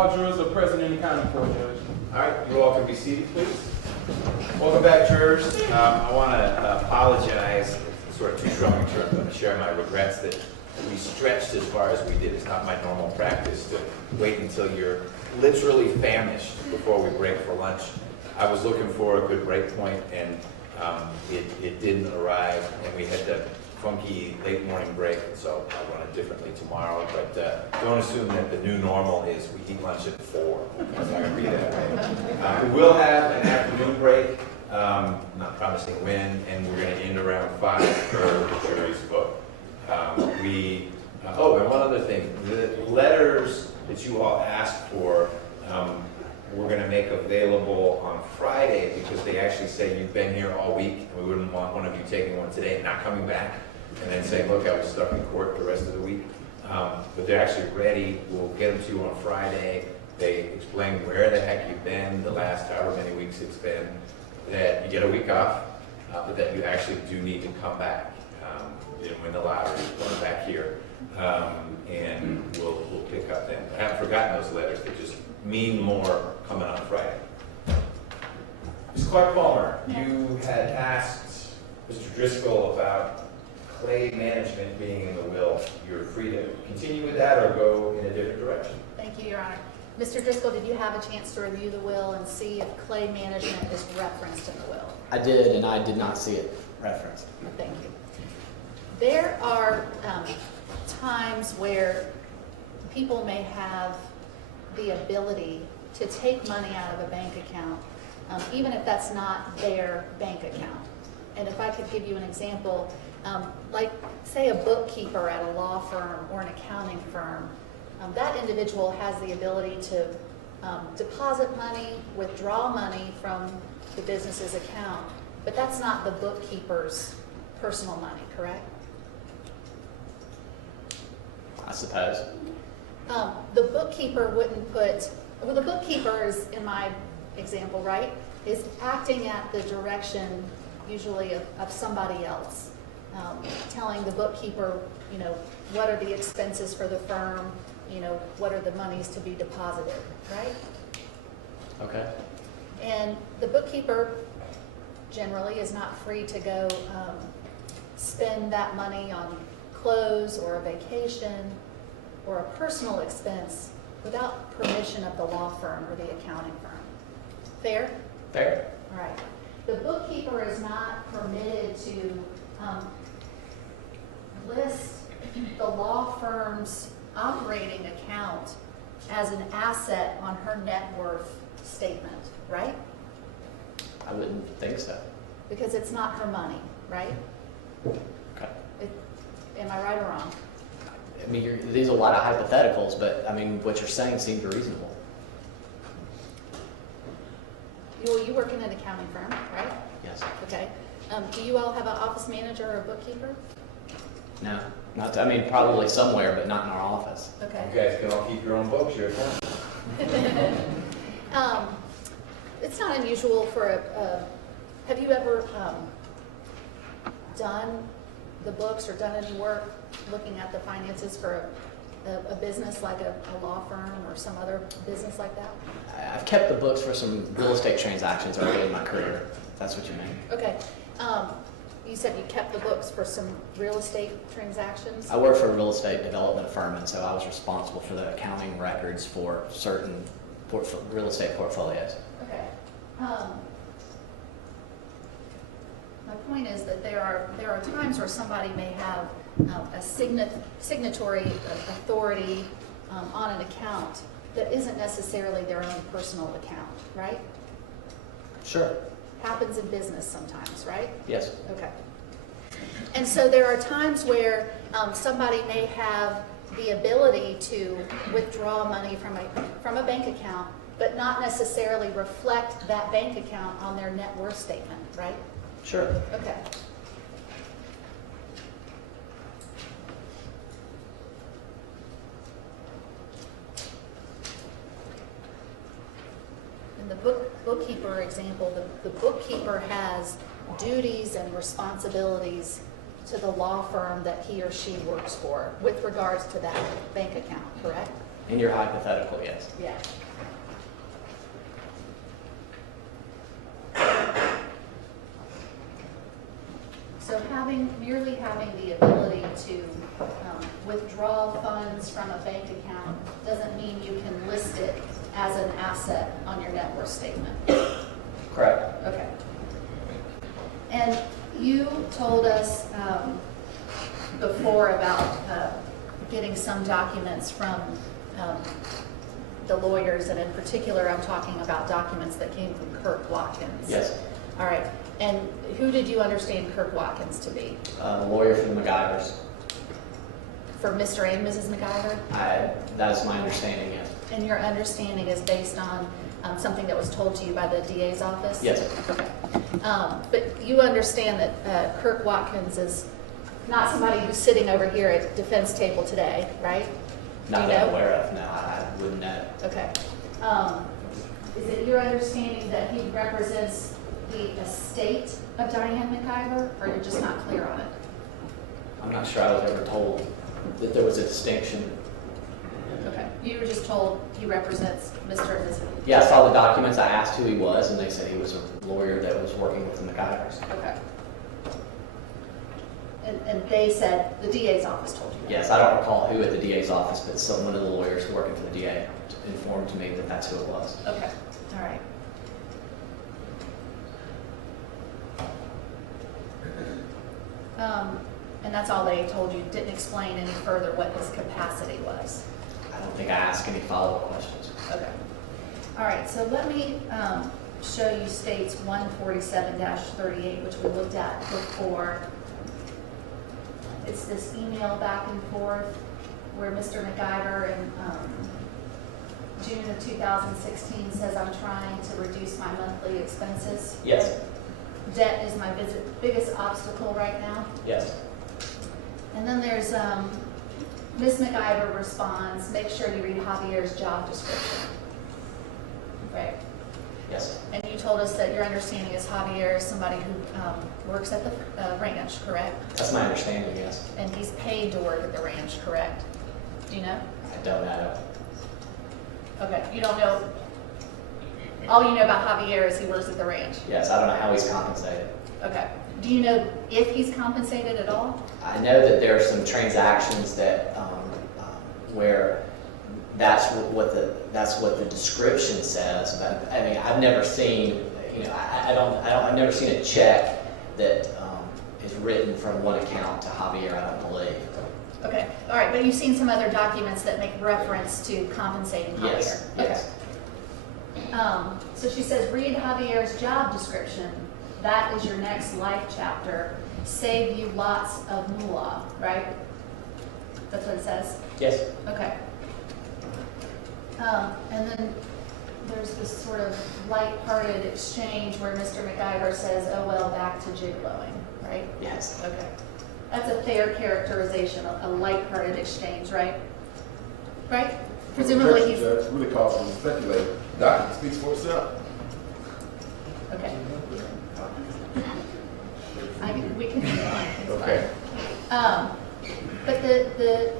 all jurors are present in the county court, Judge. All right, you all can be seated, please. Welcome back, jurors. I want to apologize. It's sort of too strong a term. I'm going to share my regrets that we stretched as far as we did. It's not my normal practice to wait until you're literally famished before we break for lunch. I was looking for a good break point, and it didn't arrive, and we had the funky late morning break, so I'll run it differently tomorrow. But don't assume that the new normal is we eat lunch at 4. It's not going to be that way. We will have an afternoon break, not promising when, and we're going to end around 5 for the jury's vote. Oh, and one other thing, the letters that you all asked for, we're going to make available on Friday because they actually say you've been here all week, and we wouldn't want one of you taking one today and not coming back and then saying, look, I was stuck in court the rest of the week. But they're actually ready. We'll get them to you on Friday. They explain where the heck you've been the last however many weeks it's been, that you get a week off, but that you actually do need to come back. You didn't win the lottery, going back here, and we'll pick up then. I haven't forgotten those letters. They just mean more coming on Friday. Ms. Clark-Palmer, you had asked Mr. Driscoll about clay management being in the will. You're free to continue with that or go in a different direction. Thank you, Your Honor. Mr. Driscoll, did you have a chance to review the will and see if clay management is referenced in the will? I did, and I did not see it referenced. Thank you. There are times where people may have the ability to take money out of a bank account, even if that's not their bank account. And if I could give you an example, like say a bookkeeper at a law firm or an accounting firm, that individual has the ability to deposit money, withdraw money from the business's account, but that's not the bookkeeper's personal money, correct? I suppose. The bookkeeper wouldn't put, well, the bookkeeper is, in my example, right, is acting at the direction usually of somebody else, telling the bookkeeper, you know, what are the expenses for the firm, you know, what are the monies to be deposited, right? Okay. And the bookkeeper generally is not free to go spend that money on clothes or a vacation or a personal expense without permission of the law firm or the accounting firm. Fair? Fair. All right. The bookkeeper is not permitted to list the law firm's operating account as an asset on her net worth statement, right? I wouldn't think so. Because it's not her money, right? Okay. Am I right or wrong? I mean, these are a lot of hypotheticals, but I mean, what you're saying seems reasonable. Well, you work in an accounting firm, right? Yes. Okay. Do you all have an office manager or a bookkeeper? No, not. I mean, probably somewhere, but not in our office. Okay. You guys can all keep your own books, your account. It's not unusual for have you ever done the books or done any work looking at the finances for a business like a law firm or some other business like that? I've kept the books for some real estate transactions early in my career. If that's what you mean. Okay. You said you kept the books for some real estate transactions? I work for a real estate development firm, and so I was responsible for the accounting records for certain real estate portfolios. Okay. My point is that there are times where somebody may have a signatory authority on an account that isn't necessarily their own personal account, right? Sure. Happens in business sometimes, right? Yes. Okay. And so there are times where somebody may have the ability to withdraw money from a bank account, but not necessarily reflect that bank account on their net worth statement, right? Sure. Okay. In the bookkeeper example, the bookkeeper has duties and responsibilities to the law firm that he or she works for with regards to that bank account, correct? In your hypothetical, yes. Yeah. So merely having the ability to withdraw funds from a bank account doesn't mean you can list it as an asset on your net worth statement. Correct. Okay. And you told us before about getting some documents from the lawyers, and in particular, I'm talking about documents that came from Kirk Watkins. Yes. All right. And who did you understand Kirk Watkins to be? Lawyer for the McIvers. For Mr. and Mrs. McIver? That's my understanding, yes. And your understanding is based on something that was told to you by the DA's office? Yes. Okay. But you understand that Kirk Watkins is not somebody who's sitting over here at defense table today, right? Not Do you that I'm know? aware of, no, I wouldn't know. Okay. Is it your understanding that he represents the estate of Diane McIver, or you're just not clear on it? I'm not sure I was ever told that there was a distinction. Okay. You were just told he represents Mr. and Mrs. Yeah, I saw the documents, I asked who he was, and they said he was a lawyer that was working with the McIvers. Okay. And they said, the DA's office told you that? Yes, I don't recall who at the DA's office, but one of the lawyers working for the DA informed me that that's who it was. Okay, all right. And that's all they told you, didn't explain any further what his capacity was? I don't think I asked any follow-up questions. Okay. All right, so let me show you states 147-38, which we looked at before. It's this email back and forth where Mr. McIver in June of 2016 says, I'm trying to reduce my monthly expenses. Yes. Debt is my biggest obstacle right now. Yes. And then there's Ms. McIver responds, make sure you read Javier's job description. Right? Yes. And you told us that your understanding is Javier is somebody who works at the ranch, correct? That's my understanding, yes. And he's paid to work at the ranch, correct? Do you know? I don't know. Okay, you don't know. All you know about Javier is he works at the ranch. Yes, I don't know how he's compensated. Okay. Do you know if he's compensated at all? I know that there are some transactions that where that's what the description says. But I mean, I've never seen, I've never seen a check that is written from one account to Javier. I don't believe. Okay. All right. But you've seen some other documents that make reference to compensating Javier. Yes. Yes. Okay. So she says, read Javier's job description. That is your next life chapter. Save you lots of moolah, right? That's what it says? Yes. Okay. And then there's this sort of light-hearted exchange where Mr. McIver says, oh, well, back to jiggling, right? Yes. Okay. That's a fair characterization, a light-hearted exchange, right? Right? Presumably he's... Judge, really calls for speculate. Document speaks for itself. Okay. We can move on. It's Okay. fine. But the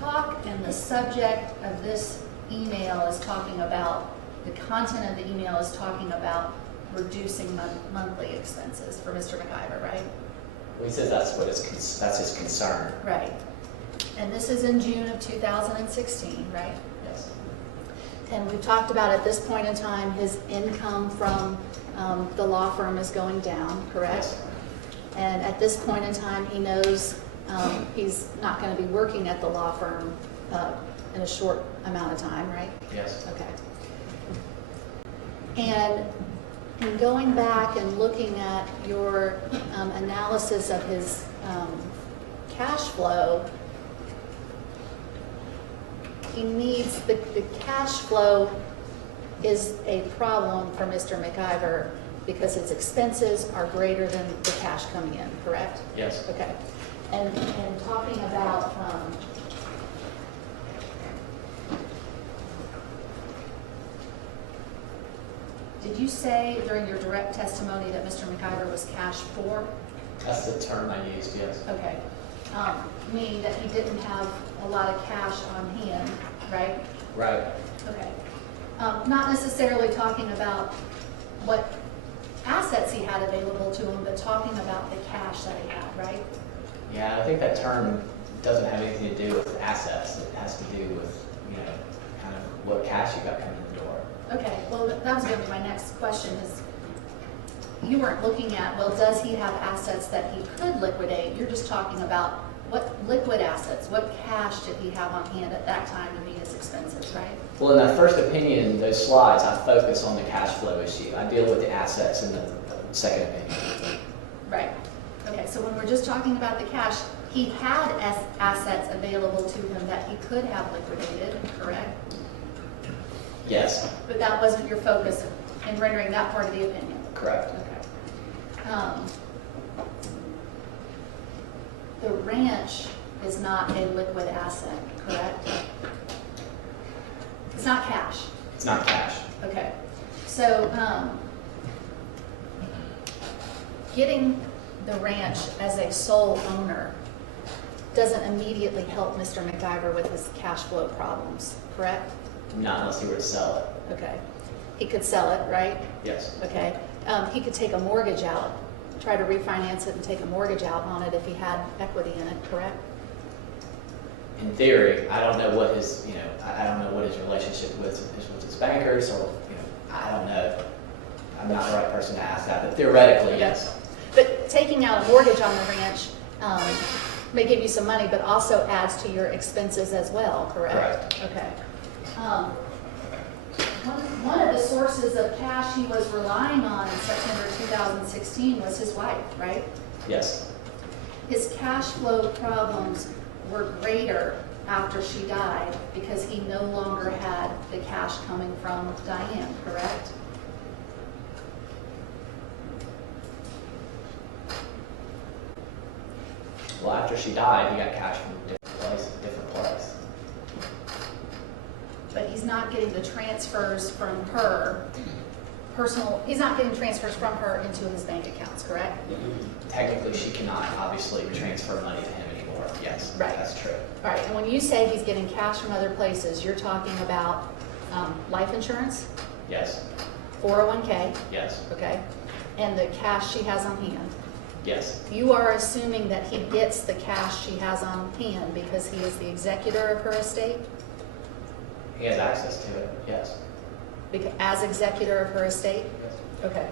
talk and the subject of this email is talking about, the content of the email is talking about reducing monthly expenses for Mr. McIver, right? Well, he says that's his concern. Right. And this is in June of 2016, right? Yes. And we've talked about at this point in time, his income from the law firm is going down, correct? Yes. And at this point in time, he knows he's not going to be working at the law firm in a short amount of time, right? Yes. Okay. And in going back and looking at your analysis of his cash flow, he needs, the cash flow is a problem for Mr. McIver because his expenses are greater than the cash coming in, correct? Yes. Okay. And talking about did you say during your direct testimony that Mr. McIver was cash poor? That's the term I used, yes. Okay. Meaning that he didn't have a lot of cash on hand right? Right. Okay. Not necessarily talking about what assets he had available to him, but talking about the cash that he had, right? Yeah, I think that term doesn't have anything to do with assets. It has to do with, kind of what cash you got coming in the door. Okay, well, that was going to be my next question is, you weren't looking at, well, does he have assets that he could liquidate? You're just talking about what liquid assets, what cash did he have on hand at that time to meet his expenses, right? Well, in that first opinion, those slides, I focus on the cash flow issue. I deal with the assets in the second opinion. Right. Okay, so when we're just talking about the cash, he had assets available to him that he could have liquidated, correct? Yes, But that wasn't your focus in rendering that part of the opinion. correct. Okay. The ranch is not a liquid asset, correct? It's not cash. It's not cash. Okay. So, getting the ranch as a sole owner doesn't immediately help Mr. McIver with his cash flow problems, correct? Not unless he were to sell it. Okay. He could sell it, right? Yes. Okay. He could take a mortgage out, try to refinance it and take a mortgage out on it if he had equity in it, correct? In theory, I don't know what his, I don't know what his relationship with his bankers or, I don't know. I'm not the right person to ask that, but theoretically, yes. But taking out a mortgage on the ranch may give you some money, but also adds to your expenses as well, correct? Correct. Okay. One of the sources of cash he was relying on in September 2016 was his wife, right? Yes. His cash flow problems were greater after she died because he no longer had the cash coming from Diane, correct? Well, after she died, he got cash from a different place. But he's not getting the transfers from her he's not getting transfers from her into his bank accounts, correct? Technically, she cannot obviously transfer money to him anymore. Yes, Right. That's true. All right, and when you say he's getting cash from other places, you're talking about life insurance, Yes. 401k, Yes. okay, and the cash she has on hand. Yes. You are assuming that he gets the cash she has on hand because he is the executor of her estate? He has access to it. Yes. As executor of her estate? Yes. Okay.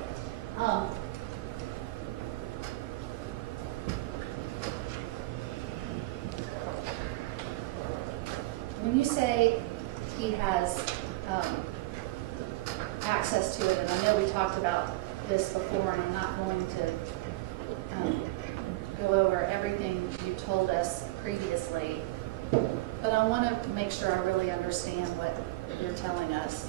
When you say he has access to it, and I know we talked about this before, and I'm not going to go over everything you told us previously, but I want to make sure I really understand what you're telling us.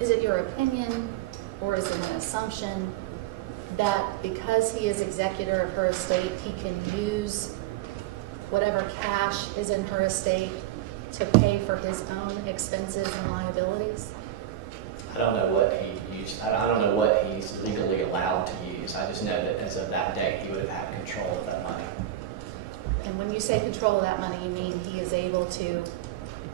Is it your opinion, or is it an assumption that because he is executor of her estate, he can use whatever cash is in her estate to pay for his own expenses and liabilities? I don't know what he used. I don't know what he's legally allowed to use. I just know that as of that date, he would have had control of that money. And when you say control of that money, you mean he is able to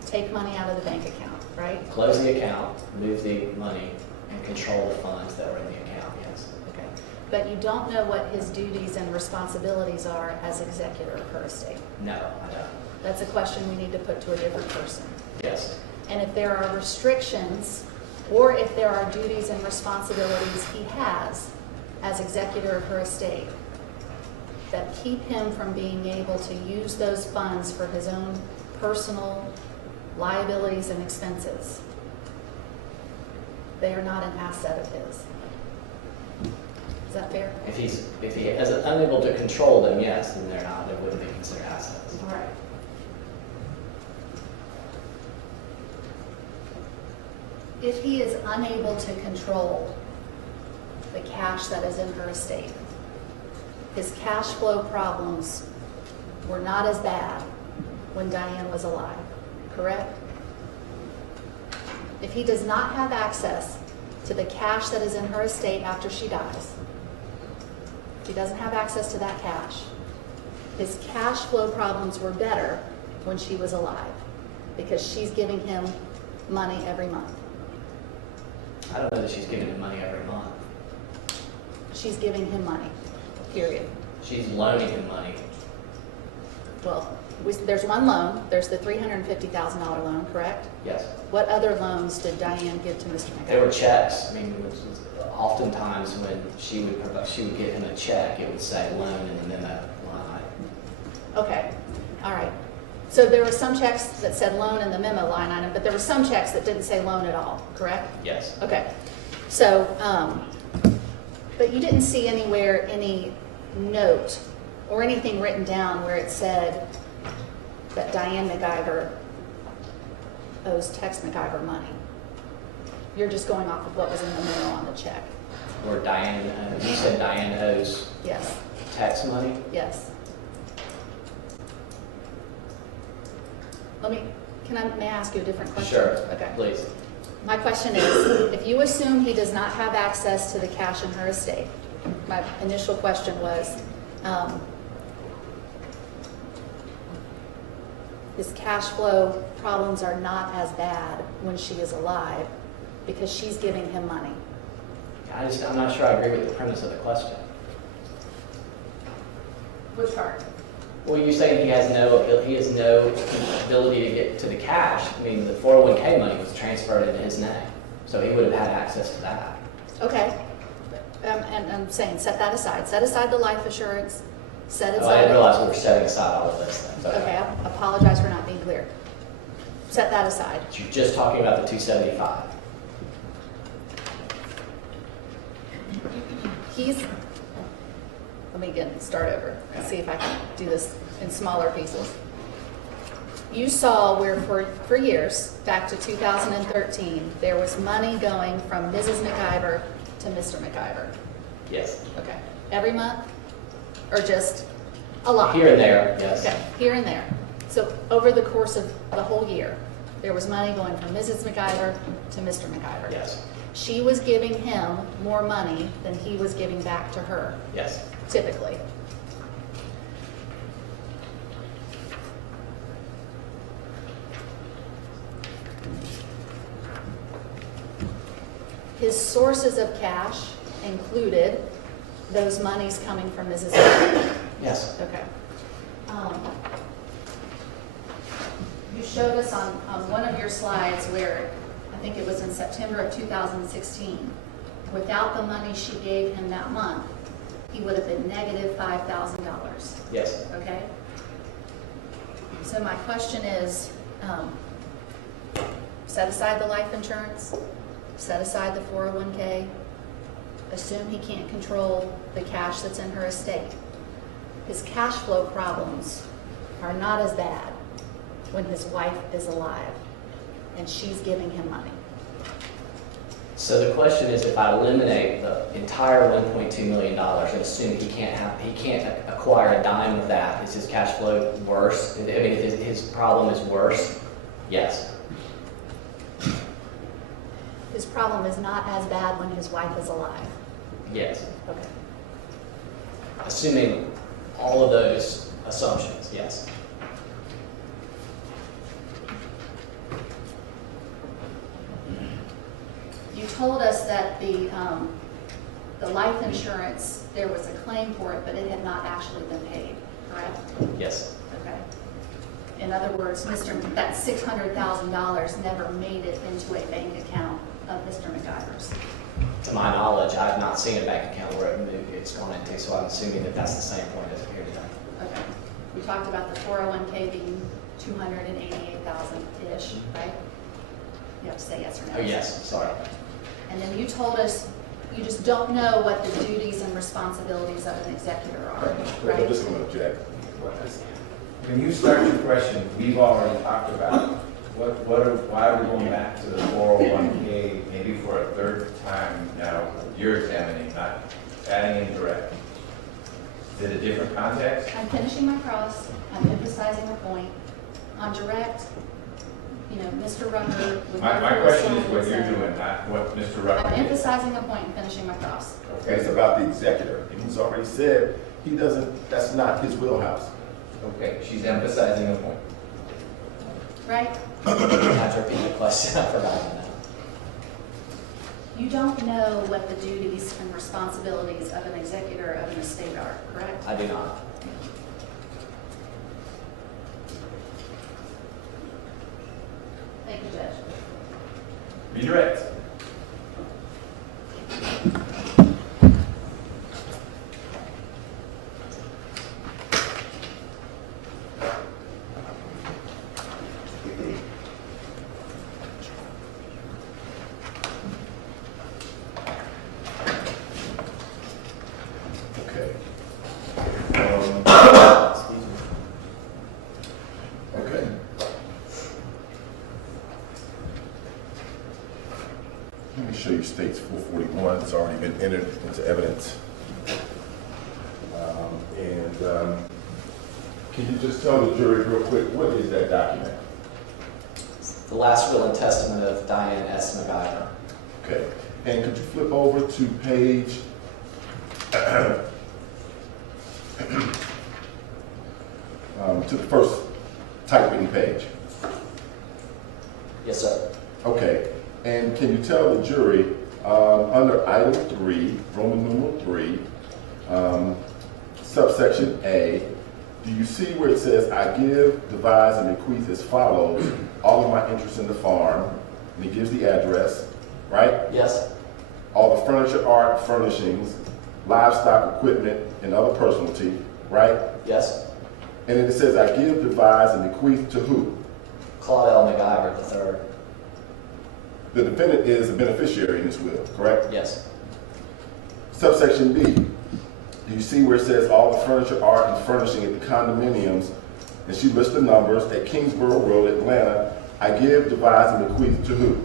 take money out of the bank account, right? Close the account, move the money, and control the funds that were in the account, yes. Okay. But you don't know what his duties and responsibilities are as executor of her estate? No, I don't. That's a question we need to put to a different person. Yes. And if there are restrictions, or if there are duties and responsibilities he has as executor of her estate that keep him from being able to use those funds for his own personal liabilities and expenses, they are not an asset of his. Is that fair? If he is unable to control them, yes, then they're not. They wouldn't be considered assets. All right. If he is unable to control the cash that is in her estate, his cash flow problems were not as bad when Diane was alive, correct? If he does not have access to the cash that is in her estate after she dies, if he doesn't have access to that cash, his cash flow problems were better when she was alive because she's giving him money every month. I don't know that she's giving him money every month. She's giving him money, period. She's loaning him money. Well, there's one loan. There's the $350,000 loan, correct? Yes. What other loans did Diane give to Mr. They McIver? were checks. I mean, oftentimes when she would give him a check, it would say loan and then a line item. Okay, all right. So there were some checks that said loan in the memo line item, but there were some checks that didn't say loan at all, correct? Yes. Okay. So, but you didn't see anywhere any note or anything written down where it said that Diane McIver owes Tex McIver money. You're just going off of what was in the memo on the check. Or Diane, you said Diane owes Yes, Tex money? yes. May I ask you a different question? Sure. Okay. Please. My question is, if you assume he does not have access to the cash in her estate, my initial question was, his cash flow problems are not as bad when she is alive because she's giving him money. I'm not sure I agree with the premise of the question. Which part? Well, you're saying he has no ability to get to the cash. I mean, the 401k money was transferred into his name, so he would have had access to that. Okay. And I'm saying set that aside. Set aside the life assurance. Set Oh, I aside. didn't realize we were setting aside all of those things. Okay, I apologize for not being clear. Set that aside. But you're just talking about the 275. Let me again start over and see if I can do this in smaller pieces. You saw where for years, back to 2013, there was money going from Mrs. McIver to Mr. McIver. Yes. Okay. Every month? Or just a lot? Here and there, yes. Okay, here and there. So over the course of the whole year, there was money going from Mrs. McIver to Mr. McIver. Yes. She was giving him more money than he was giving back to her, Yes. typically. His sources of cash included those monies coming from Mrs. McIver. Yes. Okay. You showed us on one of your slides where, I think it was in September of 2016, without the money she gave him that month, he would have been negative $5,000, Yes. okay? So my question is, set aside the life insurance, set aside the 401k, assume he can't control the cash that's in her estate. His cash flow problems are not as bad when his wife is alive and she's giving him money. So the question is, if I eliminate the entire $1.2 million and assume he can't acquire a dime of that, is his cash flow worse? I mean, his problem is worse? Yes. His problem is not as bad when his wife is alive. Yes. Okay. Assuming all of those assumptions, yes. You told us that the life insurance, there was a claim for it, but it had not actually been paid, correct? Yes. Okay. In other words, that $600,000 never made it into a bank account of Mr. McIver's. To my knowledge, I have not seen a bank account where it's gone into, so I'm assuming that that's the same point as here today. Okay. We talked about the 401k being $288,000-ish, right? You have to say yes or no. Oh, yes, sorry. And then you told us you just don't know what the duties and responsibilities of an executor are, I'm right? just going to object. When you start your question, we've already talked about why are we going back to the 401k maybe for a third time now? You're examining, not adding in direct. Is it a different context? I'm finishing my cross, I'm emphasizing a point. On direct, Mr. Rucker would. My question is what you're doing, not what Mr. Rucker I'm did. emphasizing a point and finishing my cross. Okay, it's about the executor. And he's already said he doesn't, that's not his wheelhouse. Okay, she's emphasizing a point. Right? I have to repeat the question, I forgot that. You don't know what the duties and responsibilities of an executor of an estate are, correct? I do not. Thank you, Judge. Redirect. Okay. Okay. Let me show you states 441. It's already been entered into evidence. Can you just tell the jury real quick, what is that document? The last will and testament of Diane S. McIver. Okay. And could you flip over to page to the first typewritten page? Yes, sir. Okay. And can you tell the jury, under item 3, Roman numeral 3, subsection A, do you see where it says, I give, devise, and bequeath as follows all of my interests in the farm, and it gives the address, right? Yes. All the furniture, art, furnishings, livestock, equipment, and other personalty, right? Yes. And then it says, I give, devise, and bequeath to who? Claude L. McIver III. The defendant is a beneficiary in this will, correct? Yes. Subsection B, do you see where it says all the furniture, art, and furnishing at the condominiums, and she lists the numbers at Kingsborough Road, Atlanta, I give, devise, and bequeath to who?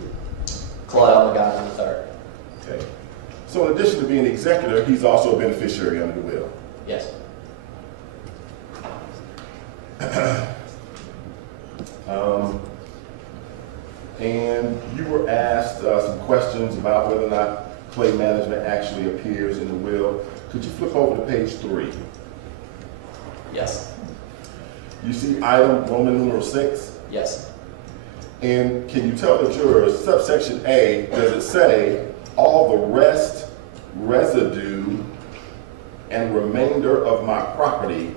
Claude L. McIver III. Okay. So in addition to being the executor, he's also a beneficiary under the will. Yes. And you were asked some questions about whether or not clay management actually appears in the will. Could you flip over to page 3? Yes. You see item Roman numeral 6? Yes. And can you tell the jurors, subsection A, does it say all the rest, residue, and remainder of my property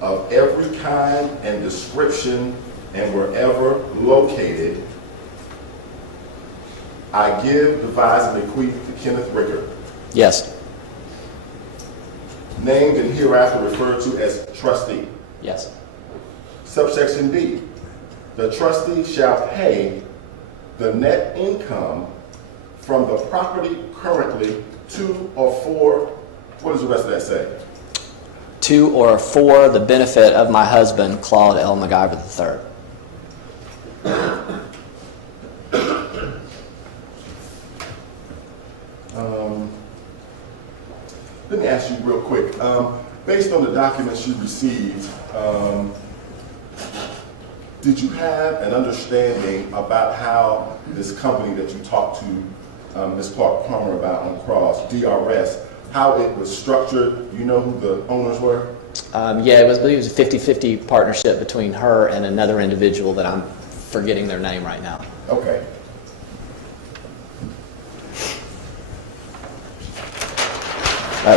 of every kind and description and wherever located, I give, devise, and bequeath to Kenneth Rickard, Yes. named and hereafter referred to as trustee. Yes. Subsection B, the trustee shall pay the net income from the property currently to or for, what does the rest of that say? To or for the benefit of my husband, Claude L. McIver III. Let me ask you real quick, based on the documents you received, did you have an understanding about how this company that you talked to Ms. Clark Palmer about on Cross, DRS, how it was structured? You know who the owners were? Yeah, I believe it was a 50-50 partnership between her and another individual that I'm forgetting their name right now. Okay.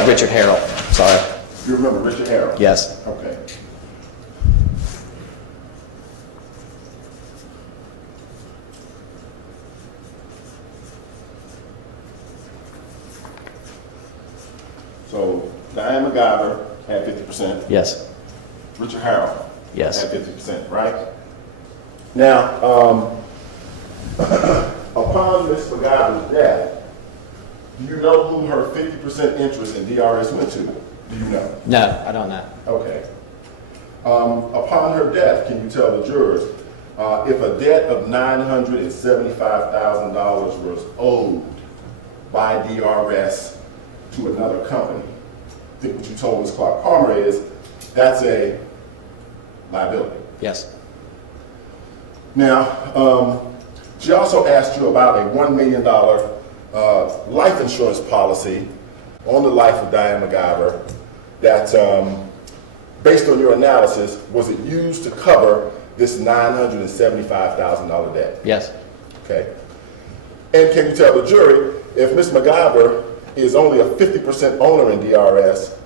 Richard Harrell, sorry. You remember Richard Harrell? Yes. Okay. So Diane McIver had 50%. Yes. Richard Harrell Yes. had 50%, right? Now, upon Ms. McIver's death, do you know who her 50% interest in DRS went to? Do you know? No, I don't know. Okay. Upon her death, can you tell the jurors, if a debt of $975,000 was owed by DRS to another company, I think what you told Ms. Clark Palmer is that's a liability. Yes. Now, she also asked you about a $1 million life insurance policy on the life of Diane McIver that based on your analysis, was it used to cover this $975,000 debt? Yes. Okay. And can you tell the jury, if Ms. McIver is only a 50% owner in DRS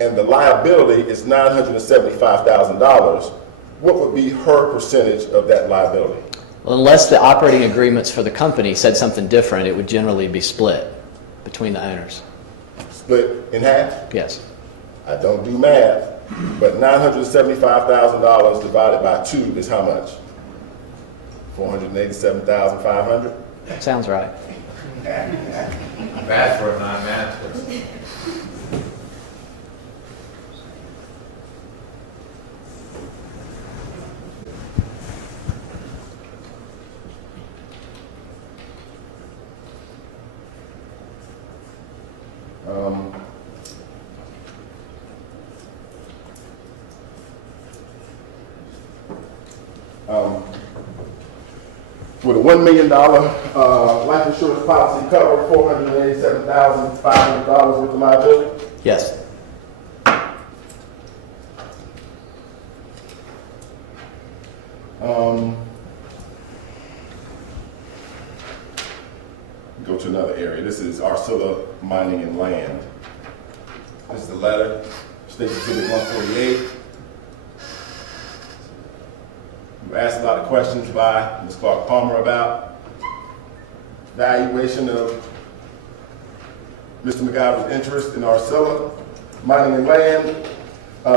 and the liability is $975,000, what would be her percentage of that liability? Well, unless the operating agreements for the company said something different, it would generally be split between the owners. Split in half? Yes. I don't do math, but $975,000 divided by 2 is how much? 487,500? Sounds right. Bad for a non-math person. With a $1 million life insurance policy cover $487,500 worth of liability? Yes. Go to another area. This is Arcilla Mining and Land. This is the letter, State Exhibit 148. You asked a lot of questions by Ms. Clark Palmer about valuation of Mr. McIver's interest in Arcilla Mining and Land.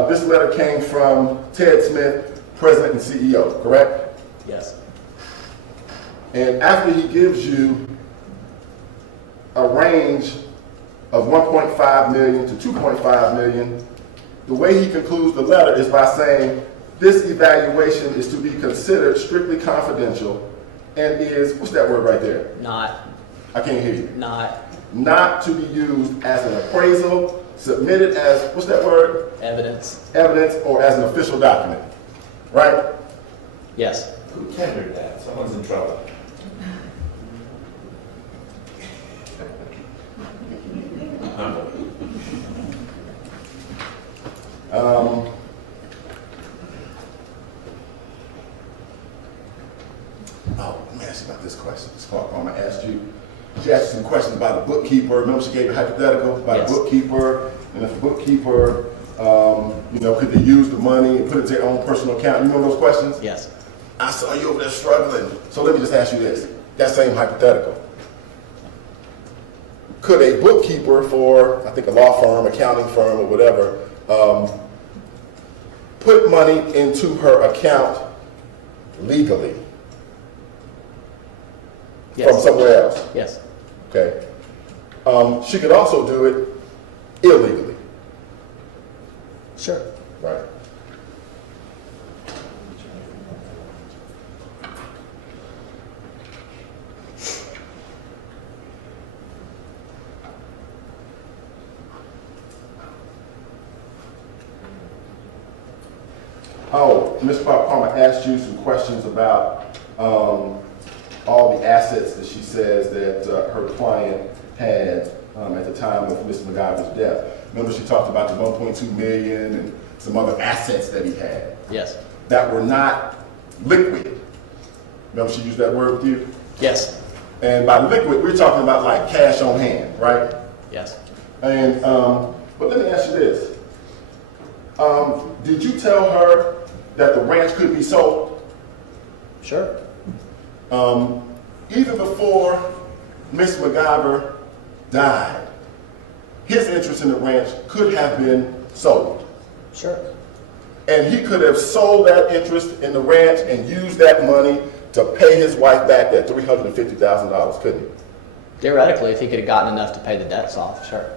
This letter came from Ted Smith, President and CEO, correct? Yes. And after he gives you a range of 1.5 million to 2.5 million, the way he concludes the letter is by saying, this evaluation is to be considered strictly confidential and is, what's that word right there? Not. I can't hear you. Not To be used as an appraisal, submitted as, what's that word? evidence. Evidence, or as an official document, right? Yes. Who tendered that? Someone's in trouble. Oh, let me ask you about this question. Ms. Clark Palmer asked you, she asked you some questions about the bookkeeper. Remember she gave you a hypothetical about Yes. the bookkeeper, and if the bookkeeper, could they use the money and put it to their own personal account? You remember those questions? Yes. I saw you over there struggling. So let me just ask you this, that same hypothetical. Could a bookkeeper for, I think, a law firm, accounting firm, or whatever, put money into her account legally Yes. from somewhere else? Yes. Okay. She could also do it illegally. Sure. Right. Oh, Ms. Palmer asked you some questions about all the assets that she says that her client had at the time of Ms. McIver's death. Remember she talked about the 1.2 million and some other assets that he had Yes. that were not liquid. Remember she used that word with you? Yes. And by liquid, we're talking about like cash on hand, right? Yes. And, but let me ask you this. Did you tell her that the ranch could be sold? Sure. Even before Ms. McIver died, his interest in the ranch could have been sold. Sure. And he could have sold that interest in the ranch and used that money to pay his wife back that $350,000, couldn't he? Theoretically, if he could have gotten enough to pay the debts off, sure.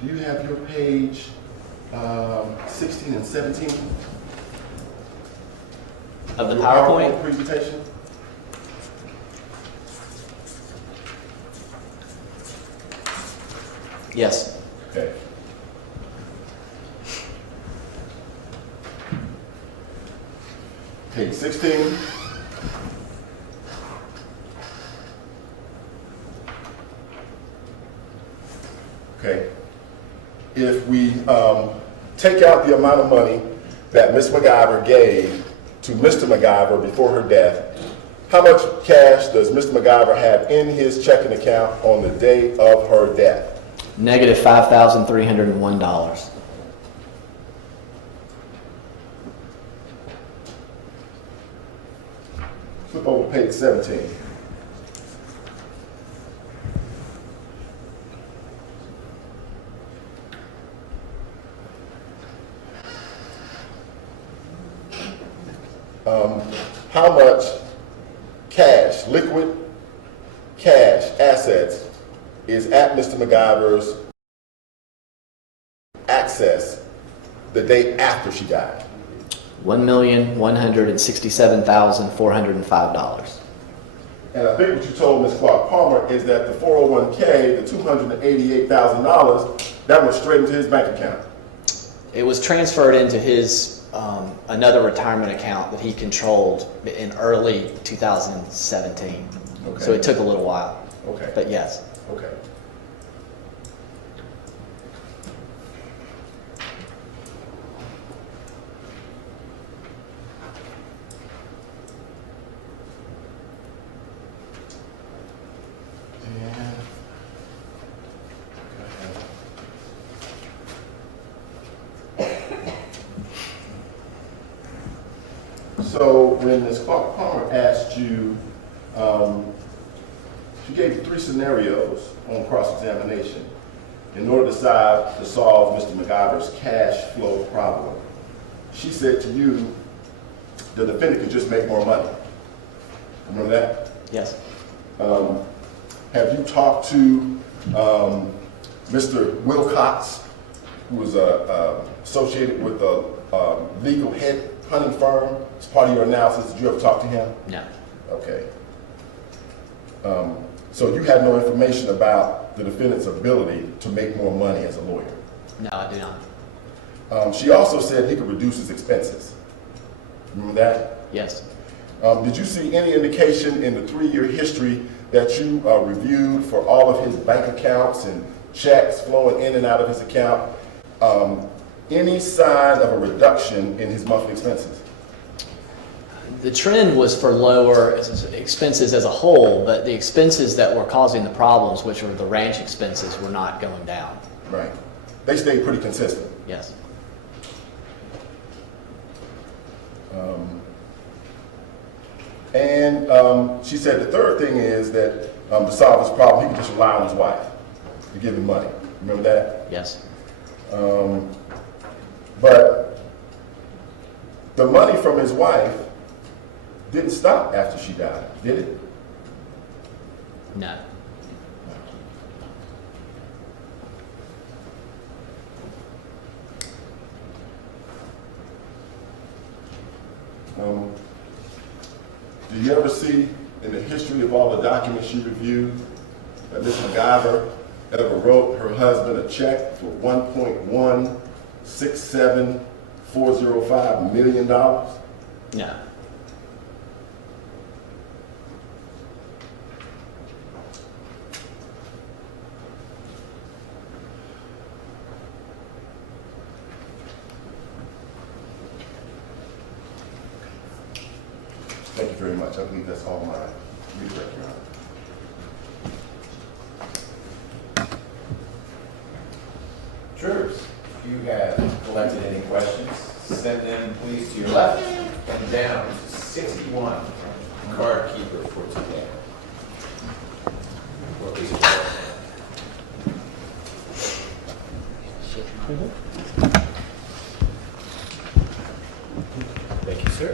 Do you have your page 16 and 17 Of the your PowerPoint? presentation? Yes. Okay. Page 16. Okay. If we take out the amount of money that Ms. McIver gave to Mr. McIver before her death, how much cash does Mr. McIver have in his checking account on the day of her death? Negative $5,301. Flip over to page 17. How much cash, liquid cash assets is at Mr. McIver's access the day after she died? $1,167,405. And I think what you told Ms. Clark Palmer is that the 401k, the $288,000, that went straight into his bank account. It was transferred into his another retirement account that he controlled in early 2017. Okay. So it took a little while. Okay. But yes. Okay. So when Ms. Clark Palmer asked you, she gave you 3 scenarios on cross-examination in order to solve Mr. McIver's cash flow problem. She said to you, the defendant could just make more money. Remember that? Yes. Have you talked to Mr. Wilcox, who was associated with a legal head hunting firm as part of your analysis? Did you ever talk to him? No. Okay. So you have no information about the defendant's ability to make more money as a lawyer? No, I do not. She also said he could reduce his expenses. Remember that? Yes. Did you see any indication in the 3-year history that you reviewed for all of his bank accounts and checks flowing in and out of his account, any sign of a reduction in his monthly expenses? The trend was for lower expenses as a whole, but the expenses that were causing the problems, which were the ranch expenses, were not going down. Right. They stayed pretty consistent. Yes. She said the third thing is that to solve this problem, he could just rely on his wife to give him money. Remember that? Yes. But the money from his wife didn't stop after she died, did it? No. Do you ever see in the history of all the documents you reviewed that Ms. McIver ever wrote her husband a check for $1.67405 million? No. Thank you very much. I believe that's all my redirect, Your Honor. Jurors, if you have collected any questions, send them please to your left and down to 61 card keeper for today. What is it? Thank you, sir.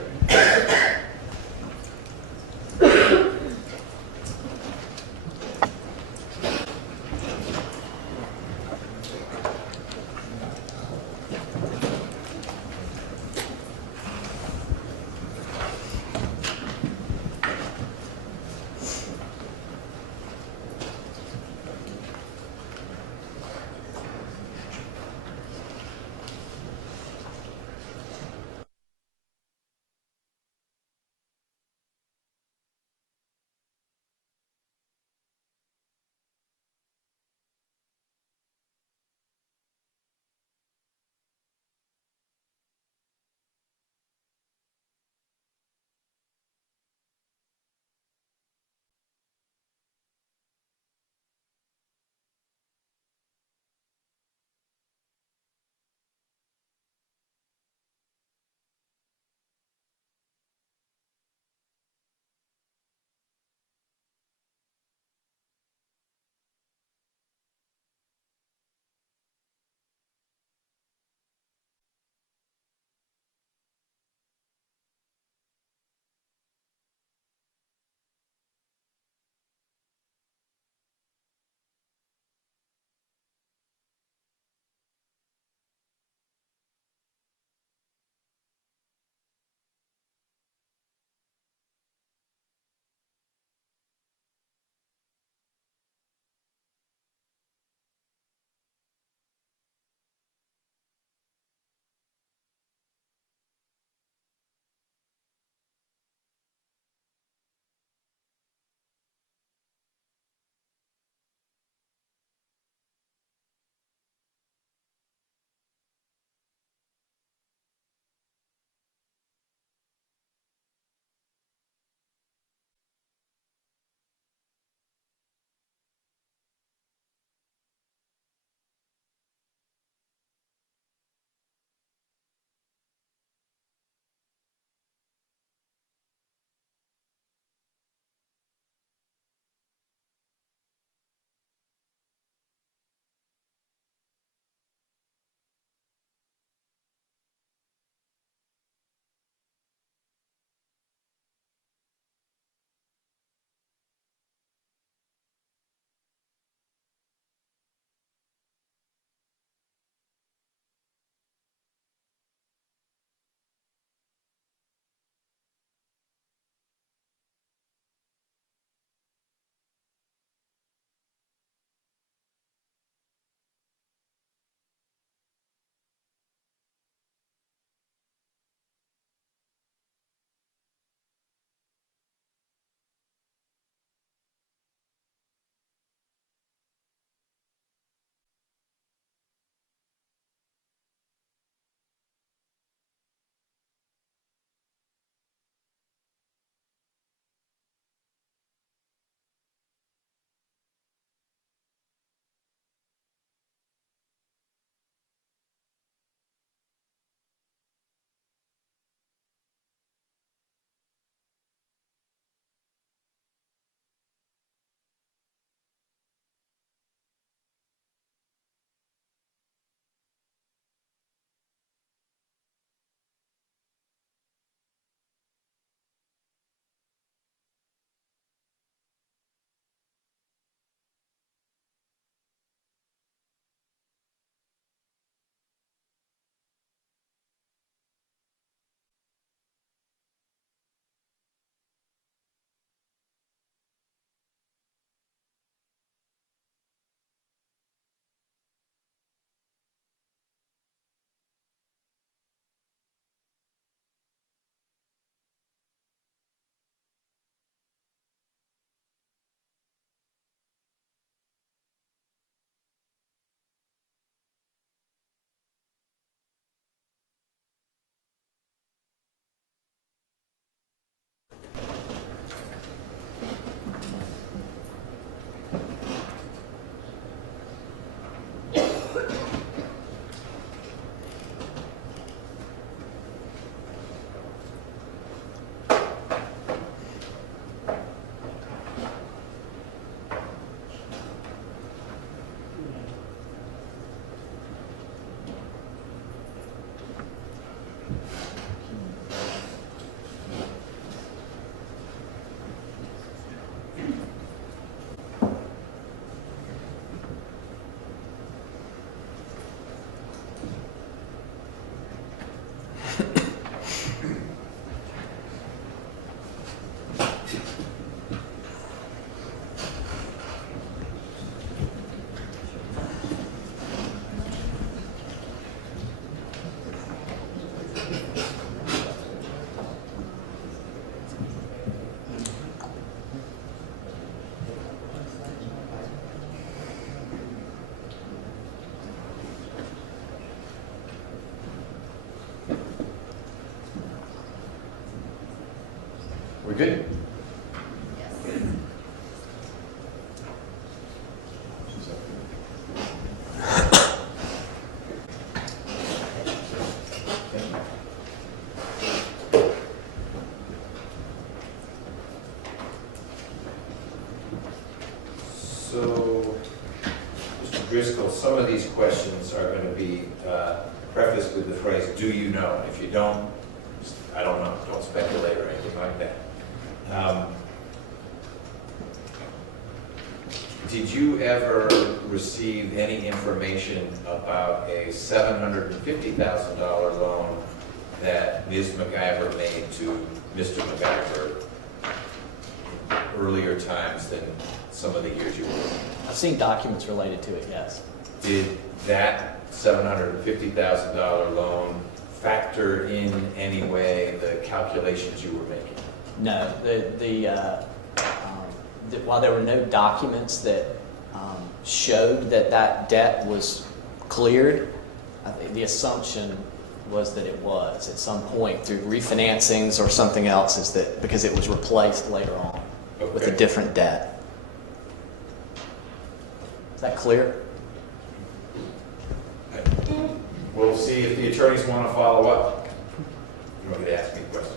good? Yes. So, Mr. Driscoll, some of these questions are going to be prefaced with the phrase, do you know? If you don't, I don't know, don't speculate or anything like that. Did you ever receive any information about a $750,000 loan that Ms. McIver made to Mr. McIver in earlier times than some of the years you were working? I've seen documents related to it, yes. Did that $750,000 loan factor in any way the calculations you were making? No, while there were no documents that showed that that debt was cleared, I think the assumption was that it was at some point through refinancings or something else, is that because it was replaced later on with a different debt. Is that clear? We'll see if the attorneys want to follow up. You want me to ask me questions?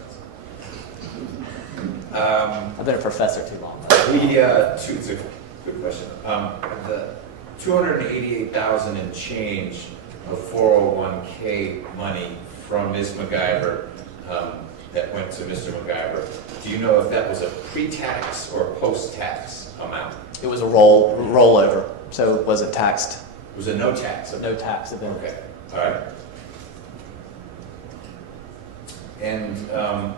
I've been a professor too long. It's a good question. The $288,000 and change of 401k money from Ms. McIver that went to Mr. McIver, do you know if that was a pre-tax or post-tax amount? It was a rollover, so it wasn't taxed. Was it no tax? No tax event. Okay, all right. And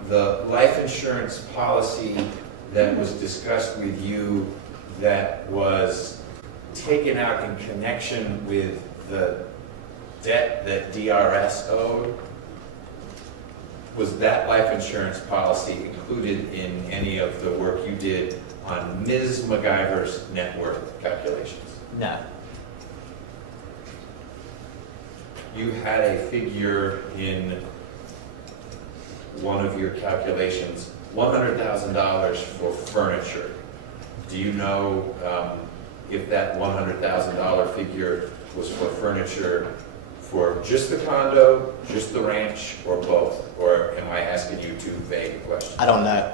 the life insurance policy that was discussed with you that was taken out in connection with the debt that DRS owed, was that life insurance policy included in any of the work you did on Ms. McIver's net worth calculations? No. You had a figure in one of your calculations, $100,000 for furniture. Do you know if that $100,000 figure was for furniture for just the condo, just the ranch, or both? Or am I asking you too vague a question? I don't know.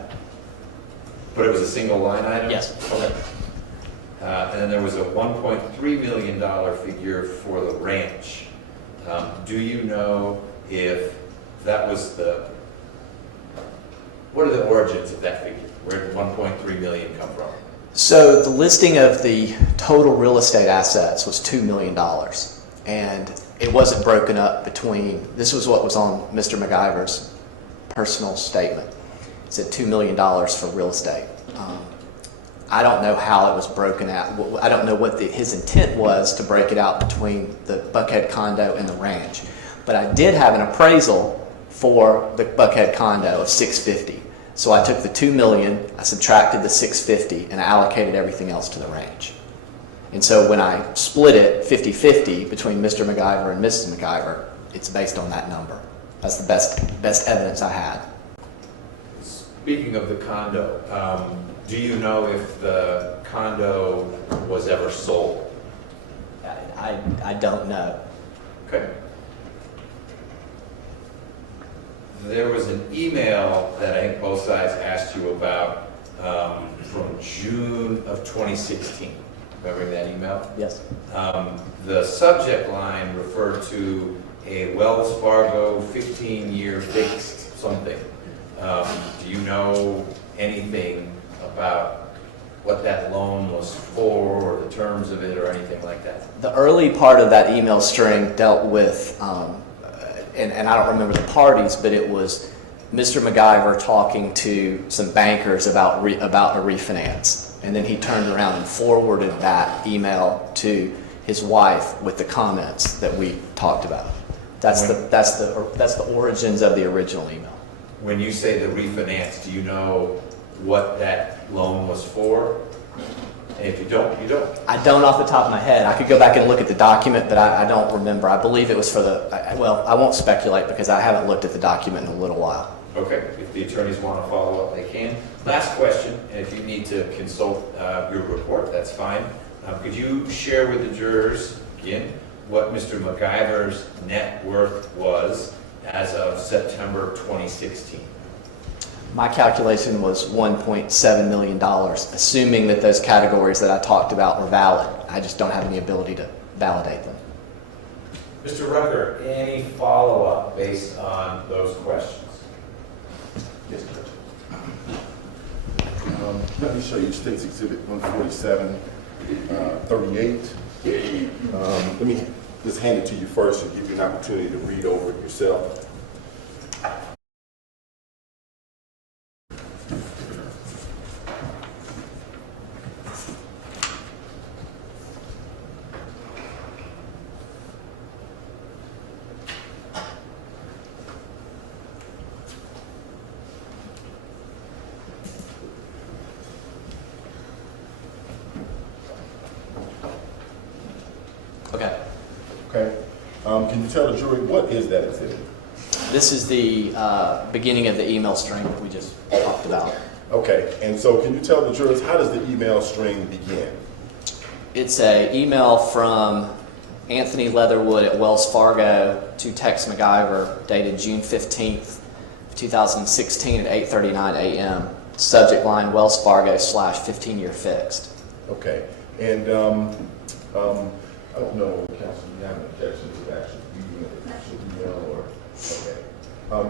But it was a single line item? Yes. Okay. And then there was a $1.3 million figure for the ranch. Do you know if that was what are the origins of that figure? Where did 1.3 million come from? So the listing of the total real estate assets was $2 million. And it wasn't broken up between, this was what was on Mr. McIver's personal statement. It said $2 million for real estate. I don't know how it was broken out. I don't know what his intent was to break it out between the Buckhead condo and the ranch. But I did have an appraisal for the Buckhead condo of $650,000. So I took the $2 million, I subtracted the $650,000, and I allocated everything else to the ranch. And so when I split it 50-50 between Mr. McIver and Mrs. McIver, it's based on that number. That's the best evidence I had. Speaking of the condo, do you know if the condo was ever sold? I don't know. Okay. There was an email that I think both sides asked you about from June of 2016. Remember that email? Yes. The subject line referred to a Wells Fargo 15-year fixed something. Do you know anything about what that loan was for or the terms of it or anything like that? The early part of that email string dealt with, and I don't remember the parties, but it was Mr. McIver talking to some bankers about a refinance. And then he turned around and forwarded that email to his wife with the comments that we talked about. That's the origins of the original email. When you say the refinance, do you know what that loan was for? And if you don't, you don't. I don't off the top of my head. I could go back and look at the document, but I don't remember. I believe it was for I won't speculate because I haven't looked at the document in a little while. Okay, if the attorneys want to follow up, they can. Last question, and if you need to consult your report, that's fine. Could you share with the jurors, again, what Mr. McIver's net worth was as of September 2016? My calculation was $1.7 million, assuming that those categories that I talked about were valid. I just don't have any ability to validate them. Mr. Rucker, any follow-up based on those questions? Yes, Judge. Let me show you State's Exhibit 147, 38. Let me just hand it to you first and give you an opportunity to read over it yourself. Okay. Okay. Can you tell the jury what is that exhibit? This is the beginning of the email string that we just talked about. Okay. And so can you tell the jurors how does the email string begin? It's an email from Anthony Leatherwood at Wells Fargo to Tex McIver dated June 15th, 2016 at 8:39 a.m. Subject line Wells Fargo / 15-year fixed. Okay. And I don't know, counsel, you have an objection to the actual reading of the actual email or, okay.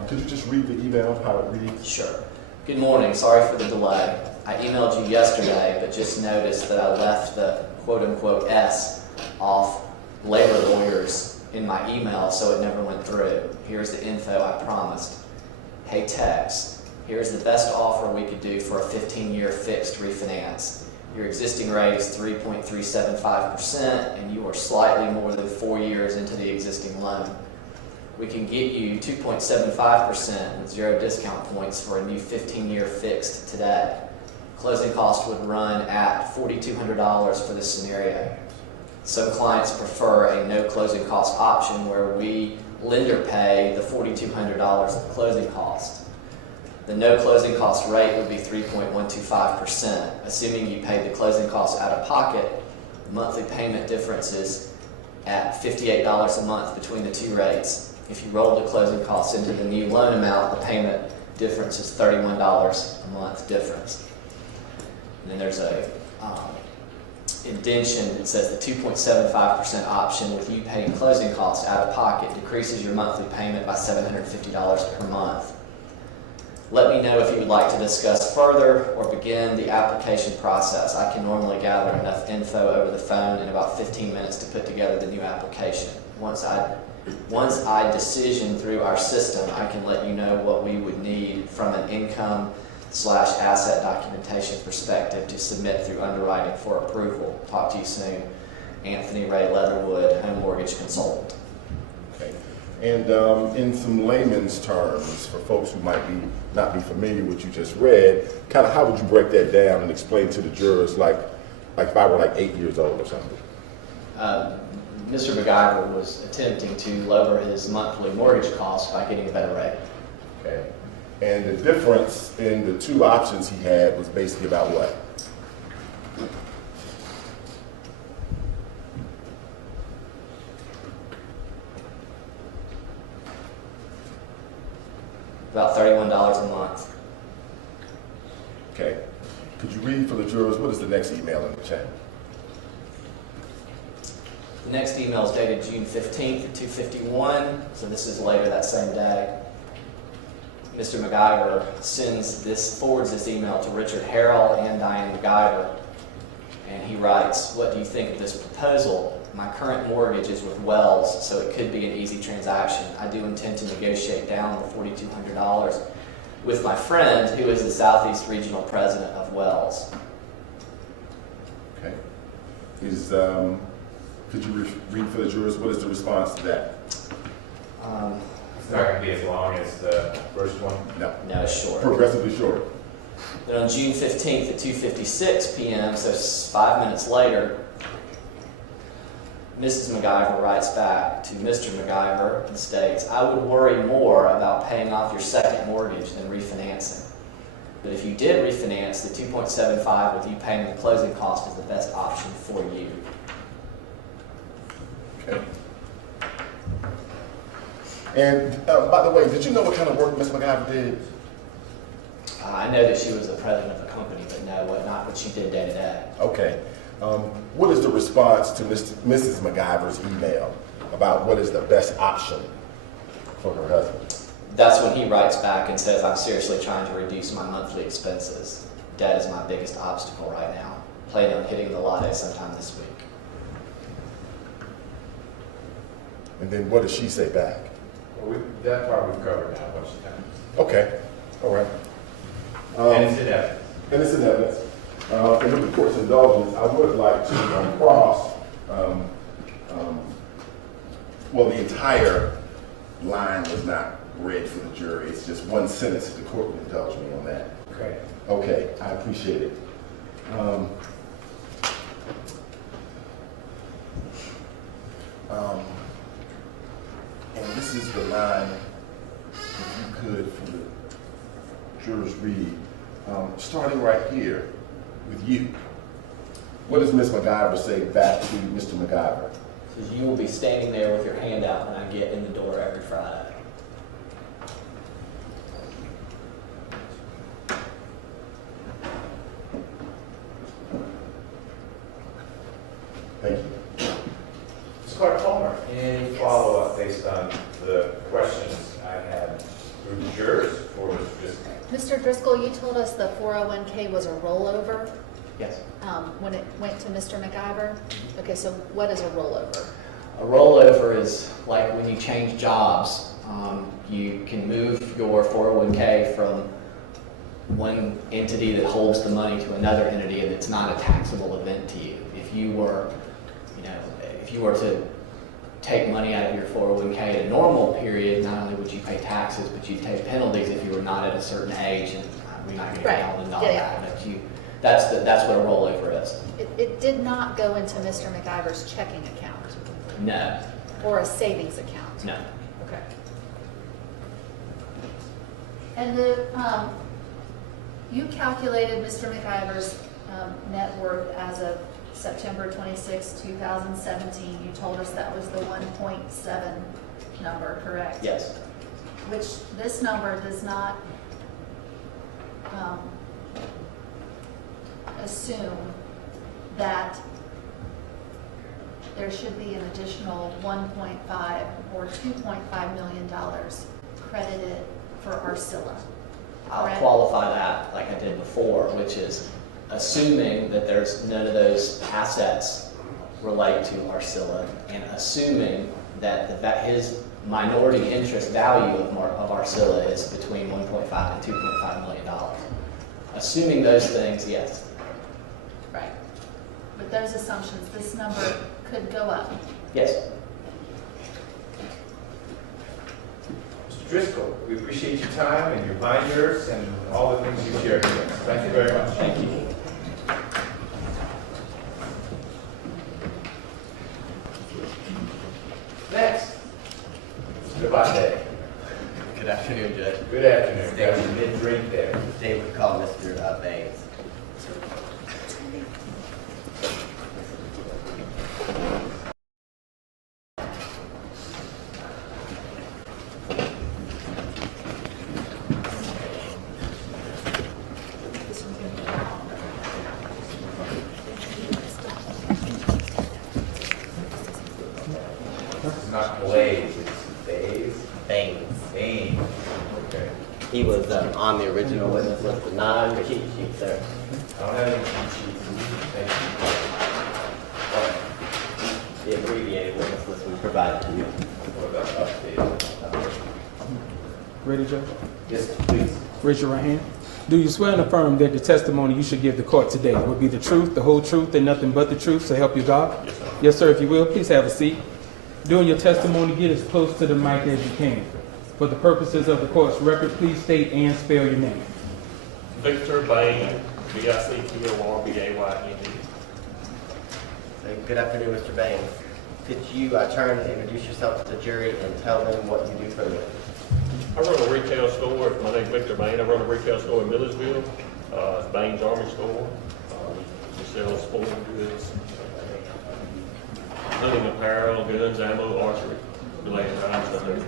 Could you just read the email, how it reads? Sure. Good morning. Sorry for the delay. I emailed you yesterday, but just noticed that I left the quote-unquote S off labor lawyers in my email, so it never went through. Here's the info I promised. Hey Tex, here's the best offer we could do for a 15-year fixed refinance. Your existing rate is 3.375%, and you are slightly more than 4 years into the existing loan. We can get you 2.75% with 0 discount points for a new 15-year fixed today. Closing cost would run at $4,200 for this scenario. Some clients prefer a no closing cost option where we lender pay the $4,200 of closing cost. The no closing cost rate would be 3.125%. Assuming you paid the closing costs out of pocket, the monthly payment difference is at $58 a month between the two rates. If you roll the closing costs into the new loan amount, the payment difference is $31 a month difference. And then there's a indention that says the 2.75% option with you paying closing costs out of pocket decreases your monthly payment by $750 per month. Let me know if you would like to discuss further or begin the application process. I can normally gather enough info over the phone in about 15 minutes to put together the new application. Once I decision through our system, I can let you know what we would need from an income/asset documentation perspective to submit through underwriting for approval. Talk to you soon. Anthony Ray Leatherwood, Home Mortgage Consultant. Okay. And in some layman's terms, for folks who might not be familiar with what you just read, kind of how would you break that down and explain to the jurors, like if I were like 8 years old or something? Mr. McIver was attempting to lower his monthly mortgage costs by getting a better rate. Okay. And the difference in the two options he had was basically about what? About $31 a month. Okay. Could you read for the jurors, what is the next email in the chain? The next email is dated June 15th at 2:51, so this is later that same day. Mr. McIver forwards this email to Richard Harrell and Diane McIver, and he writes, "What do you think of this proposal? My current mortgage is with Wells, so it could be an easy transaction. I do intend to negotiate down the $4,200 with my friend, who is the Southeast Regional President of Wells." Okay. Could you read for the jurors, what is the response to that? It's not going to be as long as the first one. No. No, it's short. Progressively short. Then on June 15th at 2:56 p.m., so 5 minutes later, Mrs. McIver writes back to Mr. McIver and states, I would worry more about paying off your second mortgage than refinancing. But if you did refinance, the 2.75 with you paying the closing cost is the best option for you. Okay. And by the way, did you know what kind of work Ms. McIver did? I know that she was the president of the company, but no, not what she did day to day. Okay. What is the response to Mrs. McIver's email about what is the best option for her husband? That's when he writes back and says, I'm seriously trying to reduce my monthly expenses. Debt is my biggest obstacle right now. Planning on hitting the lotto sometime this week. And then what does she say back? Well, that part we've covered now a bunch of times. Okay. All right. And it's in evidence. And it's in evidence. And with the court's indulgence, I would like to cross, well, the entire line was not read for the jury. It's just one sentence, if the court would indulge me on that. Okay. Okay, I appreciate it. And this is the line, if you could, for the jurors read, starting right here with you. What does Ms. McIver say back to Mr. McIver? Says you will be standing there with your hand out when I get in the door every Friday. Thank you. Mr. Clark Palmer, any follow-up based on the questions I had through the jurors or Mr. Driscoll? Mr. Driscoll, you told us the 401k was a rollover Yes. when it went to Mr. McIver. Okay, so what is a rollover? A rollover is like when you change jobs. You can move your 401k from one entity that holds the money to another entity, and it's not a taxable event to you. If you were, if you were to take money out of your 401k at a normal period, not only would you pay taxes, but you'd pay penalties if you were not at a certain age, and we're not going to get all into all that. But that's what a rollover is. It did not go into Mr. McIver's checking account No, or a savings account? no. Okay. And you calculated Mr. McIver's net worth as of September 26, 2017. You told us that was the 1.7 number, correct? Yes. Which this number does not assume that there should be an additional 1.5 or $2.5 million credited for Arcilla. I'll Correct. qualify that like I did before, which is assuming that there's none of those assets relate to Arcilla, and assuming that his minority interest value of Arcilla is between 1.5 and 2.5 million dollars. Assuming those things, yes. Right. With those assumptions, this number could go up. Yes. Mr. Driscoll, we appreciate your time and your binders and all the things you shared with us. Thank you very much. Thank you. Next, Mr. Devante. Good afternoon, Judge. Good afternoon. Got a mid-drink there. David called Mr. Baines. It's not Blaze, it's Bays. Baines. Bain. Okay. He was on the original witness list, but not on your cheat sheet, sir. I don't have any cheat sheets. Thank you. The abbreviated witness list we provided to you. What about updated? Ready, Judge? Yes, please. Raise your right hand. Do you swear and affirm that the testimony you should give the court today will be the truth, the whole truth, and nothing but the truth, so help you God? Yes, sir. Yes, sir. If you will, please have a seat. During your testimony, get as close to the mic as you can. For the purposes of the court's record, please state and spell your name. Victor Bain, B-I-C-T-O-R-B-A-Y-N-E. So, good afternoon, Mr. Baines. could you turn and introduce yourself to the jury and tell them what you do for a living? I run a retail store. My name's Victor Bain. I run a retail store in Millersville. It's Bain's Army Store. We sell sporting goods, hunting apparel, guns, ammo, archery, related items to hunting.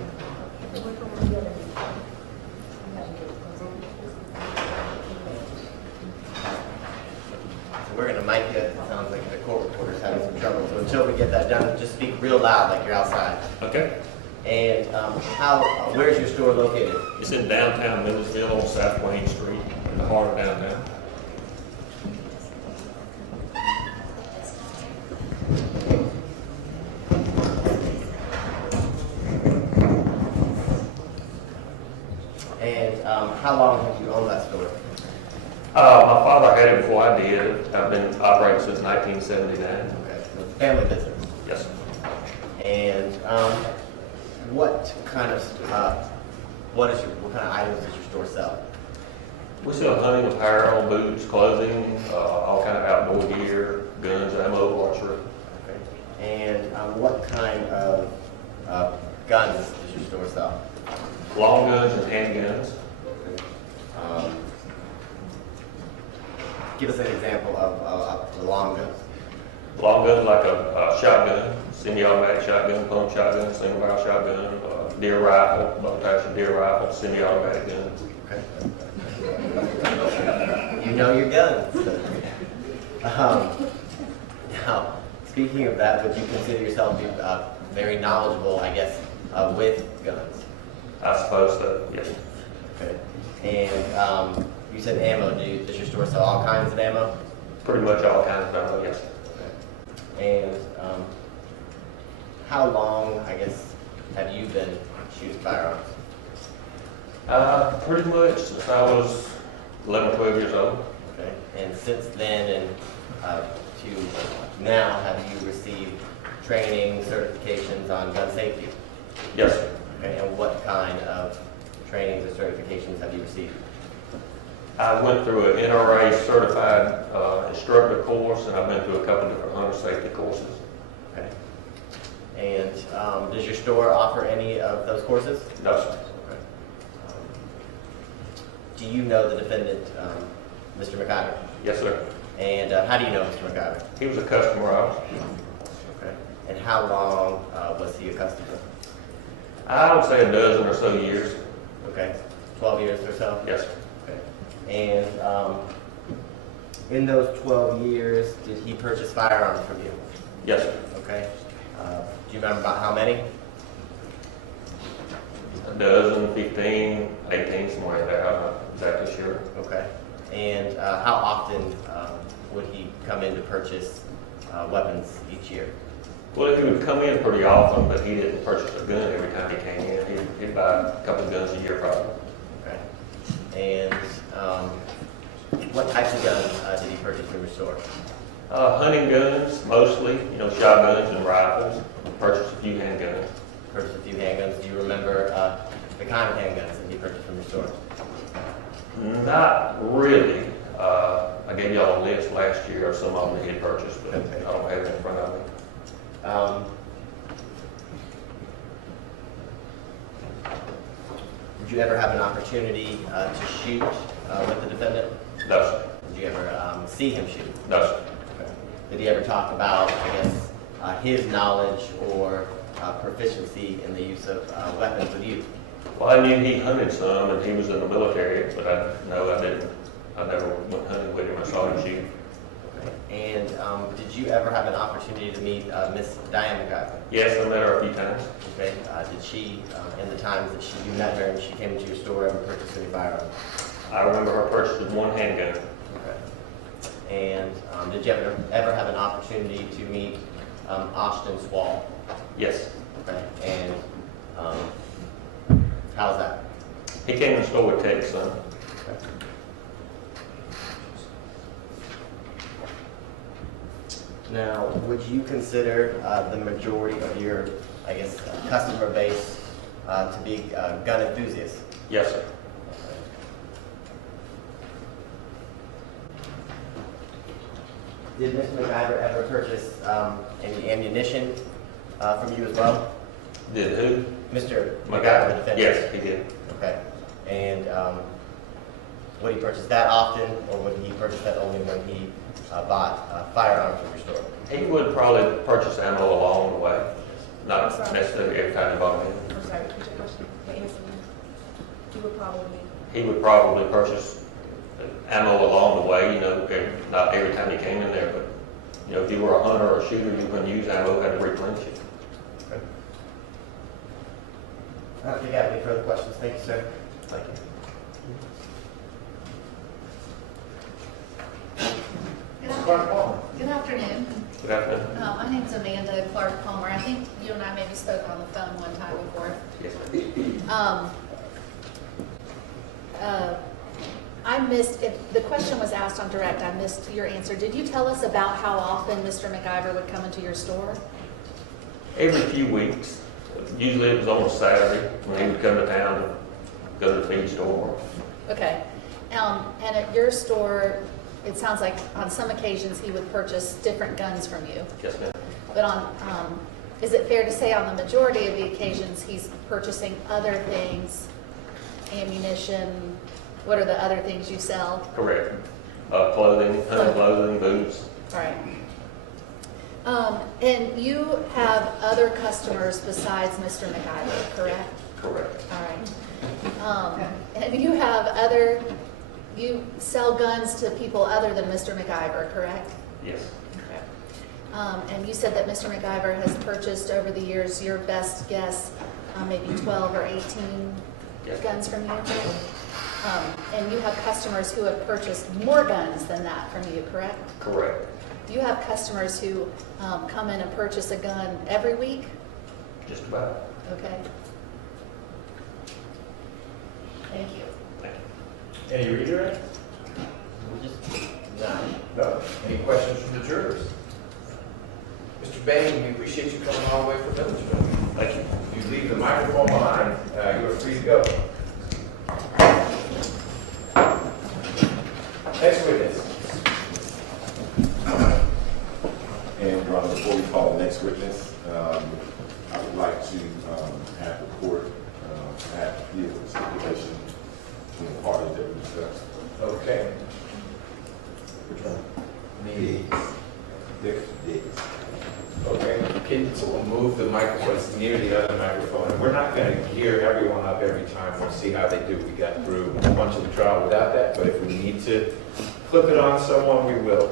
So we're gonna mic you. It sounds like the court reporter's having some trouble. So until we get that done, just speak real loud like you're outside. Okay. And where's your store located? It's in downtown Millersville on South Wayne Street, in the heart of downtown. And how long have you owned that store? My father had it before I did. I've been operating since 1979. Okay, so it's a family business. Yes, sir. And what kind of items does your store sell? We sell hunting apparel, boots, clothing, all kind of outdoor gear, guns, ammo, archery. Okay. And what kind of guns does your store sell? Long guns and handguns. Give us an example of the long guns. Long guns like a shotgun, semi-automatic shotgun, pump shotgun, single barrel shotgun, deer rifle, bolt-action deer rifle, semi-automatic guns. Okay. You know your guns. Now, speaking of that, would you consider yourself to be very knowledgeable, I guess, with guns? I suppose so, yes. Okay. And you said ammo. Does your store sell all kinds of ammo? Pretty much all kinds of ammo, yes. Okay. And how long, I guess, have you been shooting firearms? Pretty much since I was 11, 12 years old. Okay. And since then and to now, have you received training, certifications on gun safety? Yes, sir. Okay. And what kind of trainings or certifications have you received? I went through an NRA certified instructor course, and I've been through a couple different hunter safety courses. Okay. And does your store offer any of those courses? No, sir. Okay. Do you know the defendant, Mr. McIver? Yes, sir. And how do you know Mr. McIver? He was a customer of ours. Okay. And how long was he a customer? I would say a dozen or so years. Okay. 12 years or so? Yes, sir. Okay. And in those 12 years, did he purchase firearms from you? Yes, sir. Okay. Do you remember about how many? A dozen, 15, 18, somewhere in there. I'm not exactly sure. Okay. And how often would he come in to purchase weapons each year? Well, he would come in pretty often, but he didn't purchase a gun every time he came in. He'd buy a couple of guns a year probably. Okay. And what types of guns did he purchase from your store? Hunting guns, mostly, shotguns and rifles. Purchased a few handguns. Purchased a few handguns. Do you remember the kind of handguns that he purchased from your store? Not really. I gave y'all a list last year of some of them that he had purchased, but Okay. I don't have it in front of me. Did you ever have an opportunity to shoot with the defendant? No, sir. Did you ever see him shoot? No, sir. Okay. Did he ever talk about, I guess, his knowledge or proficiency in the use of weapons with you? Well, I knew he hunted some, and he was in the military, but I didn't. I never went hunting with him. I saw him shoot. Okay. And did you ever have an opportunity to meet Miss Diane McIver? Yes, I met her a few times. Okay. Did she, in the times that you met her and she came into your store, ever purchase any firearms? I remember her purchasing one handgun. Okay. And did you ever have an opportunity to meet Austin Swall? Yes. Okay. And how's that? He came to the store with Tex, son. Okay. Now, would you consider the majority of your, I guess, customer base to be gun enthusiasts? Yes, sir. Did Mr. McIver ever purchase any ammunition from you as well? Did who? Mr. My McIver, guy? the defendant? Yes, he did. Okay. And would he purchase that often, or would he purchase that only when he bought firearms from your store? He would probably purchase ammo along the way, not necessarily every time he bought it. I'm sorry, repeat your question. The answer is, you would probably. He would probably purchase ammo along the way, not every time he came in there, but, if you were a hunter or a shooter, you couldn't use ammo, had to replenish it. Okay. If you have any further questions, thank you, sir. Thank you. Good afternoon. Good afternoon. My name's Amanda Clark Palmer. I think you and I maybe spoke on the phone one time before. Yes, ma'am. I missed, if the question was asked on direct, I missed your answer. Did you tell us about how often Mr. McIver would come into your store? Every few weeks, usually it was on a Saturday, when he would come to town to go to the feed store. Okay. And at your store, it sounds like on some occasions he would purchase different guns from you. Yes, ma'am. But is it fair to say on the majority of the occasions he's purchasing other things, ammunition? What are the other things you sell? Correct. Clothing, hunting clothing, boots. All right. And you have other customers besides Mr. McIver, correct? Correct. All right. And you sell guns to people other than Mr. McIver, correct? Yes. Okay. And you said that Mr. McIver has purchased over the years, your best guess, maybe 12 or 18 Yes. guns from you? And you have customers who have purchased more guns than that from you, correct? Correct. You have customers who come in and purchase a gun every week? Just about. Okay. Thank you. Thank you. Any redirect? No. Any questions from the jurors? Mr. Bain, we appreciate you coming all the way from Millersville. Thank you. If you leave the microphone behind, you are free to go. Next witness. And Your Honor, before we call the next witness, I would like to have the court deal with the stipulation between the parties that we discussed. Okay. Which one? Me. Dick. Okay. Can someone move the microphone? It's near the other microphone. And we're not going to gear everyone up every time. We'll see how they do. We got through a bunch of the trial without that, but if we need to flip it on someone, we will.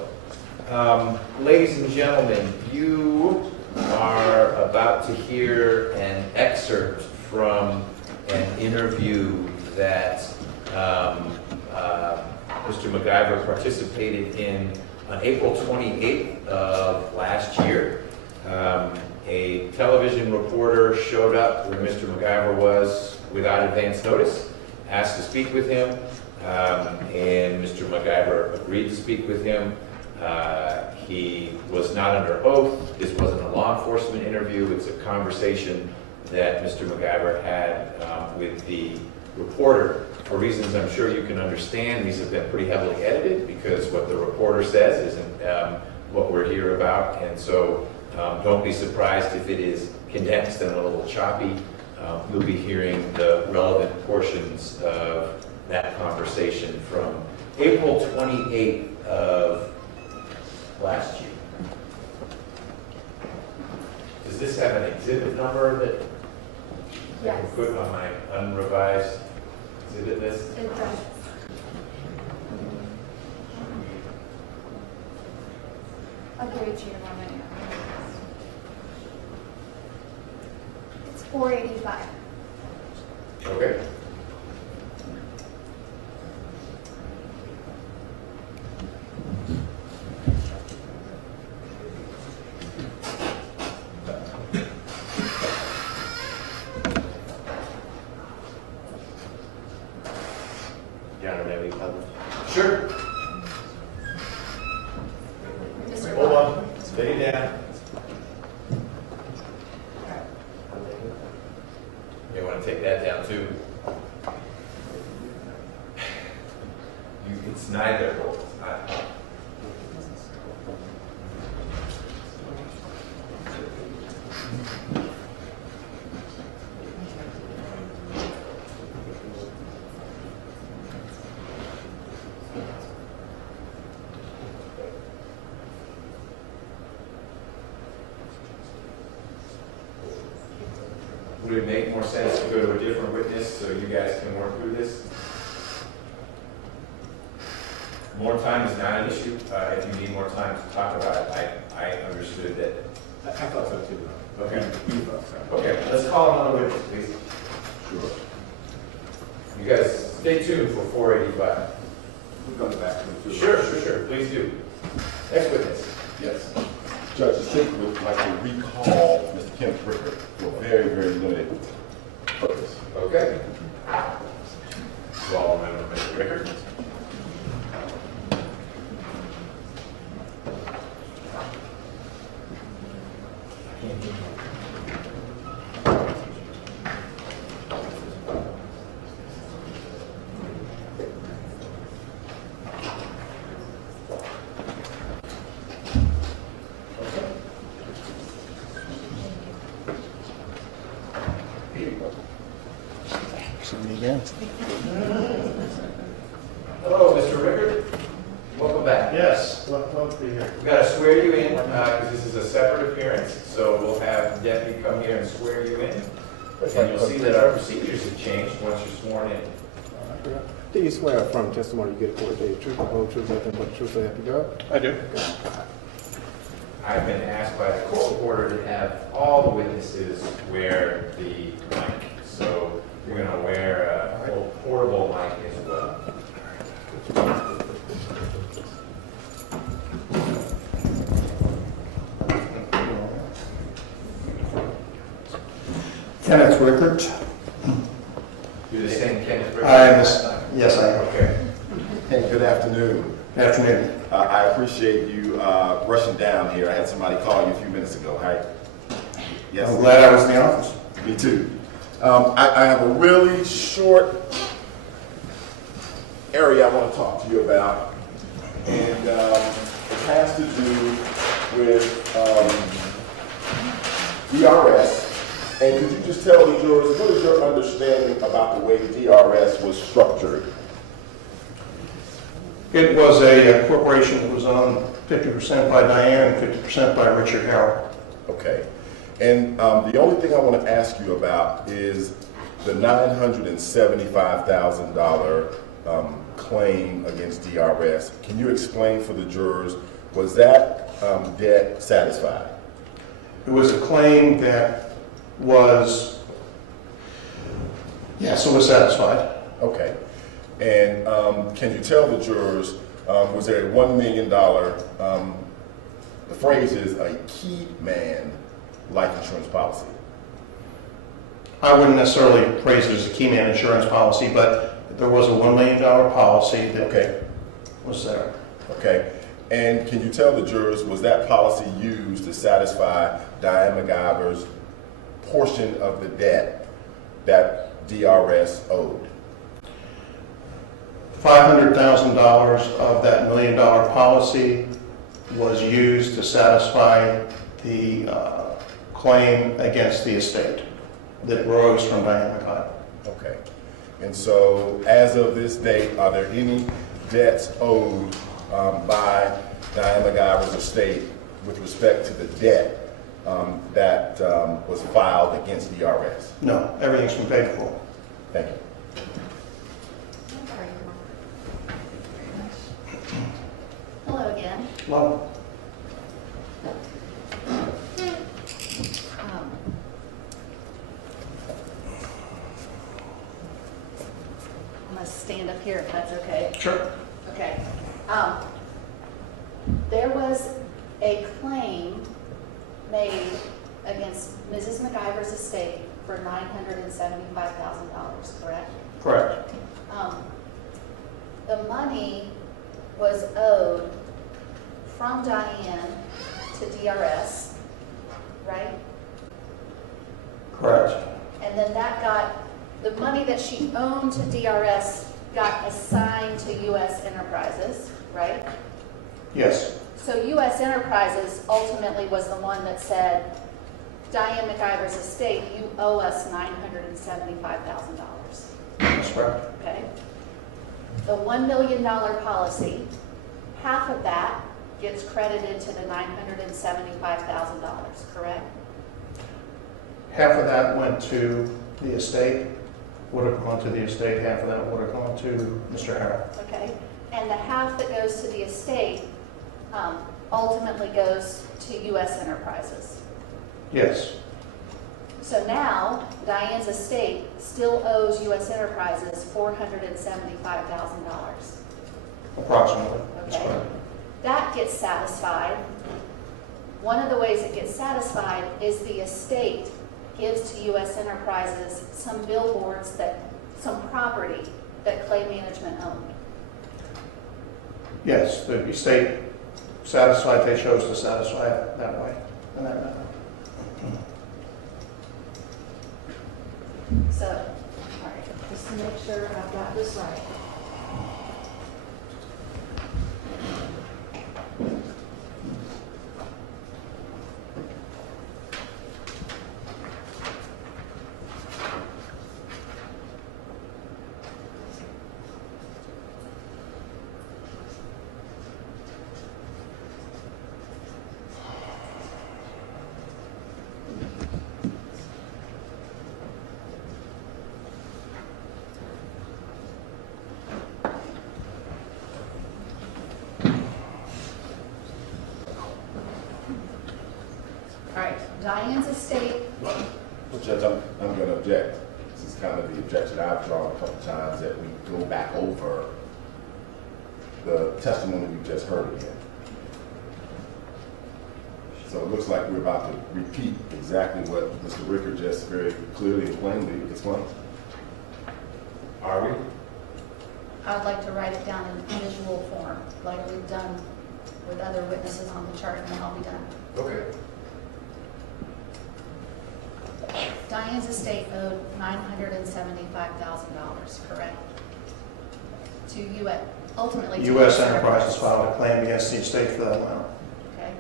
Ladies and gentlemen, you are about to hear an excerpt from an interview that Mr. McIver participated in on April 28th of last year. A television reporter showed up where Mr. McIver was without advance notice, asked to speak with him, and Mr. McIver agreed to speak with him. He was not under oath. This wasn't a law enforcement interview. It's a conversation that Mr. McIver had with the reporter. For reasons I'm sure you can understand, these have been pretty heavily edited because what the reporter says isn't what we're here about. And so don't be surprised if it is condensed and a little choppy. You'll be hearing the relevant portions of that conversation from April 28th of last year. Does this have an exhibit number that I can put on my unrevised exhibit list? It does. I'll give it to you in 1 minute. It's 485. Okay. Your Honor, may we publish? Sure. Mr. Hold Clark. on. Steady down. You want to take that down too? It's neither. It's not. would it make more sense to go to a different witness so you guys can work through this? More time is not an issue. If you need more time to talk about it, I understood that. I thought so too. Okay. You thought so. Okay, let's call another witness, please. Sure. You guys stay tuned for 485. We're going back to the. Sure, please do. Next witness. Yes. Judge, the state would like to recall Mr. Kenneth Rickard for a very, very limited purpose. Okay. You all remember Mr. Rickard? Hello, Mr. Rickard. Welcome back. Yes, love to be here. We've got to swear you in because this is a separate appearance, so we'll have the deputy come here and swear you in. And you'll see that our procedures have changed once you're sworn in. Do you swear from testimony you get court the truth, the whole truth, nothing but the truth, so help you God? I do. I've been asked by the court reporter to have all the witnesses wear the mic. So you're going to wear a little portable mic as well. Kenneth Rickard. You're the same Kenneth Rickard? I am, yes, I am. Okay. Hey, good afternoon. Good afternoon. I appreciate you rushing down here. I had somebody call you a few minutes ago, right? Yes. I'm glad I was in the office. Me too. I have a really short area I want to talk to you about, and it has to do with DRS. And could you just tell the jurors, what is your understanding about the way DRS was structured? It was a corporation that was owned 50% by Diane and 50% by Richard Harrell. Okay. And the only thing I want to ask you about is the $975,000 claim against DRS. Can you explain for the jurors, was that debt satisfied? It was a claim that was, yes, it was satisfied. Okay. And can you tell the jurors, was there a $1 million, the phrase is a key man life insurance policy? I wouldn't necessarily phrase it as a key man insurance policy, but there was a $1 million policy that was there. Okay. And can you tell the jurors, was that policy used to satisfy Diane McIver's portion of the debt that DRS owed? $500,000 of that $1 million policy was used to satisfy the claim against the estate that rose from Diane McIver. Okay. And so, as of this date, are there any debts owed by Diane McIver's estate with respect to the debt that was filed against DRS? No, everything's been paid for. Thank you. Hello again. Well, I'm going to stand up here if that's okay. sure. Okay. There was a claim made against Mrs. McIver's estate for $975,000, correct? Correct. The money was owed from Diane to DRS, right? Correct. And then the money that she owned to DRS got assigned to U.S. Enterprises, right? Yes. So U.S. Enterprises ultimately was the one that said, Diane McIver's estate, you owe us $975,000. That's correct. Okay? The $1 million policy, half of that gets credited to the $975,000, correct? half of that went to the estate, would have gone to the estate, half of that would have gone to Mr. Harrell. Okay, and the half that goes to the estate ultimately goes to U.S. Enterprises. Yes, So now Diane's estate still owes U.S. Enterprises $475,000. approximately. That's Okay. correct. That gets satisfied. One of the ways it gets satisfied is the estate gives to U.S. Enterprises some billboards some property that Clay Management owned. Yes, the estate satisfied, they chose to satisfy it that way, in that manner. So, all right, just to make sure I've got this right. All right, Diane's estate, Well, Judge, I'm going to object. This is kind of the objection I've drawn a couple times, that we go back over the testimony we just heard again. So it looks like we're about to repeat exactly what Mr. Ricker just very clearly and plainly explained. Are we? I would like to write it down in visual form, like we've done with other witnesses on the chart, and then I'll be done. Okay. Diane's estate owed $975,000, correct? To U.S., ultimately to U.S. Enterprises filed a claim against the estate for that amount. Okay.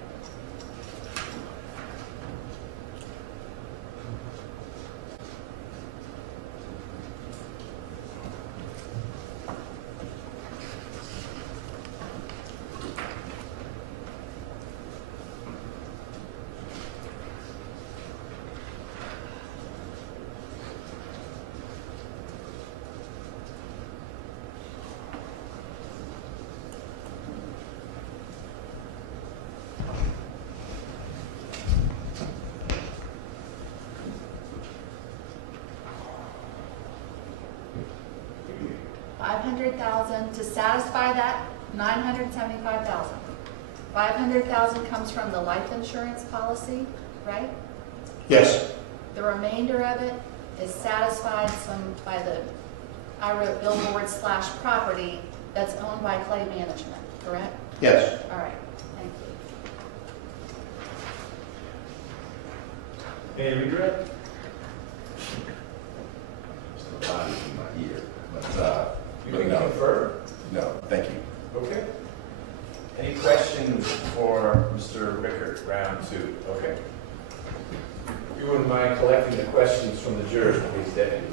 $500,000 to satisfy that $975,000. $500,000 comes from the life insurance policy, right? Yes, The remainder of it is satisfied by I wrote billboard / property that's owned by Clay Management, correct? yes. All right, thank you. Any regret? Just a body in my ear. You But can no, confer? no, thank you. Okay. Any questions for Mr. Rickert, round two? Okay. If you wouldn't mind collecting the questions from the jurors, please, Deputy.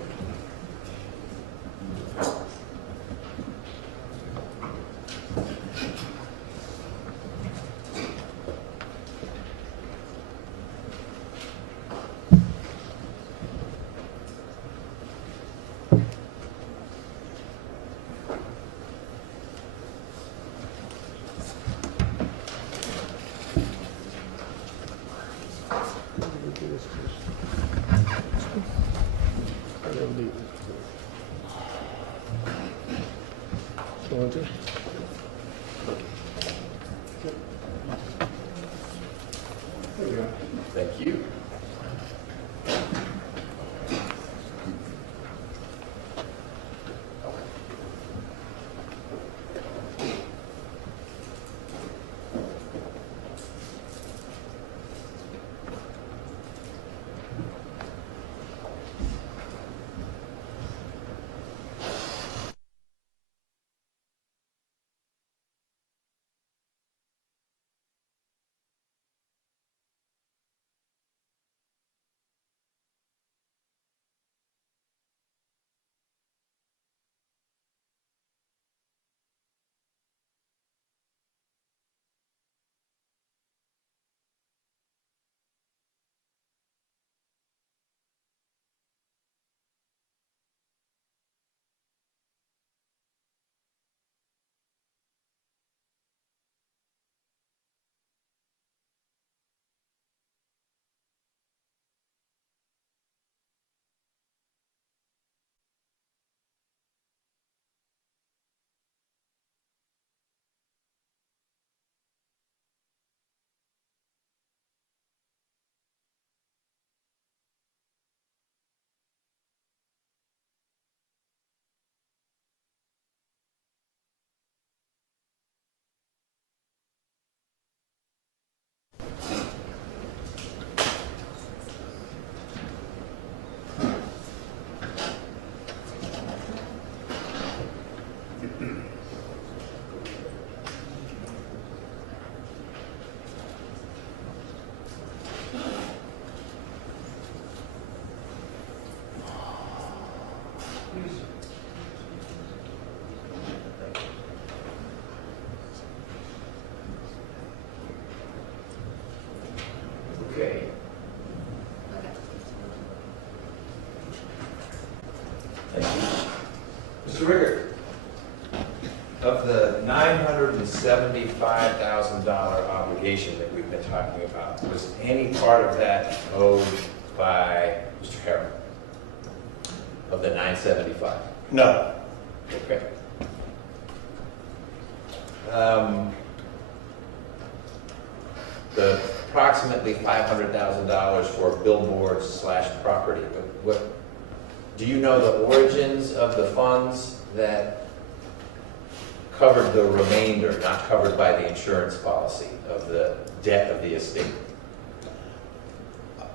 Thank you. Okay. Okay. Thank you. Mr. Rickard, of the $975,000 obligation that we've been talking about, was any part of that owed by Mr. Harrell? Of the 975? No. Okay. The approximately $500,000 for billboards slash property, what, do you know the origins of the funds that covered the remainder, not covered by the insurance policy, of the debt of the estate?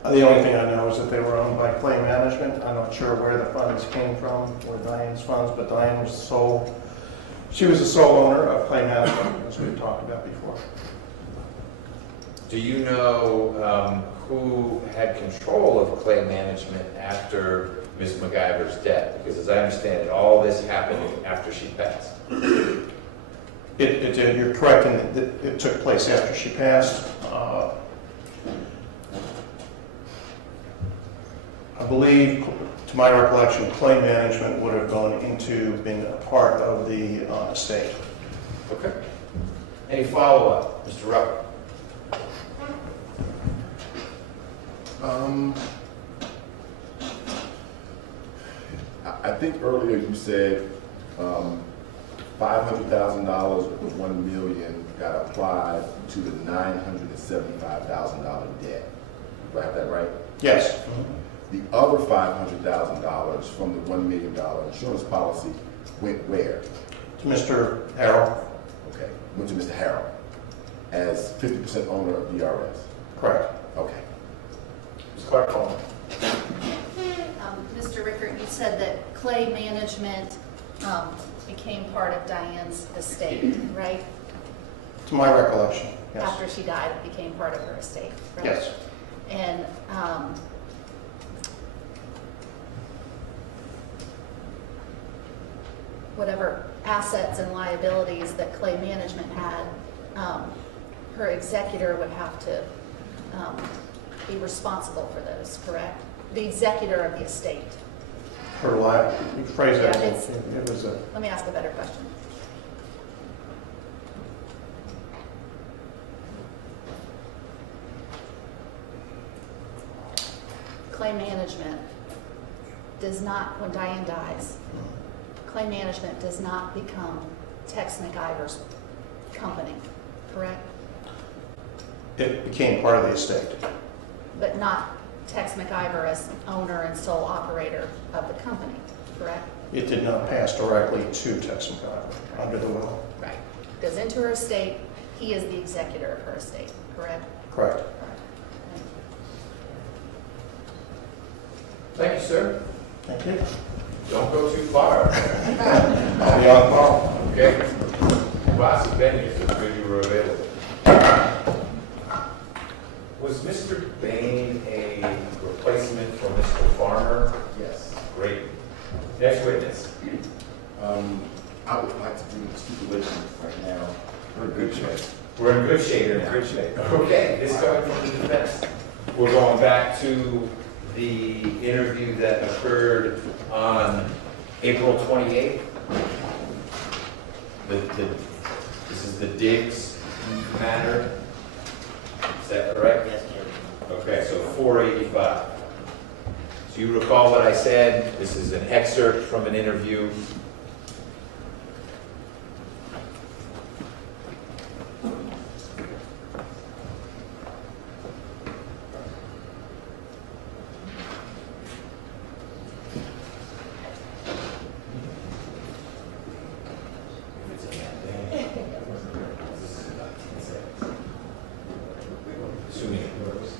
The only thing I know is that they were owned by Clay Management. I'm not sure where the funds came from, or Diane's funds, but Diane was the sole, she was the sole owner of Clay Management, as we've talked about before. Do you know who had control of Clay Management after Ms. McIver's death? Because as I understand it, all this happened after she passed. It did, you're correct, in that it took place after she passed. I believe, to my recollection, Clay Management would have gone into being a part of the estate. Okay. Any follow-up, Mr. Rucker? I think earlier you said $500,000 of the $1 million got applied to the $975,000 debt. Do I have that right? Yes. The other $500,000 from the $1 million insurance policy went where? To Mr. Harrell. Okay, went to Mr. Harrell as 50% owner of DRS. Correct. Okay. Ms. Clark Coleman? Mr. Rickert, you said that Clay Management became part of Diane's estate, right? To my recollection, yes. After she died, it became part of her estate, right? Yes. And whatever assets and liabilities that Clay Management had, her executor would have to be responsible for those, correct? The executor of the estate. Her life, you phrase it, Yeah, it was a, Let me ask a better question. Clay Management does not, when Diane dies, Clay Management does not become Tex McIver's company, correct? it became part of the estate. But not Tex McIver as owner and sole operator of the company, correct? It did not pass directly to Tex McIver under the will. Right. Goes into her estate, he is the executor of her estate, correct? Correct. Thank you, sir. Thank you. Don't go too far. I'll be on call. Okay? Boss has been here, so it's good you were available. Was Mr. Bain a replacement for Mr. Farmer? Yes. Great. Next witness. I would like to do stipulation right now. We're in good shape. We're in good shape now. Good shape. Okay, this coming from the defense. We're going back to the interview that occurred on April 28th. This is the Diggs matter. Is that correct? Yes, Jim. Okay, so 485. So you recall what I said? This is an excerpt from an interview. Assuming it works.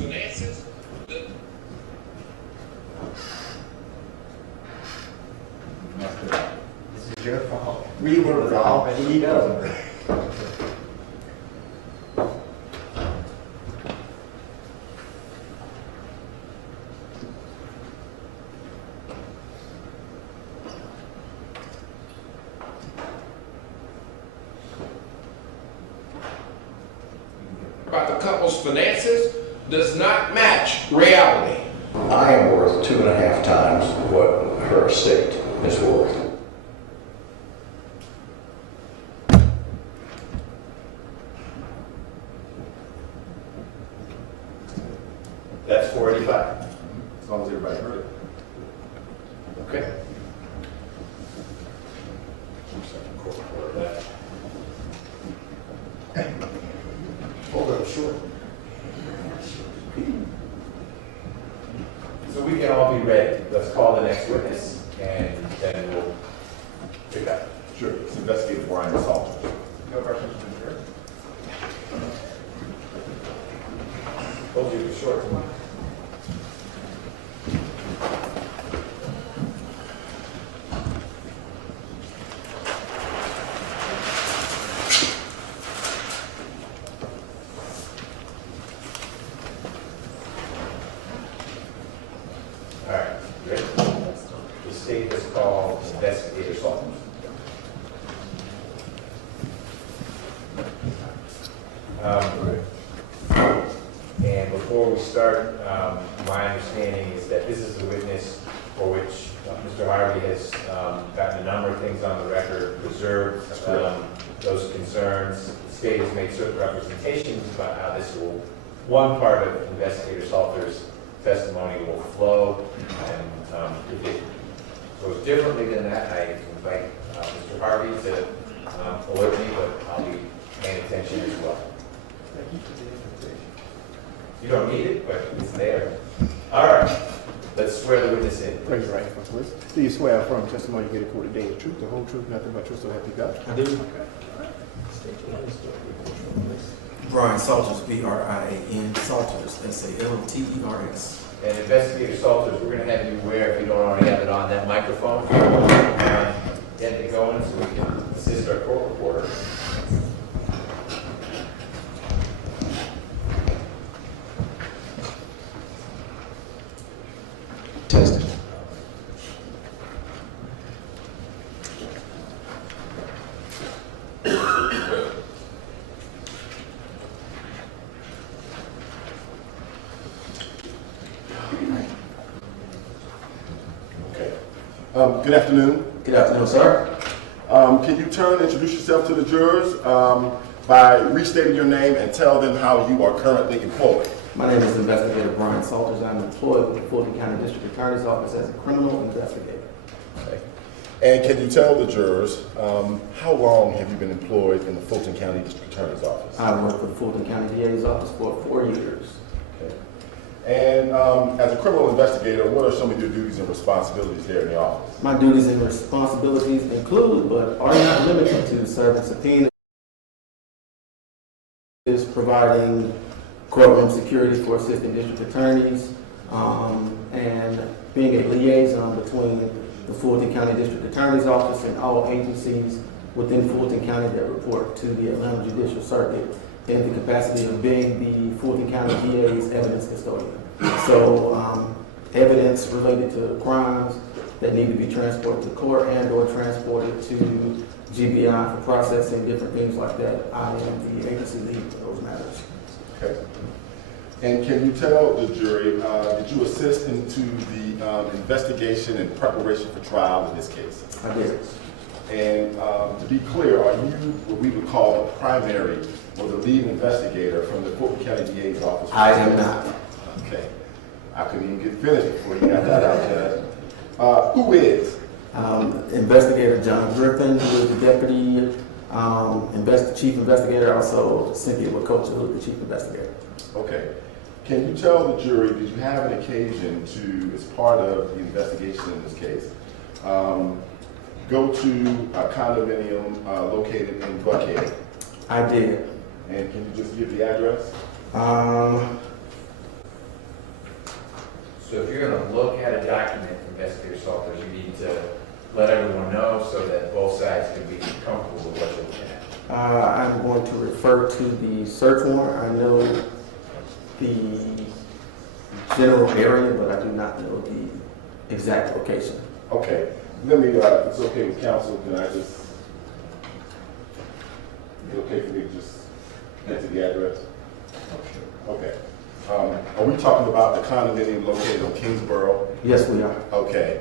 finances. This is your fault. We were wrong. We go. About the couple's finances does not match reality. I am worth 2.5 times what her estate is worth. That's 485. As long as everybody heard it. Okay. Hold on, sure. So we can all be ready. Let's call the next witness, and then we'll pick up. Sure. It's Investigator Salters. No questions from the jury? Told you it was short. All right, ready? The state is called Investigator Salters. And before we start, my understanding is that this is the witness for which Mr. Harvey has gotten a number of things on the record, reserved those concerns. The state has made certain representations about how this will, one part of Investigator Salters' testimony will flow, and if it goes differently than that, I invite Mr. Harvey to alert me, but I'll be paying attention as well. You don't need it, but it's there. All right, let's swear the witness in. Raise your right hand, please. Do you swear affirm testimony you give in court today is the truth, the whole truth, nothing but truth, so help you God? I do. Brian Salters, B-R-I-A-N, Salters, S-A-L-T-E-R-S. And Investigator Salters, we're going to have you wear, if you don't already have it on, that microphone. Get it going so we can assist our court reporter. Testing. Good afternoon. Good afternoon, sir. Can you turn and introduce yourself to the jurors by restating your name and tell them how you are currently employed? My name is Investigator Brian Salters. I'm employed with the Fulton County District Attorney's Office as a criminal investigator. Okay. And can you tell the jurors how long have you been employed in the Fulton County District Attorney's Office? I worked for the Fulton County DA's office for 4 years. Okay. And as a criminal investigator, what are some of your duties and responsibilities there in the office? My duties and responsibilities include, but are not limited to, serving subpoenas, providing courtroom security for assistant district attorneys, and being a liaison between the Fulton County District Attorney's Office and all agencies within Fulton County that report to the Atlanta Judicial Circuit in the capacity of being the Fulton County DA's evidence custodian. So evidence related to crimes that need to be transported to court and or transported to GBI for processing, different things like that, I am the agency lead for those matters. Okay. And can you tell the jury, did you assist into the investigation and preparation for trial in this case? I did. And to be clear, are you what we would call the primary or the lead investigator from the Fulton County DA's office? I am not. Okay. I couldn't even get finished before you got that out, Judge. Who is? Investigator John Griffin, who is the deputy chief investigator, also Cynthia Wakocha, who is the chief investigator. Okay. Can you tell the jury, did you have an occasion to, as part of the investigation in this case, go to a condominium located in Buckhead? I did. And can you just give the address? So if you're gonna look at a document, Investigator Salters, you need to let everyone know so that both sides can be comfortable with what you're looking at. I'm going to refer to the search warrant. I know the general area, but I do not know the exact location. Okay, let me, if it's okay with council, can I just, is it okay for me to just get to the address? Okay. Are we talking about the condominium located on Kingsborough? Yes, we are. Okay.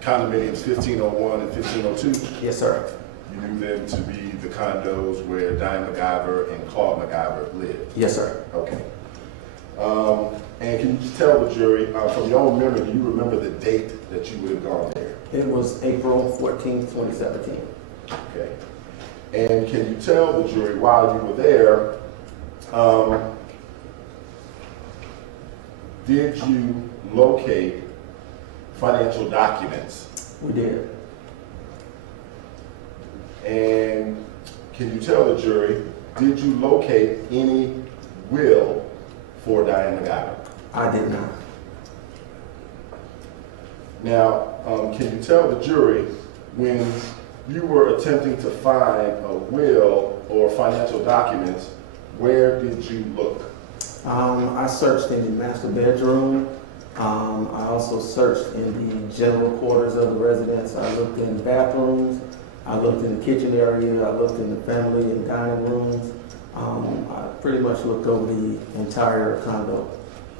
Condominiums 1501 and 1502? Yes, sir. You knew them to be the condos where Diane McIver and Claude McIver lived? Yes, sir. Okay. And can you just tell the jury, from your own memory, do you remember the date that you would have gone there? It was April 14th, 2017. Okay. And can you tell the jury while you were there, did you locate financial documents? We did. And can you tell the jury, did you locate any will for Diane McIver? I did not. Now, can you tell the jury, when you were attempting to find a will or financial documents, where did you look? I searched in the master bedroom. I also searched in the general quarters of the residence. I looked in bathrooms. I looked in the kitchen area. I looked in the family and dining rooms. I pretty much looked over the entire condo,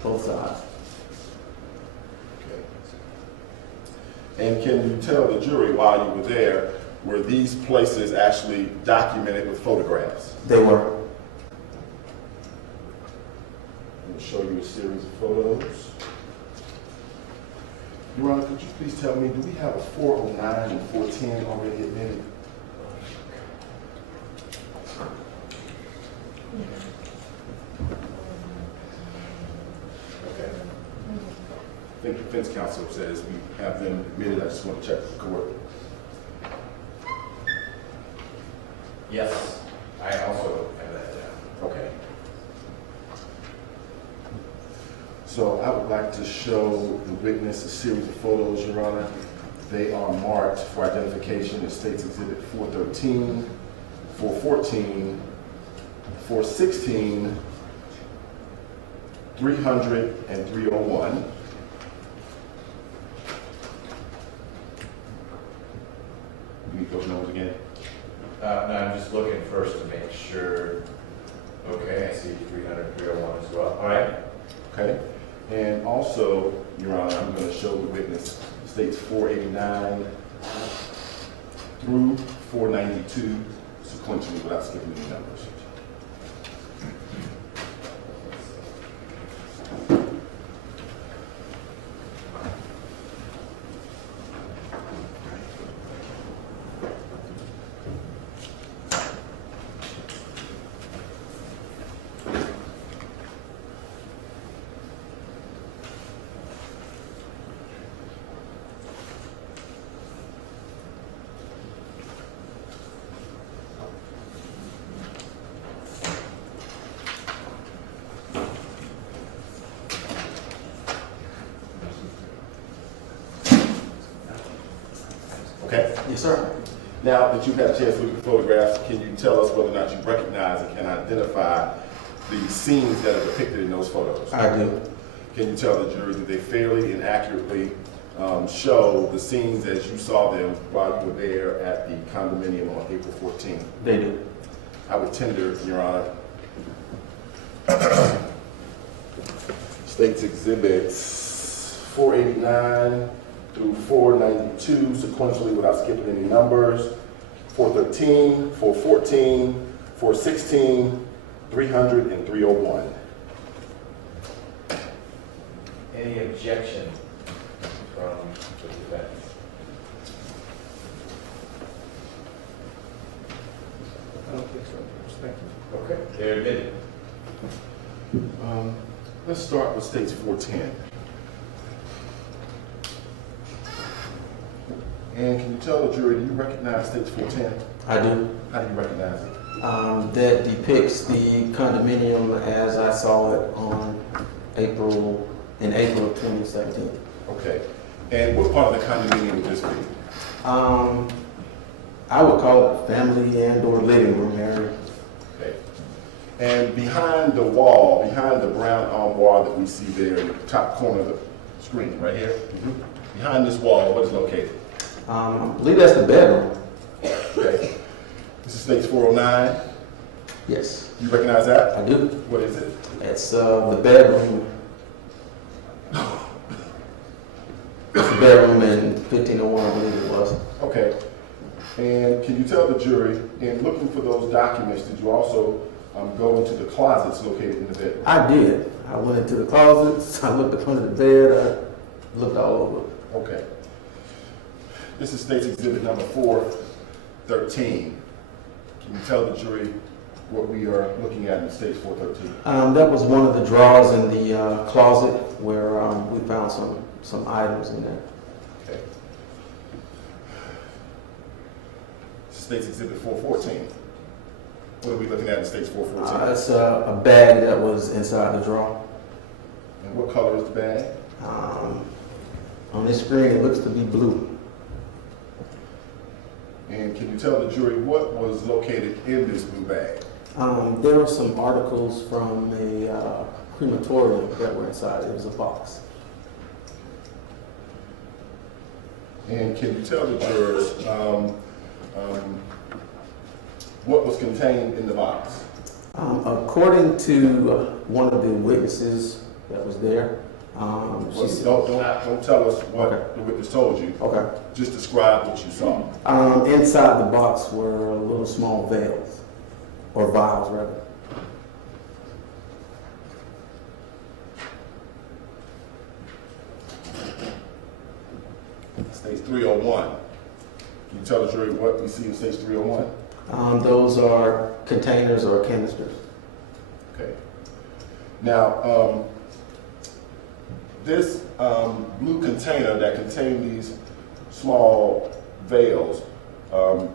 both sides. Okay. And can you tell the jury while you were there, were these places actually documented with photographs? They were. I'm going to show you a series of photos. Your Honor, could you please tell me, do we have a 409 and 410 already admitted? Okay. I think the defense counsel says we have them admitted. I just want to check with the court. Yes, I also have that down. Okay. So I would like to show the witness a series of photos, Your Honor. They are marked for identification as State's Exhibit 413, 414, 416, 300, and 301. You need those numbers again? No, I'm just looking first to make sure. Okay, I see 300, 301 as well. All right. Okay. And also, Your Honor, I'm going to show the witness States 489 through 492 sequentially without skipping any numbers. Okay? Yes, sir. Now that you've had a chance to look at the photographs, can you tell us whether or not you recognize and can identify the scenes that are depicted in those photos? I do. Can you tell the jury that they fairly and accurately show the scenes as you saw them while you were there at the condominium on April 14th? They do. I would tender, Your Honor, State's Exhibits 489 through 492 sequentially without skipping any numbers. 413, 414, 416, 300, and 301. Any objection from the defense? I don't think so. Thank you. Okay, they're admitted. Let's start with State's 410. And can you tell the jury, do you recognize State's 410? I do. How do you recognize it? That depicts the condominium as I saw it on April in April of 2017. Okay. And what part of the condominium would this be? I would call it family and or living room area. Okay. And behind the wall, behind the brown armoire that we see there in the top corner of the screen, right here, behind this wall, what is located? I believe that's the bedroom. Okay. This is States 409. Yes, You recognize that? I do. What is it? It's the bedroom. It's the bedroom in 1501, I believe it was. Okay. And can you tell the jury, in looking for those documents, did you also go into the closets located in the bedroom? I did. I went into the closets. I looked up under the bed. I looked all over. Okay. This is State's Exhibit number 413. Can you tell the jury what we are looking at in State's 413? That was one of the drawers in the closet where we found some items in there. Okay. State's Exhibit 414. What are we looking at in State's 414? It's a bag that was inside the drawer. And what color is the bag? On this screen, it looks to be blue. And can you tell the jury what was located in this blue bag? There were some articles from a crematorium that were inside. It was a box. And can you tell the jurors what was contained in the box? According to one of the witnesses that was there, she said, Don't tell us what Okay. the witness told you. okay. Just describe what you saw. Inside the box were little small vials, or vials rather. Stage 301. Can you tell the jury what we see in stage 301? Those are containers or canisters. Okay. Now, this blue container that contained these small vials,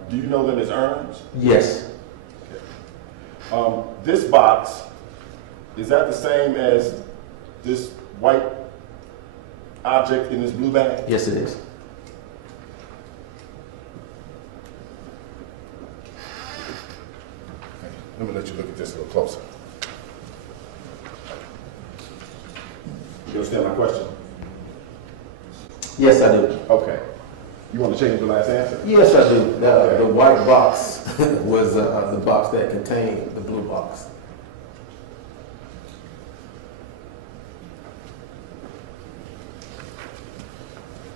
do you know them as urns? Yes. This box, is that the same as this white object in this blue bag? Yes, it is. Let me let you look at this a little closer. You understand my question? Yes, I do. Okay. You want to change the last answer? Yes, I do. The white box was the box that contained the blue box.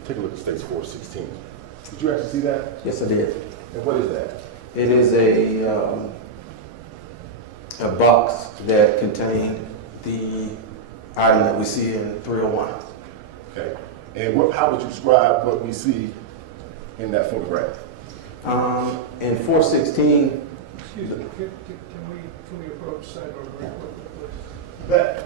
Take a look at stage 416. Did you actually see that? Yes, I did. And what is that? It is a box that contained the item that we see in 301. Okay. And how would you describe what we see in that photograph? In 416, Excuse me, can we approach side or very quickly, please? That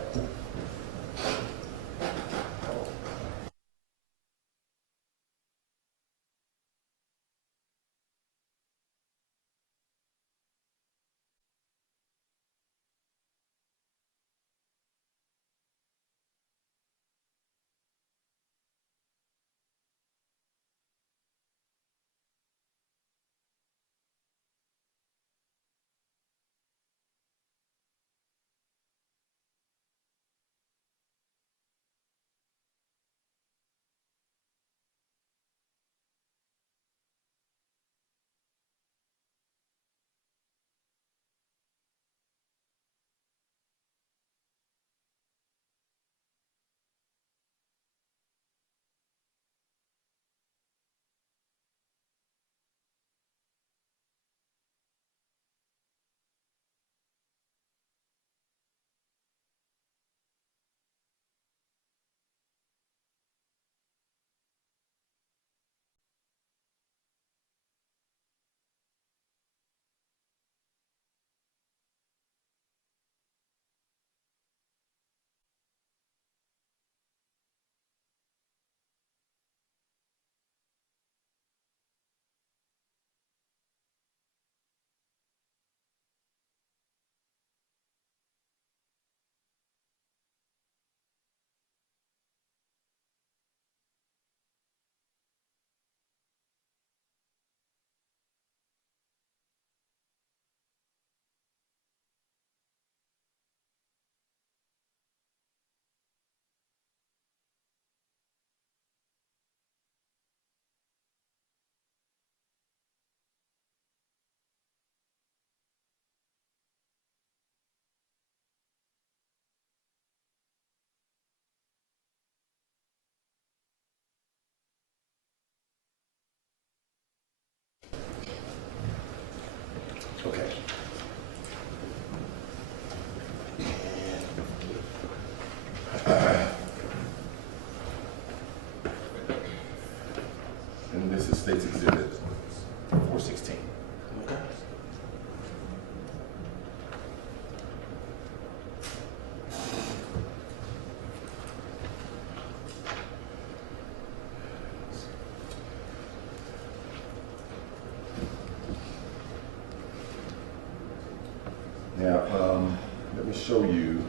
let me show you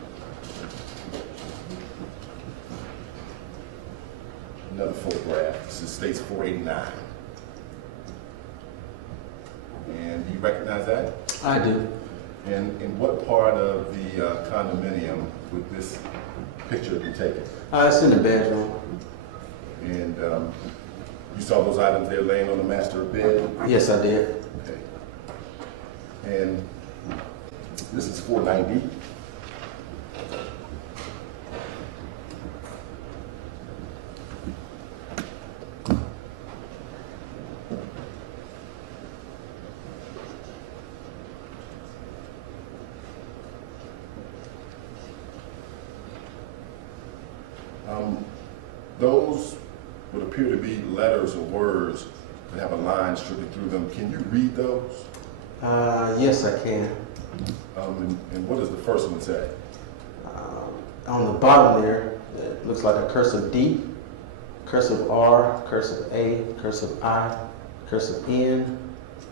another photograph. This is States 489. And do you recognize that? I do. And in what part of the condominium would this picture be taken? It's in the bedroom. And you saw those items there laying on the master bed? Yes, I did. Okay. And this is 490. Those would appear to be letters or words that have a line stripping through them. Can you read those? Yes, I can. And what does the first one say? On the bottom there, it looks like a cursive D, cursive R, cursive A, cursive I, cursive N,